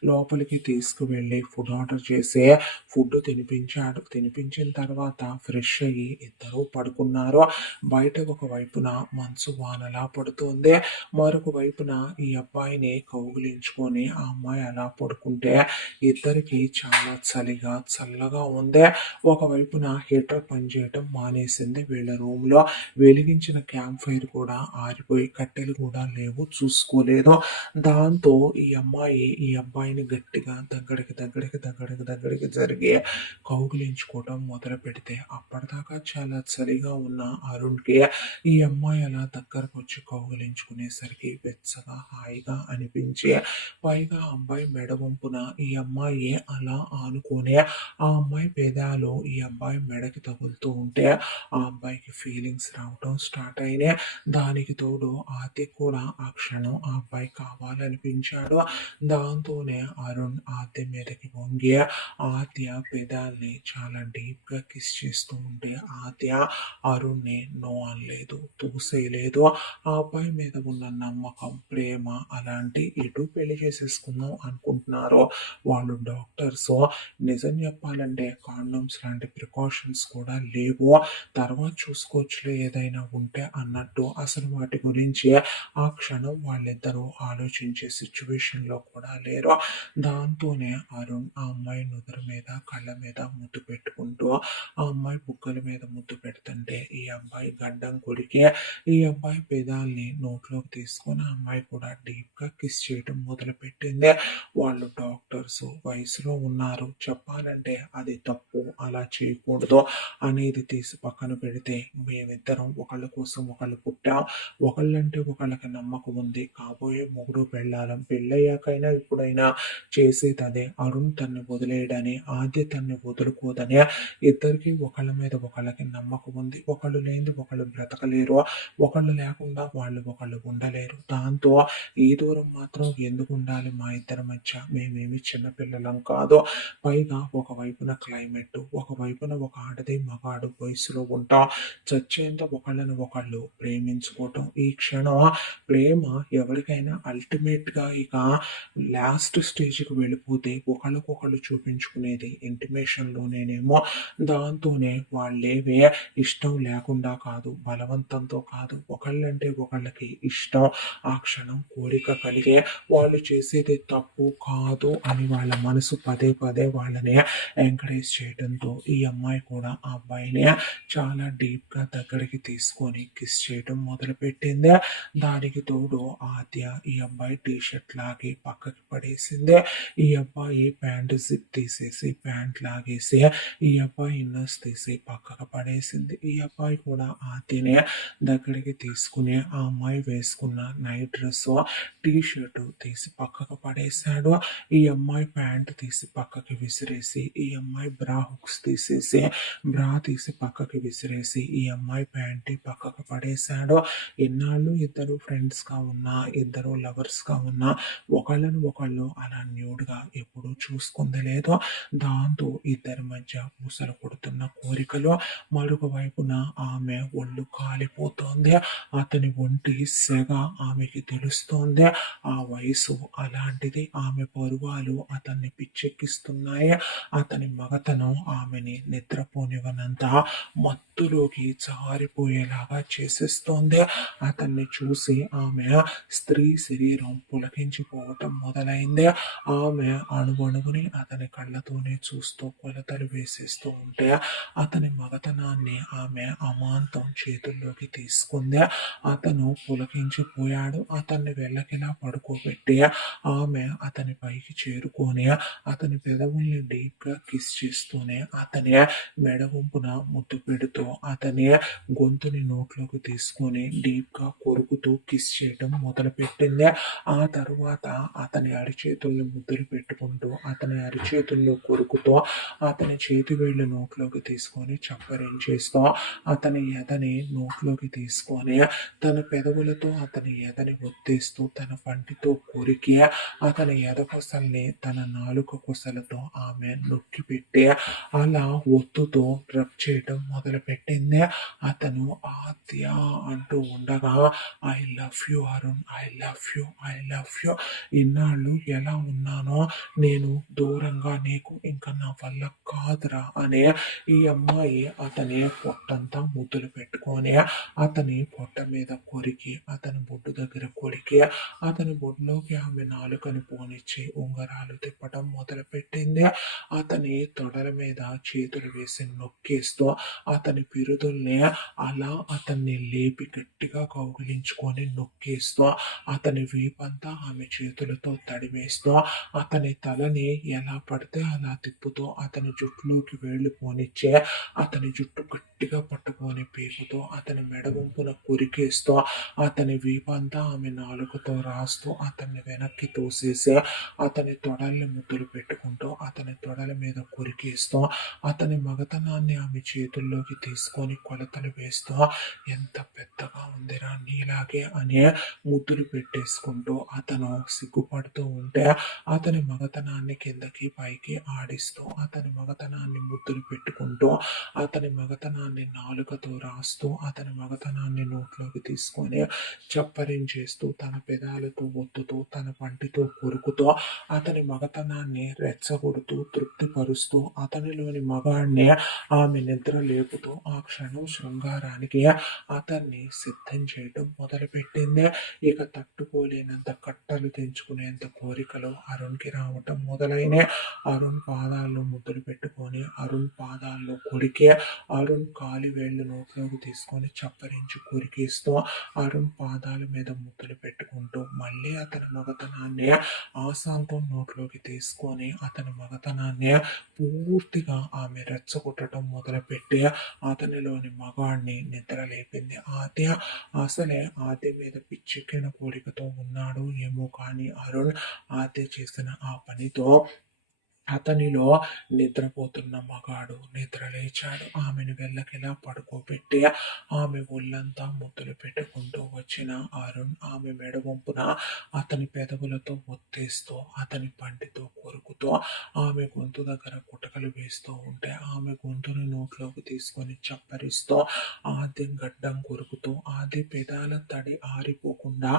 లోపలికి తీసుకువెళ్ళి ఫుడ్ ఆర్డర్ చేసి ఫుడ్ తినిపించాడు. తినిపించిన తర్వాత ఫ్రెష్ అయ్యి ఇద్దరు పడుకున్నారు. బయట ఒక వైపున మంచు వానలా పడుతుంది, మరొక వైపున ఈ అబ్బాయిని కౌగిలించుకొని ఆ అమ్మాయి అలా పడుకుంటే ఇద్దరికి చాలా చలిగా చల్లగా ఉంది. ఒకవైపున హీటర్ పనిచేయటం మానేసింది. వీళ్ళ రూమ్ లో వెలిగించిన క్యాంప్ ఫైర్ కూడా ఆరిపోయి కట్టెలు కూడా లేవు, చూసుకోలేదు. దాంతో ఈ అబ్బాయిని గట్టిగా దగ్గరికి జరిగి కౌగిలించుకోవటం మొదలు పెడితే, అప్పటిదాకా చాలా చలిగా ఉన్న అరుణ్కి ఈ అమ్మాయి అలా దగ్గరకు వచ్చి కౌగిలించుకునేసరికి వెచ్చగా హాయిగా అనిపించి, పైగా అబ్బాయి మెడ వంపున ఈ అమ్మాయి అలా ఆనుకొని ఆ అమ్మాయి పేదాలు ఈ అబ్బాయి మెడకి తగులుతూ ఉంటే ఆ అబ్బాయికి ఫీలింగ్స్ రావటం స్టార్ట్ అయినాయి. దానికి తోడు ఆద్య కూడా ఆ క్షణం ఆ అబ్బాయి కావాలనిపించాడు. దాంతోనే అరుణ్ ఆద్య మీదకి వంగి ఆద్య పెదాల్ని చాలా డీప్ గా కిస్ చేస్తూ ఉంటే ఆద్య అరుణ్ని నో అనలేదు, తూసేయలేదు. ఆ అబ్బాయి మీద ఉన్న నమ్మకం, ప్రేమ అలాంటి ఇటు పెళ్లి చేసేసుకుందాం అనుకుంటున్నారు వాళ్ళు డాక్టర్స్. నిజం చెప్పాలంటే కాండమ్స్ లాంటి ప్రికాషన్స్ కూడా లేవు, తర్వాత చూసుకోవచ్చులే ఏదైనా ఉంటే అన్నట్టు అసలు వాటి గురించి ఆ క్షణం వాళ్ళిద్దరూ ఆలోచించే సిచ్యువేషన్ లో కూడా లేరు. దాంతోనే అరుణ్ ఆ అమ్మాయి నుదురు మీద కళ్ళ మీద ముద్దు పెట్టుకుంటూ ఆ అమ్మాయి బుగ్గల మీద ముద్దు పెడుతుంటే ఈ అబ్బాయి గడ్డం కొరికి ఈ అబ్బాయి పెదాల్ని నోట్లోకి తీసుకొని ఆ అమ్మాయి కూడా డీప్ గా కిస్ చేయడం మొదలు పెట్టింది. వాళ్ళు డాక్టర్స్, వయసులో ఉన్నారు, చెప్పాలంటే అది తప్పు, అలా చేయకూడదు అనేది తీసి పక్కన పెడితే, మేమిద్దరం ఒకళ్ళ కోసం ఒకళ్ళు పుట్టాం, ఒకళ్ళంటే ఒకళ్ళకి నమ్మకం ఉంది, కాబోయే మొగుడు పెళ్ళాలం, పెళ్ళయ్యాకైనా ఇప్పుడైనా చేసేది అదే. అరుణ్ తన్ని వదిలేయడని, ఆద్య తన్ని వదులుకోదని, ఇద్దరికి ఒకళ్ళ మీద ఒకళ్ళకి నమ్మకం ఉంది. ఒకళ్ళు లేని ఒకళ్ళు బ్రతకలేరు, ఒకళ్ళు లేకుండా వాళ్ళు ఒకళ్ళు ఉండలేరు. దాంతో ఈ దూరం మాత్రం ఎందుకు ఉండాలి మా ఇద్దరి మధ్య, మేమేమి చిన్నపిల్లలం కాదు. పైగా ఒకవైపున క్లైమేట్, ఒకవైపున ఒక ఆడది మగాడు వయసులో ఉంటాం, చచ్చేంత ఒకళ్ళని ఒకళ్ళు ప్రేమించుకోవటం. ఈ క్షణం ప్రేమ ఎవరికైనా అల్టిమేట్ గా ఇక లాస్ట్ స్టేజ్ కి వెళ్ళిపోతే ఒకళ్ళకొకళ్ళు చూపించుకునేది ఇంటిమేషన్ లోనేనేమో. దాంతోనే వాళ్ళేవే ఇష్టం లేకుండా కాదు, బలవంతంతో కాదు, ఒకళ్ళంటే ఒకళ్ళకి ఇష్టం, ఆ క్షణం కోరిక కలిగే వాళ్ళు చేసేది తప్పు కాదు అని వాళ్ళ మనసు పదే పదే వాళ్ళని ఎంకరేజ్ చేయడంతో ఈ అమ్మాయి కూడా ఆ అబ్బాయిని చాలా డీప్ గా దగ్గరికి తీసుకొని కిస్ చేయడం మొదలు పెట్టింది. దానికి తోడు ఆద్య ఈ అబ్బాయి టీ షర్ట్ లాగి పక్కకి పడేసింది. ఈ అబ్బాయి ప్యాంటు జిప్ తీసేసి ప్యాంట్ లాగేసి ఈ అబ్బాయి ఇన్నర్స్ తీసి పక్కకు పడేసింది. ఈ అబ్బాయి కూడా ఆద్యని దగ్గరికి తీసుకుని ఆ అమ్మాయి వేసుకున్న నైట్ డ్రెస్, టీ షర్ట్ తీసి పక్కకు పడేశాడు. ఈ అమ్మాయి ప్యాంట్ తీసి పక్కకి విసిరేసి, ఈ అమ్మాయి బ్రా హుక్స్ తీసేసి బ్రా తీసి పక్కకి విసిరేసి ఈ అమ్మాయి ప్యాంట్ పక్కకు పడేశాడు. ఎన్నాళ్ళు ఇద్దరు ఫ్రెండ్స్ గా ఉన్నా, ఇద్దరు లవర్స్ గా ఉన్నా, ఒకళ్ళని ఒకళ్ళు అలా న్యూడ్ గా ఎప్పుడూ చూసుకుంది లేదు. దాంతో ఇద్దరి మధ్య ముసలు కొడుతున్న కోరికలు, మరొక వైపున ఆమె ఒళ్ళు కాలిపోతోంది. తెలుస్తోంది. అతని ఒంటి సెగ ఆమెకి తెలుస్తోంది. ఆ వయసు అలాంటిది. ఆమె పరువాలు అతన్ని పిచ్చెక్కిస్తున్నాయి. అతని మగతనం ఆమెని నిద్రపోనివ్వనంత మత్తులోకి జారిపోయేలాగా చేసేస్తోంది. అతన్ని చూసి ఆమె స్త్రీ శరీరం పులకించిపోవటం మొదలైంది. ఆమె అణువణువుని అతని కళ్ళతోనే చూస్తూ కొలతలు వేసేస్తూ ఉంటే అతని మగతనాన్ని ఆమె అమాంతం చేతుల్లోకి తీసుకుంది. అతను పులకించిపోయాడు. అతన్ని వెళ్ళకిలా పడుకోబెట్టి ఆమె అతని పైకి చేరుకొని అతని పెదవుల్ని డీప్‌గా కిస్ చేస్తూనే అతని మెడ వంపున ముద్దు పెడుతూ అతని గొంతుని నోట్లోకి తీసుకొని డీప్‌గా కొరుకుతూ కిస్ చేయటం మొదలుపెట్టింది. ఆ తరువాత అతని అరిచేతుల్ని ముద్దులు పెట్టుకుంటూ అతని అరిచేతుల్లో కొరుకుతూ అతని చేతివేళ్లు నోట్లోకి తీసుకొని చప్పరించేస్తూ అతని ఎదని నోట్లోకి తీసుకొని తన పెదవులతో అతని ఎదని ఒత్తేస్తూ తన పంటితో కొరికి అతని ఎద కొసల్ని తన నాలుక కొసలతో ఆమె నొక్కిపెట్టి అలా ఒత్తుతో రబ్ చేయటం మొదలుపెట్టింది. అతను ఆద్య అంటూ ఉండగా I love you Arun, I love you, I love you. ఇన్నాళ్ళు ఎలా ఉన్నానో నేను దూరంగా నీకు ఇంకా నా వల్ల కాదురా అని ఈ అమ్మాయి అతని పొట్టంతా ముద్దులు పెట్టుకొని అతని పొట్ట మీద కొరికి అతని బొడ్డు దగ్గర కొరికి అతని బొడ్లోకి ఆమె నాలుకని పోనిచ్చి ఉంగరాలు తిప్పటం మొదలుపెట్టింది. అతని తొడల మీద చేతులు వేసి నొక్కేస్తూ అతని పిరుదుల్ని అలా అతన్ని లేపి గట్టిగా కౌగిలించుకొని నొక్కేస్తూ అతని వీపంతా ఆమె చేతులతో తడిమేస్తూ అతని తలని ఎలా పడితే అలా తిప్పుతూ అతని జుట్టులోకి వేళ్లు పోనిచ్చే అతని జుట్టు గట్టిగా పట్టుకొని పీకుతూ అతని మెడ వంపున కొరికేస్తూ అతని వీపంతా ఆమె నాలుకతో రాస్తూ అతన్ని వెనక్కి తోసేసి అతని తొడల్ని ముద్దులు పెట్టుకుంటూ అతని తొడల మీద కొరికేస్తూ అతని మగతనాన్ని ఆమె చేతుల్లోకి తీసుకొని కొలతలు వేస్తూ ఎంత పెద్దగా ఉందిరా నీలాగే అని ముద్దులు పెట్టేసుకుంటూ అతను సిగ్గుపడుతూ ఉంటే అతని మగతనాన్ని కిందకి పైకి ఆడిస్తూ అతని మగతనాన్ని ముద్దులు పెట్టుకుంటూ అతని మగతనాన్ని నాలుకతో రాస్తూ అతని మగతనాన్ని నోట్లోకి తీసుకొని చప్పరించేస్తూ తన పెదాలతో ఒత్తుతూ తన పంటితో కొరుకుతూ అతని మగతనాన్ని రెచ్చగొడుతూ తృప్తిపరుస్తూ అతనిలోని మగాడిని ఆమె నిద్ర లేపుతూ ఆ క్షణం శృంగారానికి అతన్ని సిద్ధం చేయటం మొదలుపెట్టింది. ఇక తట్టుకోలేనంత కట్టలు తెంచుకునేంత కోరికలు అరుణ్‌కి రావటం మొదలైనాయి. అరుణ్ పాదాల్లో ముద్దులు పెట్టుకొని అరుణ్ పాదాల్లో కొరికి అరుణ్ కాలి వేళ్లు నోట్లోకి తీసుకొని చప్పరించి కొరికేస్తూ అరుణ్ పాదాల మీద ముద్దులు పెట్టుకుంటూ మళ్ళీ అతని మగతనాన్ని ఆశాంతం నోట్లోకి తీసుకొని అతని మగతనాన్ని పూర్తిగా ఆమె రెచ్చగొట్టడం మొదలుపెట్టి అతనిలోని మగాడిని నిద్ర లేపింది. ఆద్య అసలే ఆద్య మీద పిచ్చెక్కిన కోరికతో ఉన్నాడు ఏమో కానీ అరుణ్ ఆద్య చేసిన ఆ పనితో అతనిలో నిద్రపోతున్న మగాడు నిద్రలేచాడు. ఆమెను వెళ్ళకిలా పడుకోబెట్టి ఆమె ఒళ్ళంతా ముద్దులు పెట్టుకుంటూ వచ్చిన అరుణ్ ఆమె మెడ వంపున అతని పెదవులతో ఒత్తేస్తూ అతని పంటితో కొరుకుతూ ఆమె గొంతు దగ్గర గుటకలు వేస్తూ ఉంటే ఆమె గొంతుని నోట్లోకి తీసుకొని చప్పరిస్తూ ఆద్య గడ్డం కొరుకుతూ ఆద్య పెదాల తడి ఆరిపోకుండా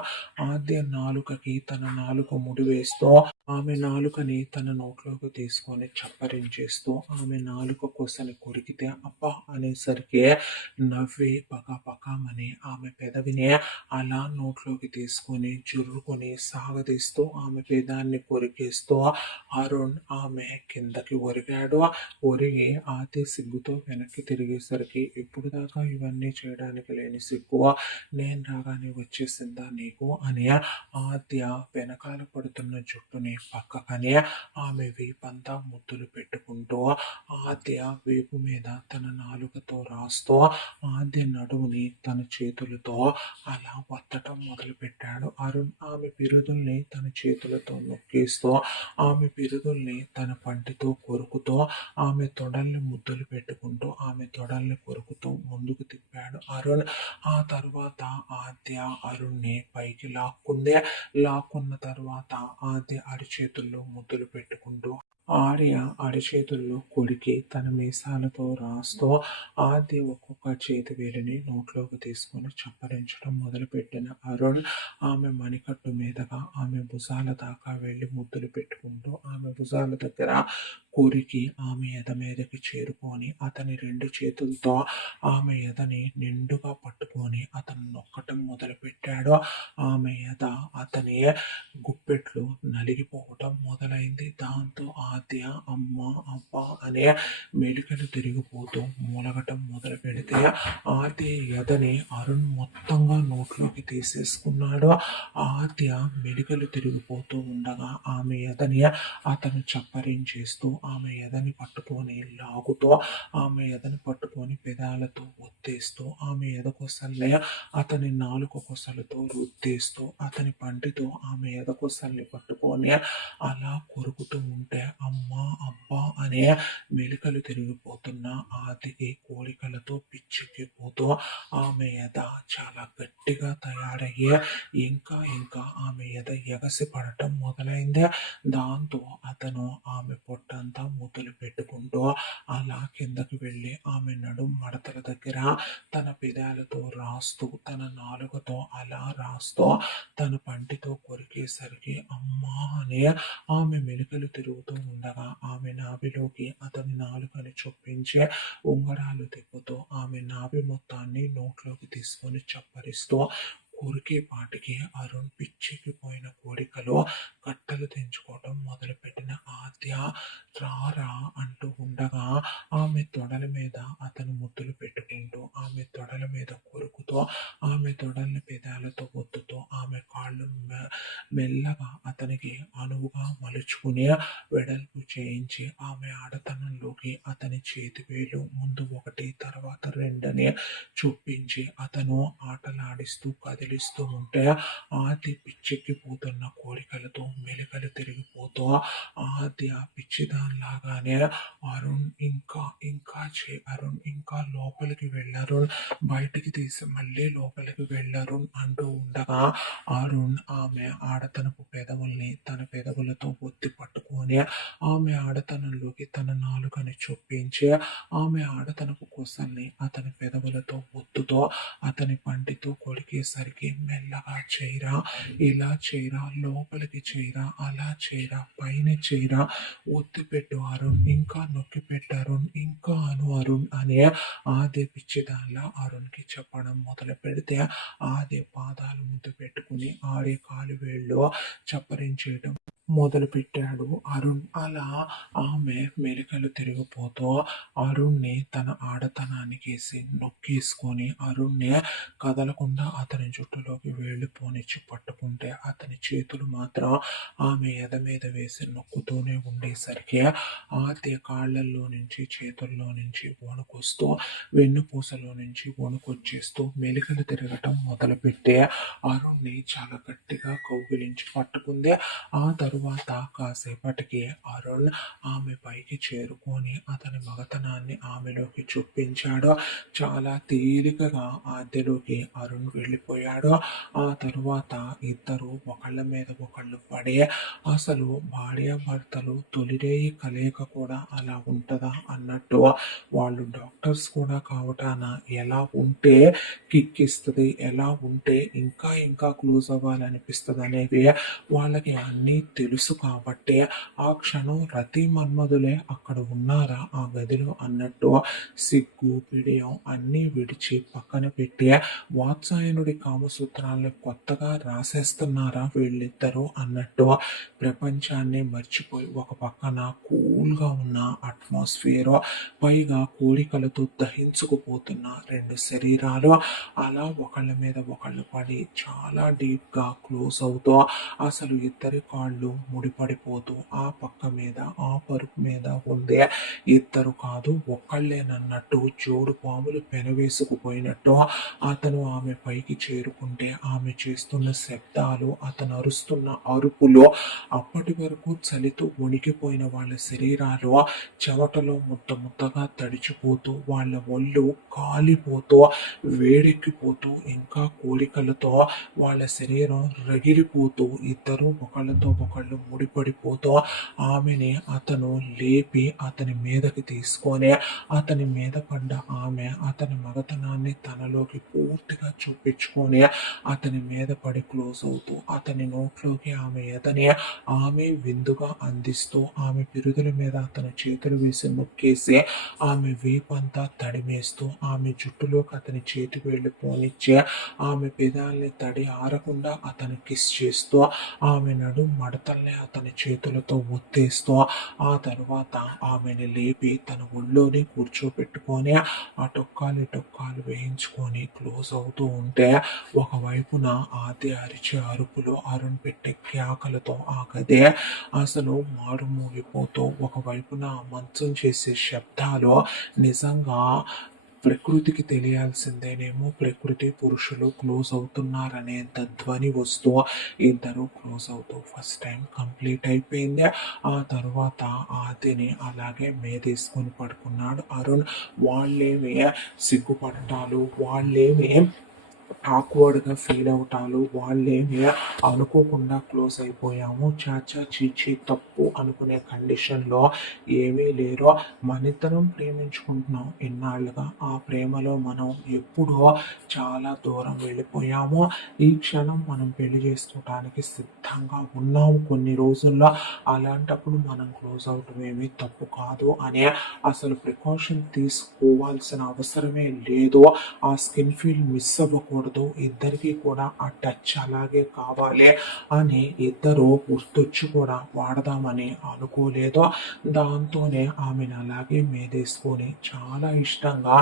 ఆద్య నాలుకకి తన నాలుక ముడివేస్తూ ఆమె నాలుకని తన నోట్లోకి తీసుకొని చప్పరించేస్తూ ఆమె నాలుక కొసని కొరికితే అబ్బా అనేసరికి నవ్వి పకాపకామని ఆమె పెదవిని అలా నోట్లోకి తీసుకొని జుర్రుకొని సాగదీస్తూ ఆమె పెదాన్ని కొరికేస్తూ అరుణ్ ఆమె కిందకి ఒరిగాడు. ఒరిగి ఆద్య సిగ్గుతో వెనక్కి తిరిగేసరికి ఇప్పుడు దాకా ఇవన్నీ చేయడానికి లేని సిగ్గు నేను రాగానే వచ్చేసిందా నీకు అని ఆద్య వెనకాల పడుతున్న జుట్టుని పక్కకని ఆమె వీపంతా ముద్దులు పెట్టుకుంటూ ఆద్య వీపు మీద తన నాలుకతో రాస్తూ ఆద్య నడుముని తన చేతులతో అలా వత్తటం మొదలుపెట్టాడు అరుణ్. ఆమె పిరుదుల్ని తన చేతులతో నొక్కేస్తూ ఆమె పిరుదుల్ని తన పంటితో కొరుకుతూ ఆమె తొడల్ని ముద్దులు పెట్టుకుంటూ ఆమె తొడల్ని కొరుకుతూ ముందుకు తిప్పాడు అరుణ్. ఆ తరువాత ఆద్య అరుణ్ని పైకి లాక్కున్న తర్వాత ఆద్య అరిచేతుల్లో ముద్దులు పెట్టుకుంటూ ఆర్య అరచేతుల్లో కొరికి తన మీసాలతో రాస్తూ ఆద్య ఒక్కొక్క చేతి వేలిని నోట్లోకి తీసుకొని చప్పరించడం మొదలుపెట్టిన అరుణ్ ఆమె మణికట్టు మీదుగా ఆమె భుజాల దాకా వెళ్లి ముద్దులు పెట్టుకుంటూ ఆమె భుజాల దగ్గర కొరికి ఆమె ఎద మీదకి చేరుకొని అతని 2 చేతులతో ఆమె ఎదని నిండుగా పట్టుకొని అతను నొక్కటం మొదలుపెట్టాడు. ఆమె ఎద అతని గుప్పెట్లు నలిగిపోవటం మొదలైంది. దాంతో ఆద్య అమ్మ అబ్బా అనే మెలికలు తిరిగిపోతూ మూలగటం మొదలు పెడితే ఆద్య ఎదని అరుణ్ మొత్తంగా నోట్లోకి తీసేసుకున్నాడు. ఆద్య మెలికలు తిరిగిపోతూ ఉండగా ఆమె ఎదని అతను చప్పరించేస్తూ ఆమె ఎదని పట్టుకొని లాగుతూ ఆమె ఎదని పట్టుకొని పెదాలతో ఒత్తేస్తూ ఆమె ఎద కొసల్ని అతని నాలుక కొసలతో రుద్దేస్తూ అతని పంటితో ఆమె ఎద కొసల్ని పట్టుకొని అలా కొరుకుతూ ఉంటే అమ్మా అబ్బా అనే మెలికలు తిరిగిపోతున్న ఆదికి కోరికలతో పిచ్చెక్కిపోతూ ఆమె ఎద చాలా గట్టిగా తయారయ్యి ఇంకా ఇంకా ఆమె ఎద ఎగసి పడటం మొదలైంది. దాంతో అతను ఆమె పొట్టంతా ముద్దులు పెట్టుకుంటూ అలా కిందకి వెళ్ళి ఆమె నడుం మడతల దగ్గర తన పెదాలతో రాస్తూ తన నాలుకతో అలా రాస్తూ తన పంటితో కొరికేసరికి అమ్మా అని ఆమె మెలికలు తిరుగుతూ ఉండగా ఆమె నాభిలోకి అతని నాలుకని చొప్పించి ఉంగరాలు తిప్పుతూ ఆమె నాభి మొత్తాన్ని నోట్లోకి తీసుకొని చప్పరిస్తూ కొరికేపాటికి అరుణ్ పిచ్చెక్కిపోయిన కోరికలో కట్టలు తెంచుకోవటం మొదలుపెట్టిన ఆద్య రారా అంటూ ఉండగా ఆమె తొడల మీద అతను ముద్దులు పెట్టుకుంటూ ఆమె తొడల మీద కొరుకుతూ ఆమె తొడల్ని పెదాలతో ఒత్తుతూ ఆమె కాళ్ళు మెల్లగా అతనికి అనువుగా మలుచుకుని వెడల్పు చేయించి ఆమె ఆడతనంలోకి అతని చేతి వేలు ముందు 1 తర్వాత 2 అని చూపించి అతను ఆటలాడిస్తూ కదిలిస్తూ ఉంటే ఆద్య పిచ్చెక్కిపోతున్న కోరికలతో మెలికలు తిరిగిపోతూ ఆద్య పిచ్చిదానిలాగానే అరుణ్ ఇంకా ఇంకా అరుణ్ ఇంకా లోపలికి వెళ్ళారు, బయటికి తీసి మళ్ళీ లోపలికి వెళ్ళారు అంటూ ఉండగా అరుణ్ ఆమె ఆడతనపు పెదవుల్ని తన పెదవులతో ఒత్తి పట్టుకొని ఆమె ఆడతనంలోకి తన నాలుకని చొప్పించి ఆమె ఆడతనపు కొసల్ని అతని పెదవులతో ఒత్తుతో అతని పంటితో కొరికేసరికి మెల్లగా చేయరా, ఇలా చేయరా, లోపలికి చేయరా, అలా చేయరా, పైన చేయరా, ఒత్తి పెట్టు అరుణ్, ఇంకా నొక్కి పెట్టారు, ఇంకా అను అరుణ్ అనే ఆది పిచ్చిదానిలా అరుణ్కి చెప్పడం మొదలు పెడితే ఆది పాదాలు ముద్దు పెట్టుకుని ఆడి కాలు వేళ్ళు చప్పరించేయటం మొదలు పెట్టాడు అరుణ్. అలా ఆమె మెలికలు తిరిగిపోతూ అరుణ్ని తన ఆడతనానికేసి నొక్కేసుకొని అరుణ్ని కదలకుండా అతని జుట్టులోకి వేళ్ళు పోనిచ్చి పట్టుకుంటే అతని చేతులు మాత్రం ఆమె ఎద మీద వేసి నొక్కుతూనే ఉండేసరికి ఆద్య కాళ్ళల్లో నుంచి చేతుల్లో నుంచి వణుకొస్తూ వెన్నుపూసలో నుంచి వణుకొచ్చేస్తూ మెలికలు తిరగటం మొదలుపెట్టే అరుణ్ని చాలా గట్టిగా కౌగిలించి పట్టుకుంది. ఆ తరువాత కాసేపటికి అరుణ్ ఆమె పైకి చేరుకొని అతని మగతనాన్ని ఆమెలోకి చూపించాడు. చాలా తేలికగా ఆద్యలోకి అరుణ్ వెళ్ళిపోయాడు. ఆ తరువాత ఇద్దరు ఒకళ్ళ మీద ఒకళ్ళు పడి అసలు భార్యాభర్తలు తొలిరేయి కలయిక కూడా అలా ఉంటుందా అన్నట్టు వాళ్ళు డాక్టర్స్ కూడా కావటాన ఎలా ఉంటే కిక్కిస్తుంది, ఎలా ఉంటే ఇంకా ఇంకా క్లోజ్ అవ్వాలనిపిస్తుంది అనేవి వాళ్ళకి అన్నీ తెలుసు కాబట్టి ఆ క్షణం రతి మన్మధులే అక్కడ ఉన్నారా ఆ గదిలో అన్నట్టు సిగ్గు పిడియం అన్నీ విడిచి పక్కన పెట్టి వాత్సాయనుడి కామసూత్రాలను కొత్తగా రాసేస్తున్నారా వీళ్ళిద్దరూ అన్నట్టు ప్రపంచాన్ని మర్చిపోయి ఒక పక్కన కూల్గా ఉన్న అట్మాస్ఫియర్, పైగా కోరికలతో దహించుకుపోతున్న 2 శరీరాలు అలా ఒకళ్ళ మీద ఒకళ్ళు పడి చాలా డీప్గా క్లోజ్ అవుతూ అసలు ఇద్దరి కాళ్ళు ముడిపడిపోతూ ఆ పక్క మీద ఆ పరుపు మీద ఉంది ఇద్దరు కాదు ఒక్కళ్ళేనన్నట్టు జోడు పాములు పెనవేసుకుపోయినట్టు అతను ఆమె పైకి చేరుకుంటే ఆమె చేస్తున్న శబ్దాలు, అతను అరుస్తున్న అరుపులు, అప్పటి వరకు చలితో వణికిపోయిన వాళ్ళ శరీరాలు చెమటలో ముద్ద ముద్దగా తడిచిపోతూ వాళ్ళ ఒళ్ళు కాలిపోతూ వేడెక్కిపోతూ ఇంకా కోరికలతో వాళ్ళ శరీరం రగిలిపోతూ ఇద్దరు ఒకళ్ళతో ఒకళ్ళు కళ్ళు ముడిపడిపోతూ ఆమెని అతను లేపి అతని మీదకి తీసుకొని అతని మీద పడ్డ ఆమె అతని మగతనాన్ని తనలోకి పూర్తిగా చూపించుకొని అతని మీద పడి క్లోజ్ అవుతూ అతని నోట్లోకి ఆమె ఎదని ఆమె విందుగా అందిస్తూ ఆమె పిరుదుల మీద అతని చేతులు వేసి నొక్కేసి ఆమె వీపంతా తడిమేస్తూ ఆమె జుట్టులోకి అతని చేతి వేళ్ళు పోనిచ్చి ఆమె పెదాల్ని తడి ఆరకుండా అతను కిస్ చేస్తూ ఆమె నడుం మడతల్ని అతని చేతులతో ఒత్తేస్తూ ఆ తర్వాత ఆమెను లేపి తన ఒళ్ళోనే కూర్చోపెట్టుకొని ఆ టొక్కాలు వేయించుకొని క్లోజ్ అవుతూ ఉంటే ఒకవైపున ఆది అరిచే అరుపులు అరుణ్ పెట్టే కేకలతో ఆ గదే అసలు మారుమోగిపోతూ ఒకవైపున మంచం చేసే శబ్దాలు నిజంగా ప్రకృతికి తెలియాల్సిందేనేమో ప్రకృతి పురుషులు క్లోజ్ అవుతున్నారనేంత ధ్వని వస్తూ ఇద్దరు క్లోజ్ అవుతూ ఫస్ట్ టైం కంప్లీట్ అయిపోయింది. ఆ తర్వాత ఆదిని అలాగే మేదేసుకొని పడుకున్నాడు అరుణ్. వాళ్ళేమి సిగ్గుపడటాలు, వాళ్ళేమి ఆక్వర్డ్గా ఫీల్ అవటాలు, వాళ్ళేమి అనుకోకుండా క్లోజ్ అయిపోయాము చాచా చీచీ తప్పు అనుకునే కండిషన్లో ఏమీ లేరు. మనిద్దరం ప్రేమించుకుంటున్నాం ఇన్నాళ్ళుగా, ఆ ప్రేమలో మనం ఎప్పుడో చాలా దూరం వెళ్ళిపోయాము. ఈ క్షణం మనం పెళ్లి చేసుకోవటానికి సిద్ధంగా ఉన్నాము కొన్ని రోజుల్లో. అలాంటప్పుడు మనం క్లోజ్ అవటం ఏమీ తప్పు కాదు అని అసలు ప్రికాషన్ తీసుకోవాల్సిన అవసరమే లేదు. ఆ స్కిన్ ఫీల్ మిస్ అవ్వకూడదు, ఇద్దరికి కూడా ఆ టచ్ అలాగే కావాలి అని ఇద్దరు గుర్తొచ్చి కూడా వాడదామని అనుకోలేదు. దాంతోనే ఆమెను అలాగే మేదేసుకొని చాలా ఇష్టంగా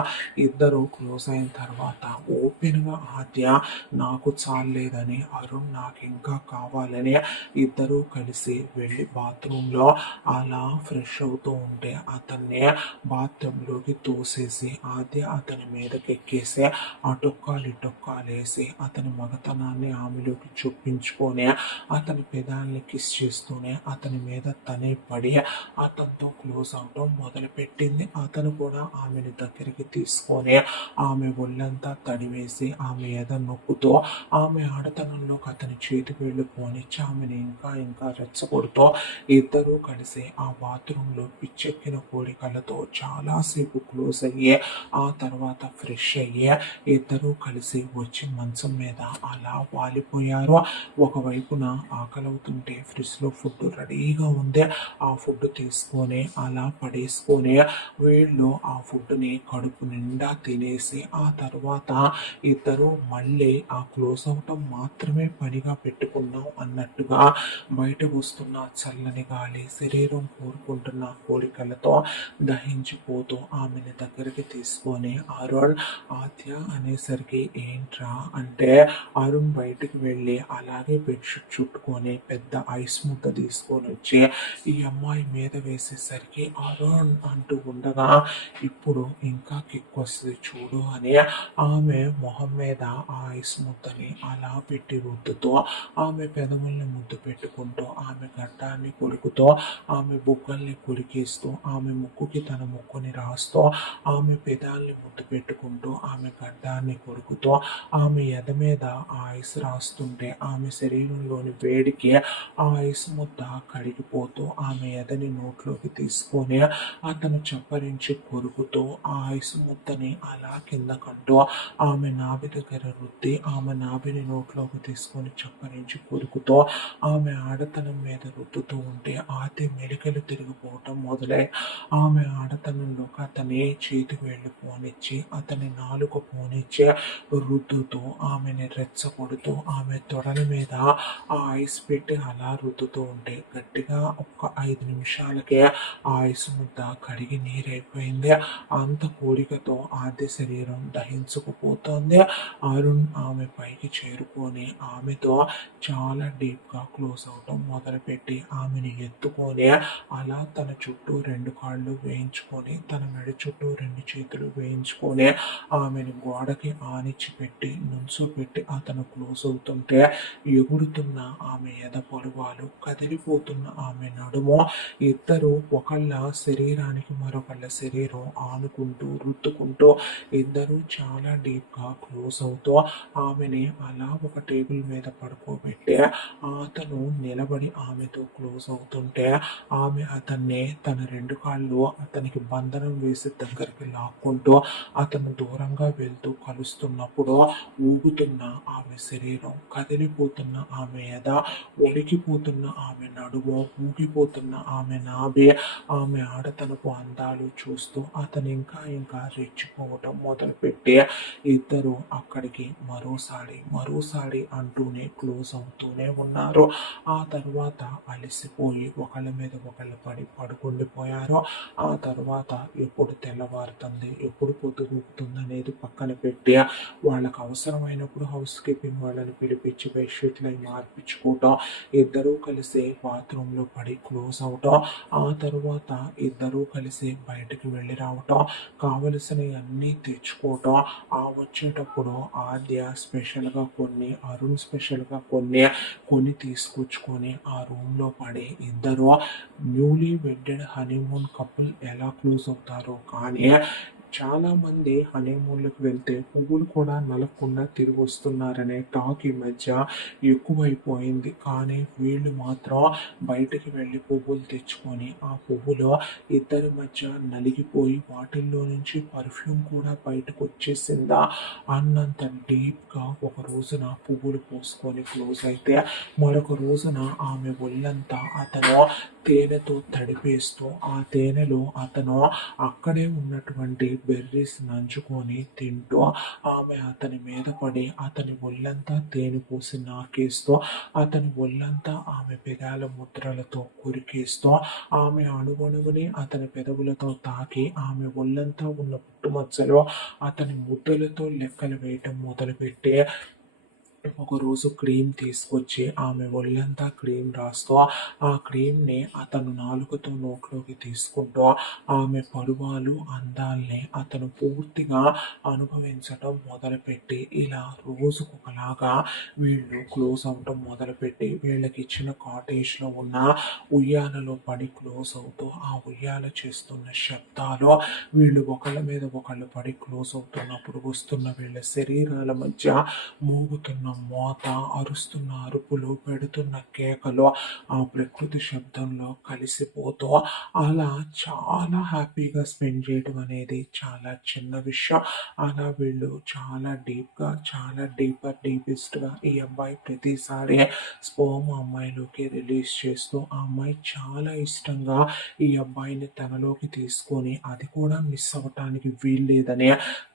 ఇద్దరు క్లోజ్ అయిన తర్వాత ఓపెన్గా ఆద్య నాకు చాలేదని, అరుణ్ నాకు ఇంకా కావాలని ఇద్దరు కలిసి వెళ్ళి బాత్రూంలో అలా ఫ్రెష్ అవుతూ ఉంటే అతన్ని బాత్రూంలోకి తోసేసి ఆద్య అతని మీదకి ఎక్కేసి ఆ టొక్కాలేసి అతని మగతనాన్ని ఆమెలోకి చూపించుకొని అతని పెదాల్ని కిస్ చేస్తూనే అతని మీద తనే పడి అతనితో క్లోజ్ అవటం మొదలుపెట్టింది. అతను కూడా ఆమెను దగ్గరికి తీసుకొని ఆమె ఒళ్ళంతా తడివేసి ఆమె ఎద నొక్కుతూ ఆమె ఆడతనంలోకి అతని చేతి వేళ్ళు పోనిచ్చి ఆమెను ఇంకా ఇంకా రెచ్చగొడుతూ ఇద్దరూ కలిసి ఆ బాత్రూంలో పిచ్చెక్కిన కోరికలతో చాలాసేపు క్లోజ్ అయ్యి ఆ తర్వాత ఫ్రెష్ అయ్యి ఇద్దరూ కలిసి వచ్చి మంచం మీద అలా వాలిపోయారు. ఒకవైపున ఆకలవుతుంటే ఫ్రిడ్జ్లో ఫుడ్ రెడీగా ఉంది. ఆ ఫుడ్ తీసుకొని అలా పడేసుకొని వీళ్ళు ఆ ఫుడ్ని కడుపు నిండా తినేసి ఆ తర్వాత ఇద్దరు మళ్ళీ ఆ క్లోజ్ అవటం మాత్రమే పనిగా పెట్టుకున్నాం అన్నట్టుగా బయట వస్తున్న చల్లని గాలి, శరీరం కోరుకుంటున్న కోరికలతో దహించిపోతూ ఆమెని దగ్గరికి తీసుకొని అరుణ్ ఆద్య అనేసరికి ఏంట్రా అంటే అరుణ్ బయటికి వెళ్ళి అలాగే బెడ్షీట్ చుట్టుకొని పెద్ద ఐస్ ముద్ద తీసుకొని వచ్చి ఈ అమ్మాయి మీద వేసేసరికి అరుణ్ అంటూ ఉండగా ఇప్పుడు ఇంకా కిక్ వస్తుంది చూడు అని ఆమె మొహం మీద ఆ ఐస్ ముద్దని అలా పెట్టి రుద్దుతూ ఆమె పెదవుల్ని ముద్దు పెట్టుకుంటూ ఆమె గడ్డాన్ని కొరుకుతూ ఆమె బుగ్గల్ని కొరికేస్తూ ఆమె ముక్కుకి తన ముక్కుని రాస్తూ ఆమె పెదాల్ని ముద్దు పెట్టుకుంటూ ఆమె గడ్డాన్ని కొరుకుతూ ఆమె ఎద మీద ఆ ఐస్ రాస్తుంటే ఆమె శరీరంలోని వేడికి ఆ ఐస్ ముద్ద కరిగిపోతూ ఆమె ఎదని నోట్లోకి తీసుకొని అతను చప్పరించి కొరుకుతూ ఆ ఐస్ ముద్దని అలా కిందకంటూ ఆమె నాభి దగ్గర రుద్ది ఆమె నాభిని నోట్లోకి తీసుకొని చప్పరించి కొరుకుతూ ఆమె ఆడతనం మీద రుద్దుతూ ఉంటే ఆది మెలికలు తిరిగిపోవటం మొదలై ఆమె ఆడతనంలోకి అతని చేతి వేళ్ళు పోనిచ్చి అతని నాలుక పోనిచ్చి రుద్దుతూ ఆమెని రెచ్చగొడుతూ ఆమె తొడల మీద ఆ ఐస్ పెట్టి అలా రుద్దుతూ ఉంటే గట్టిగా ఒక్క 5 నిమిషాలకే ఆ ఐస్ ముద్ద కడిగి నీరైపోయింది. అంత కోరికతో ఆద్య శరీరం దహించుకుపోతోంది. అరుణ్ ఆమె పైకి చేరుకొని ఆమెతో చాలా డీప్గా క్లోజ్ అవటం మొదలుపెట్టి ఆమెను ఎత్తుకొని అలా తన చుట్టూ 2 కాళ్ళు వేయించుకొని తన మెడ చుట్టూ 2 చేతులు వేయించుకొని ఆమెను గోడకి ఆనిచ్చి పెట్టి నుంచోపెట్టి అతను క్లోజ్ అవుతుంటే ఎగురుతున్న ఆమె ఎదపొడవాలు, కదిలిపోతున్న ఆమె నడుము, ఇద్దరు ఒకళ్ళ శరీరానికి మరొకళ్ళ శరీరం ఆనుకుంటూ రుద్దుకుంటూ ఇద్దరు చాలా డీప్గా క్లోజ్ అవుతూ ఆమెని అలా ఒక టేబుల్ మీద పడుకోబెట్టి అతను నిలబడి ఆమెతో క్లోజ్ అవుతుంటే ఆమె అతన్ని తన రెండు కాళ్ళు అతనికి బంధనం వేసి దగ్గరికి లాక్కుంటూ అతను దూరంగా వెళ్తూ కలుస్తున్నప్పుడు ఊగుతున్న ఆమె శరీరం, కదిలిపోతున్న ఆమె ఎద, ఉడికిపోతున్న ఆమె నడుము, ఊగిపోతున్న ఆమె నాభి, ఆమె ఆడతనపు అందాలు చూస్తూ అతను ఇంకా ఇంకా రెచ్చిపోవటం మొదలుపెట్టి ఇద్దరు అక్కడికి మరోసారి అంటూనే క్లోజ్ అవుతూనే ఉన్నారు. ఆ తర్వాత అలసిపోయి ఒకళ్ళ మీద ఒకళ్ళు పడి పడుకుండిపోయారు. ఆ తర్వాత ఎప్పుడు తెల్లవారుతుంది, ఎప్పుడు పొద్దుగూకుతుంది అనేది పక్కన పెట్టి వాళ్ళకు అవసరమైనప్పుడు హౌస్ కీపింగ్ వాళ్ళని పిలిపించి బెడ్షీట్లు అవి మార్పించుకోవటం, ఇద్దరూ కలిసి బాత్రూంలో పడి క్లోజ్ అవటం, ఆ తర్వాత ఇద్దరూ కలిసి బయటికి వెళ్ళి రావటం, కావలసినవి అన్నీ తెచ్చుకోవటం, ఆ వచ్చేటప్పుడు ఆద్య స్పెషల్గా కొన్ని, అరుణ్ స్పెషల్గా కొన్ని కొని తీసుకొచ్చుకొని ఆ రూమ్లో పడి ఇద్దరు న్యూలీ వెడ్డెడ్ హనీమూన్ కపుల్ ఎలా క్లోజ్ అవుతారో కానీ చాలా మంది హనీమూన్లకు వెళ్తే పువ్వులు కూడా నలగకుండా తిరిగి వస్తున్నారనే టాక్ ఈ మధ్య ఎక్కువైపోయింది. కానీ వీళ్ళు మాత్రం బయటికి వెళ్ళి పువ్వులు తెచ్చుకొని ఆ పువ్వులు ఇద్దరి మధ్య నలిగిపోయి వాటిల్లో నుంచి పర్ఫ్యూమ్ కూడా బయటకు వచ్చేసిందా అన్నంత డీప్గా ఒక రోజున పువ్వులు పోసుకొని క్లోజ్ అయితే మరొక రోజున ఆమె ఒళ్ళంతా అతను తేనెతో తడిపేస్తూ ఆ తేనెలో అతను అక్కడే ఉన్నటువంటి బెర్రీస్ నంచుకొని తింటూ ఆమె అతని మీద పడి అతని ఒళ్ళంతా తేనె పూసి నాకేస్తూ అతని ఒళ్ళంతా ఆమె పెదాల ముద్రలతో కొరికేస్తూ ఆమె అణువణువుని అతని పెదవులతో తాకి ఆమె ఒళ్ళంతా ఉన్న పుట్టుమచ్చలో అతని ముద్దులతో లెక్కలు వేయటం మొదలుపెట్టి ఒకరోజు క్రీమ్ తీసుకొచ్చి ఆమె ఒళ్ళంతా క్రీమ్ రాస్తూ ఆ క్రీమ్ని అతను నాలుకతో నోట్లోకి తీసుకుంటూ ఆమె పరువాలు అందాల్ని అతను పూర్తిగా అనుభవించటం మొదలుపెట్టి ఇలా రోజుకొకలాగా వీళ్ళు క్లోజ్ అవటం మొదలుపెట్టి వీళ్ళకి ఇచ్చిన కాటేజ్లో ఉన్న ఉయ్యాలలో పడి క్లోజ్ అవుతూ ఆ ఉయ్యాల చేస్తున్న శబ్దాలు వీళ్ళు ఒకళ్ళ మీద ఒకళ్ళు పడి క్లోజ్ అవుతున్నప్పుడు వస్తున్న వీళ్ళ శరీరాల మధ్య మోగుతున్న మోత, అరుస్తున్న అరుపులు, పెడుతున్న కేకలు ఆ ప్రకృతి శబ్దంలో కలిసిపోతూ అలా చాలా హ్యాపీగా స్పెండ్ చేయడం అనేది చాలా చిన్న విషయం. అలా వీళ్ళు చాలా డీప్గా, చాలా డీపెస్ట్గా ఈ అబ్బాయి ప్రతిసారి స్పోమ్ అమ్మాయిలోకి రిలీజ్ చేస్తూ ఆ అమ్మాయి చాలా ఇష్టంగా ఈ అబ్బాయిని తనలోకి తీసుకొని అది కూడా మిస్ అవ్వటానికి వీల్లేదని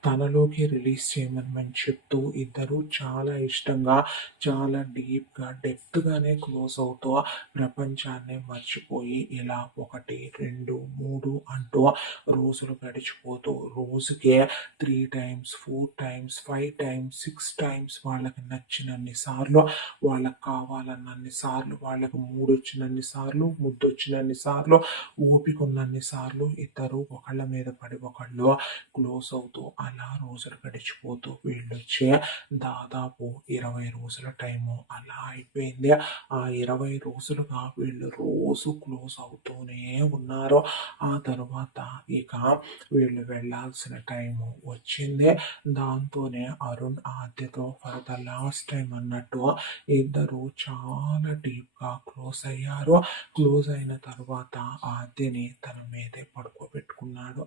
తనలోకి రిలీజ్ చేయమని చెప్తూ ఇద్దరు చాలా ఇష్టంగా చాలా డీప్గా డెప్త్గానే క్లోజ్ అవుతూ ప్రపంచాన్ని మర్చిపోయి ఇలా 1, 2, 3 అంటూ రోజులు గడిచిపోతూ రోజుకే 3 times, 4 times, 5 times, 6 times వాళ్ళకి నచ్చినన్ని సార్లు, వాళ్ళకి కావాలన్నన్ని సార్లు, వాళ్ళకి మూడొచ్చినన్ని సార్లు, ముద్దొచ్చినన్ని సార్లు, ఓపిక ఉన్నన్ని సార్లు ఇద్దరు ఒకళ్ళ మీద పడి ఒకళ్ళు క్లోజ్ అవుతూ అలా రోజులు గడిచిపోతూ వీళ్ళొచ్చే దాదాపు 20 రోజుల టైము అలా అయిపోయింది. ఆ 20 రోజులుగా వీళ్ళు రోజు క్లోజ్ అవుతూనే ఉన్నారు. ఆ తర్వాత ఇక వీళ్ళు వెళ్ళాల్సిన టైము వచ్చింది. దాంతోనే అరుణ్ ఆద్యతో ఫర్ ద లాస్ట్ టైం అన్నట్టు ఇద్దరు చాలా డీప్గా క్లోజ్ అయ్యారు. క్లోజ్ అయిన తర్వాత ఆద్యని తన మీదే పడుకోబెట్టుకున్నాడు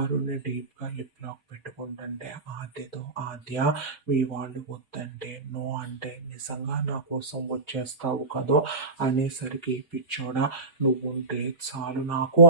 అరుణ్ని డీప్గా లిప్ లాక్ పెట్టుకుంటుంటే ఆద్యతో ఆద్య మీ వాళ్ళు వద్దంటే నో అంటే నిజంగా నా కోసం వచ్చేస్తావు కదో అనేసరికి పిచ్చోడా నువ్వుంటే చాలు నాకు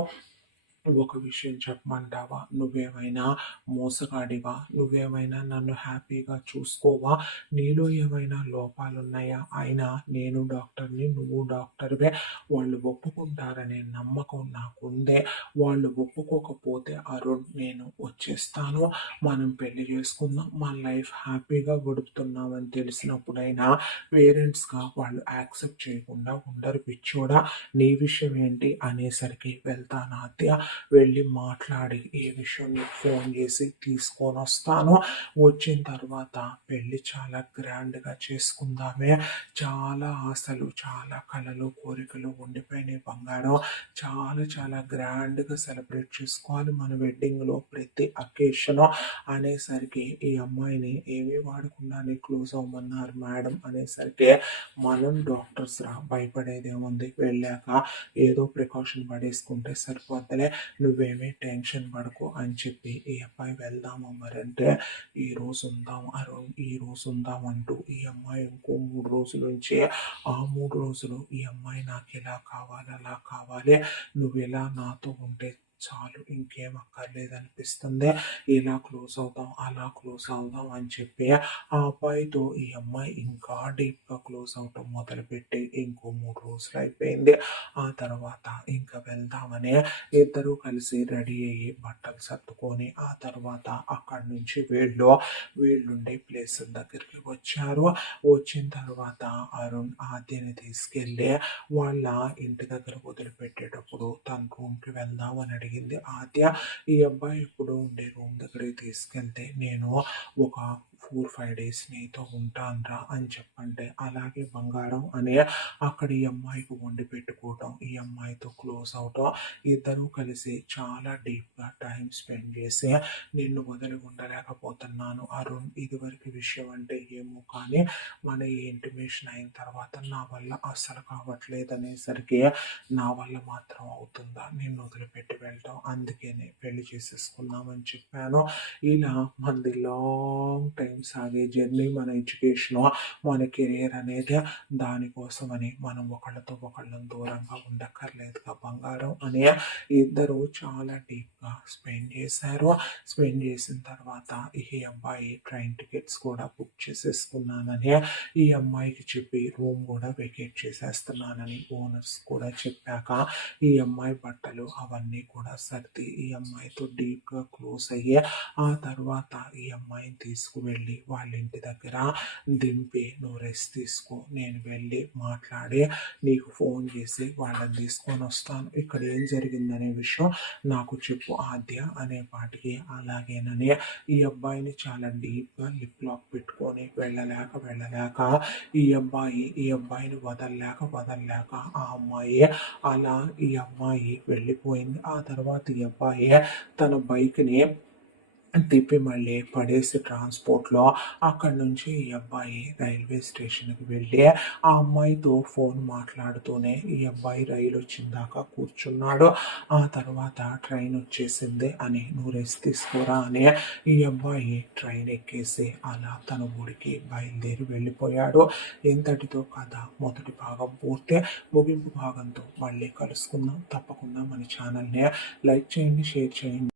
ఒక విషయం చెప్పమంటావా నువ్వేమైనా మోసగాడివా నువ్వేమైనా నన్ను హ్యాపీగా చూసుకోవా నీలో ఏమైనా లోపాలున్నాయా అయినా నేను డాక్టర్ని నువ్వు డాక్టర్వే వాళ్ళు ఒప్పుకుంటారనే నమ్మకం నాకుందే వాళ్ళు ఒప్పుకోకపోతే అరుణ్ నేను వచ్చేస్తాను మనం పెళ్లి చేసుకుందాం మన లైఫ్ హ్యాపీగా గడుపుతున్నామని తెలిసినప్పుడైనా పేరెంట్స్గా వాళ్ళు యాక్సెప్ట్ చేయకుండా ఉండరు పిచ్చోడా నీ విషయం ఏంటి అనేసరికి వెళ్తాను అత్య వెళ్ళి మాట్లాడి ఏ విషయం నీకు ఫోన్ చేసి తీసుకొనొస్తాను. వచ్చిన తర్వాత పెళ్లి చాలా గ్రాండ్‌గా చేసుకుందామే. చాలా ఆశలు, చాలా కలలు, కోరికలు ఉండిపోయినాయి బంగారం. చాలా చాలా గ్రాండ్‌గా సెలబ్రేట్ చేసుకోవాలి మన వెడ్డింగ్‌లో ప్రతి అకేషను అనేసరికి ఈ అమ్మాయిని ఏమీ వాడకుండానే క్లోజ్ అవ్వమన్నారు మేడం అనేసరికి మనం డాక్టర్స్‌రా భయపడేదేముంది వెళ్ళాక ఏదో ప్రికాషన్ పడేసుకుంటే సరిపోద్దిలే నువ్వేమీ టెన్షన్ పడకు అని చెప్పి ఈ అబ్బాయి వెళ్దామా మరంటే ఈరోజు ఉందాం అరుణ్ ఈరోజు ఉందాం అంటూ ఈ అమ్మాయి ఇంకో 3 రోజుల నుంచి ఆ 3 రోజులు ఈ అమ్మాయి నాకు ఇలా కావాలి అలా కావాలి నువ్వు ఇలా నాతో ఉంటే చాలు ఇంకేం అక్కర్లేదనిపిస్తుంది ఇలా క్లోజ్ అవుదాం అలా క్లోజ్ అవుదాం అని చెప్పి ఆ అబ్బాయితో ఈ అమ్మాయి ఇంకా డీప్గా క్లోజ్ అవటం మొదలుపెట్టి ఇంకో 3 రోజులు అయిపోయింది. ఆ తర్వాత ఇంకా వెళ్దామని ఇద్దరూ కలిసి రెడీ అయ్యి బట్టలు సర్దుకొని ఆ తర్వాత అక్కడి నుంచి వీళ్ళుండే ప్లేస్ దగ్గరికి వచ్చారు. వచ్చిన తర్వాత అరుణ్ ఆద్యని తీసుకెళ్ళి వాళ్ళ ఇంటి దగ్గర వదిలిపెట్టేటప్పుడు తన రూమ్కి వెళ్దామని అడిగింది ఆద్య. ఈ అబ్బాయి ఇప్పుడు ఉండే రూమ్ దగ్గరికి తీసుకెళ్తే నేను ఒక 4-5 డేస్ నీతో ఉంటానురా అని చెప్పంటే అలాగే బంగారం అని అక్కడ ఈ అమ్మాయికి వండి పెట్టుకోవటం ఈ అమ్మాయితో క్లోజ్ అవటం ఇద్దరూ కలిసి చాలా డీప్గా టైం స్పెండ్ చేసి నిన్ను వదిలి ఉండలేకపోతున్నాను అరుణ్ ఇదివరకు విషయం అంటే ఏమో కానీ మన ఈ ఇంటిమేషన్ అయిన తర్వాత నా వల్ల అస్సలు కావట్లేదు అనేసరికి నా వల్ల మాత్రం అవుతుందా నిన్ను వదిలిపెట్టి వెళ్ళటం అందుకనే పెళ్లి చేసేసుకుందామని చెప్పాను. ఇలా మనది లాంగ్ టైం సాగే జర్నీ మన ఎడ్యుకేషన్ మన కెరియర్ అనేది దానికోసమని మనం ఒకళ్ళతో ఒకళ్ళం దూరంగా ఉండక్కర్లేదుగా బంగారం అని ఇద్దరు చాలా డీప్గా స్పెండ్ చేశారు. స్పెండ్ చేసిన తర్వాత ఈ అబ్బాయి ట్రైన్ టికెట్స్ కూడా బుక్ చేసేసుకున్నానని ఈ అమ్మాయికి చెప్పి రూమ్ కూడా వెకేట్ చేసేస్తున్నానని ఓనర్స్ కూడా చెప్పాక ఈ అమ్మాయి బట్టలు అవన్నీ కూడా సర్ది ఈ అమ్మాయితో డీప్గా క్లోజ్ అయ్యి ఆ తర్వాత ఈ అమ్మాయిని తీసుకువెళ్ళి వాళ్ళ ఇంటి దగ్గర దింపి నువ్వు రెస్ట్ తీసుకో నేను వెళ్ళి మాట్లాడి నీకు ఫోన్ చేసి వాళ్ళని తీసుకొని వస్తాను ఇక్కడ ఏం జరిగిందనే విషయం నాకు చెప్పు ఆద్య అనే పాటికి అలాగేనని ఈ అబ్బాయిని చాలా డీప్గా లిప్ లాక్ పెట్టుకొని వెళ్ళలేక ఈ అబ్బాయిని వదలలేక ఆ అమ్మాయి అలా ఈ అమ్మాయి వెళ్ళిపోయింది. ఆ తర్వాత ఈ అబ్బాయి తన బైక్ని తిప్పి మళ్ళీ పడేసి ట్రాన్స్పోర్ట్లో అక్కడి నుంచి ఈ అబ్బాయి రైల్వే స్టేషన్కి వెళ్ళి ఆ అమ్మాయితో ఫోన్ మాట్లాడుతూనే ఈ అబ్బాయి రైలు వచ్చిందాకా కూర్చున్నాడు. ఆ తర్వాత ట్రైన్ వచ్చేసింది అని నువ్వు రెస్ట్ తీసుకోరా అని ఈ అబ్బాయి ట్రైన్ ఎక్కేసి అలా తన ఊరికి బయలుదేరి వెళ్ళిపోయాడు. ఇంతటితో కథ మొదటి భాగం పూర్తి. ముగింపు భాగంతో మళ్ళీ కలుసుకుందాం. తప్పకుండా మన ఛానల్ని లైక్ చేయండి, షేర్ చేయండి.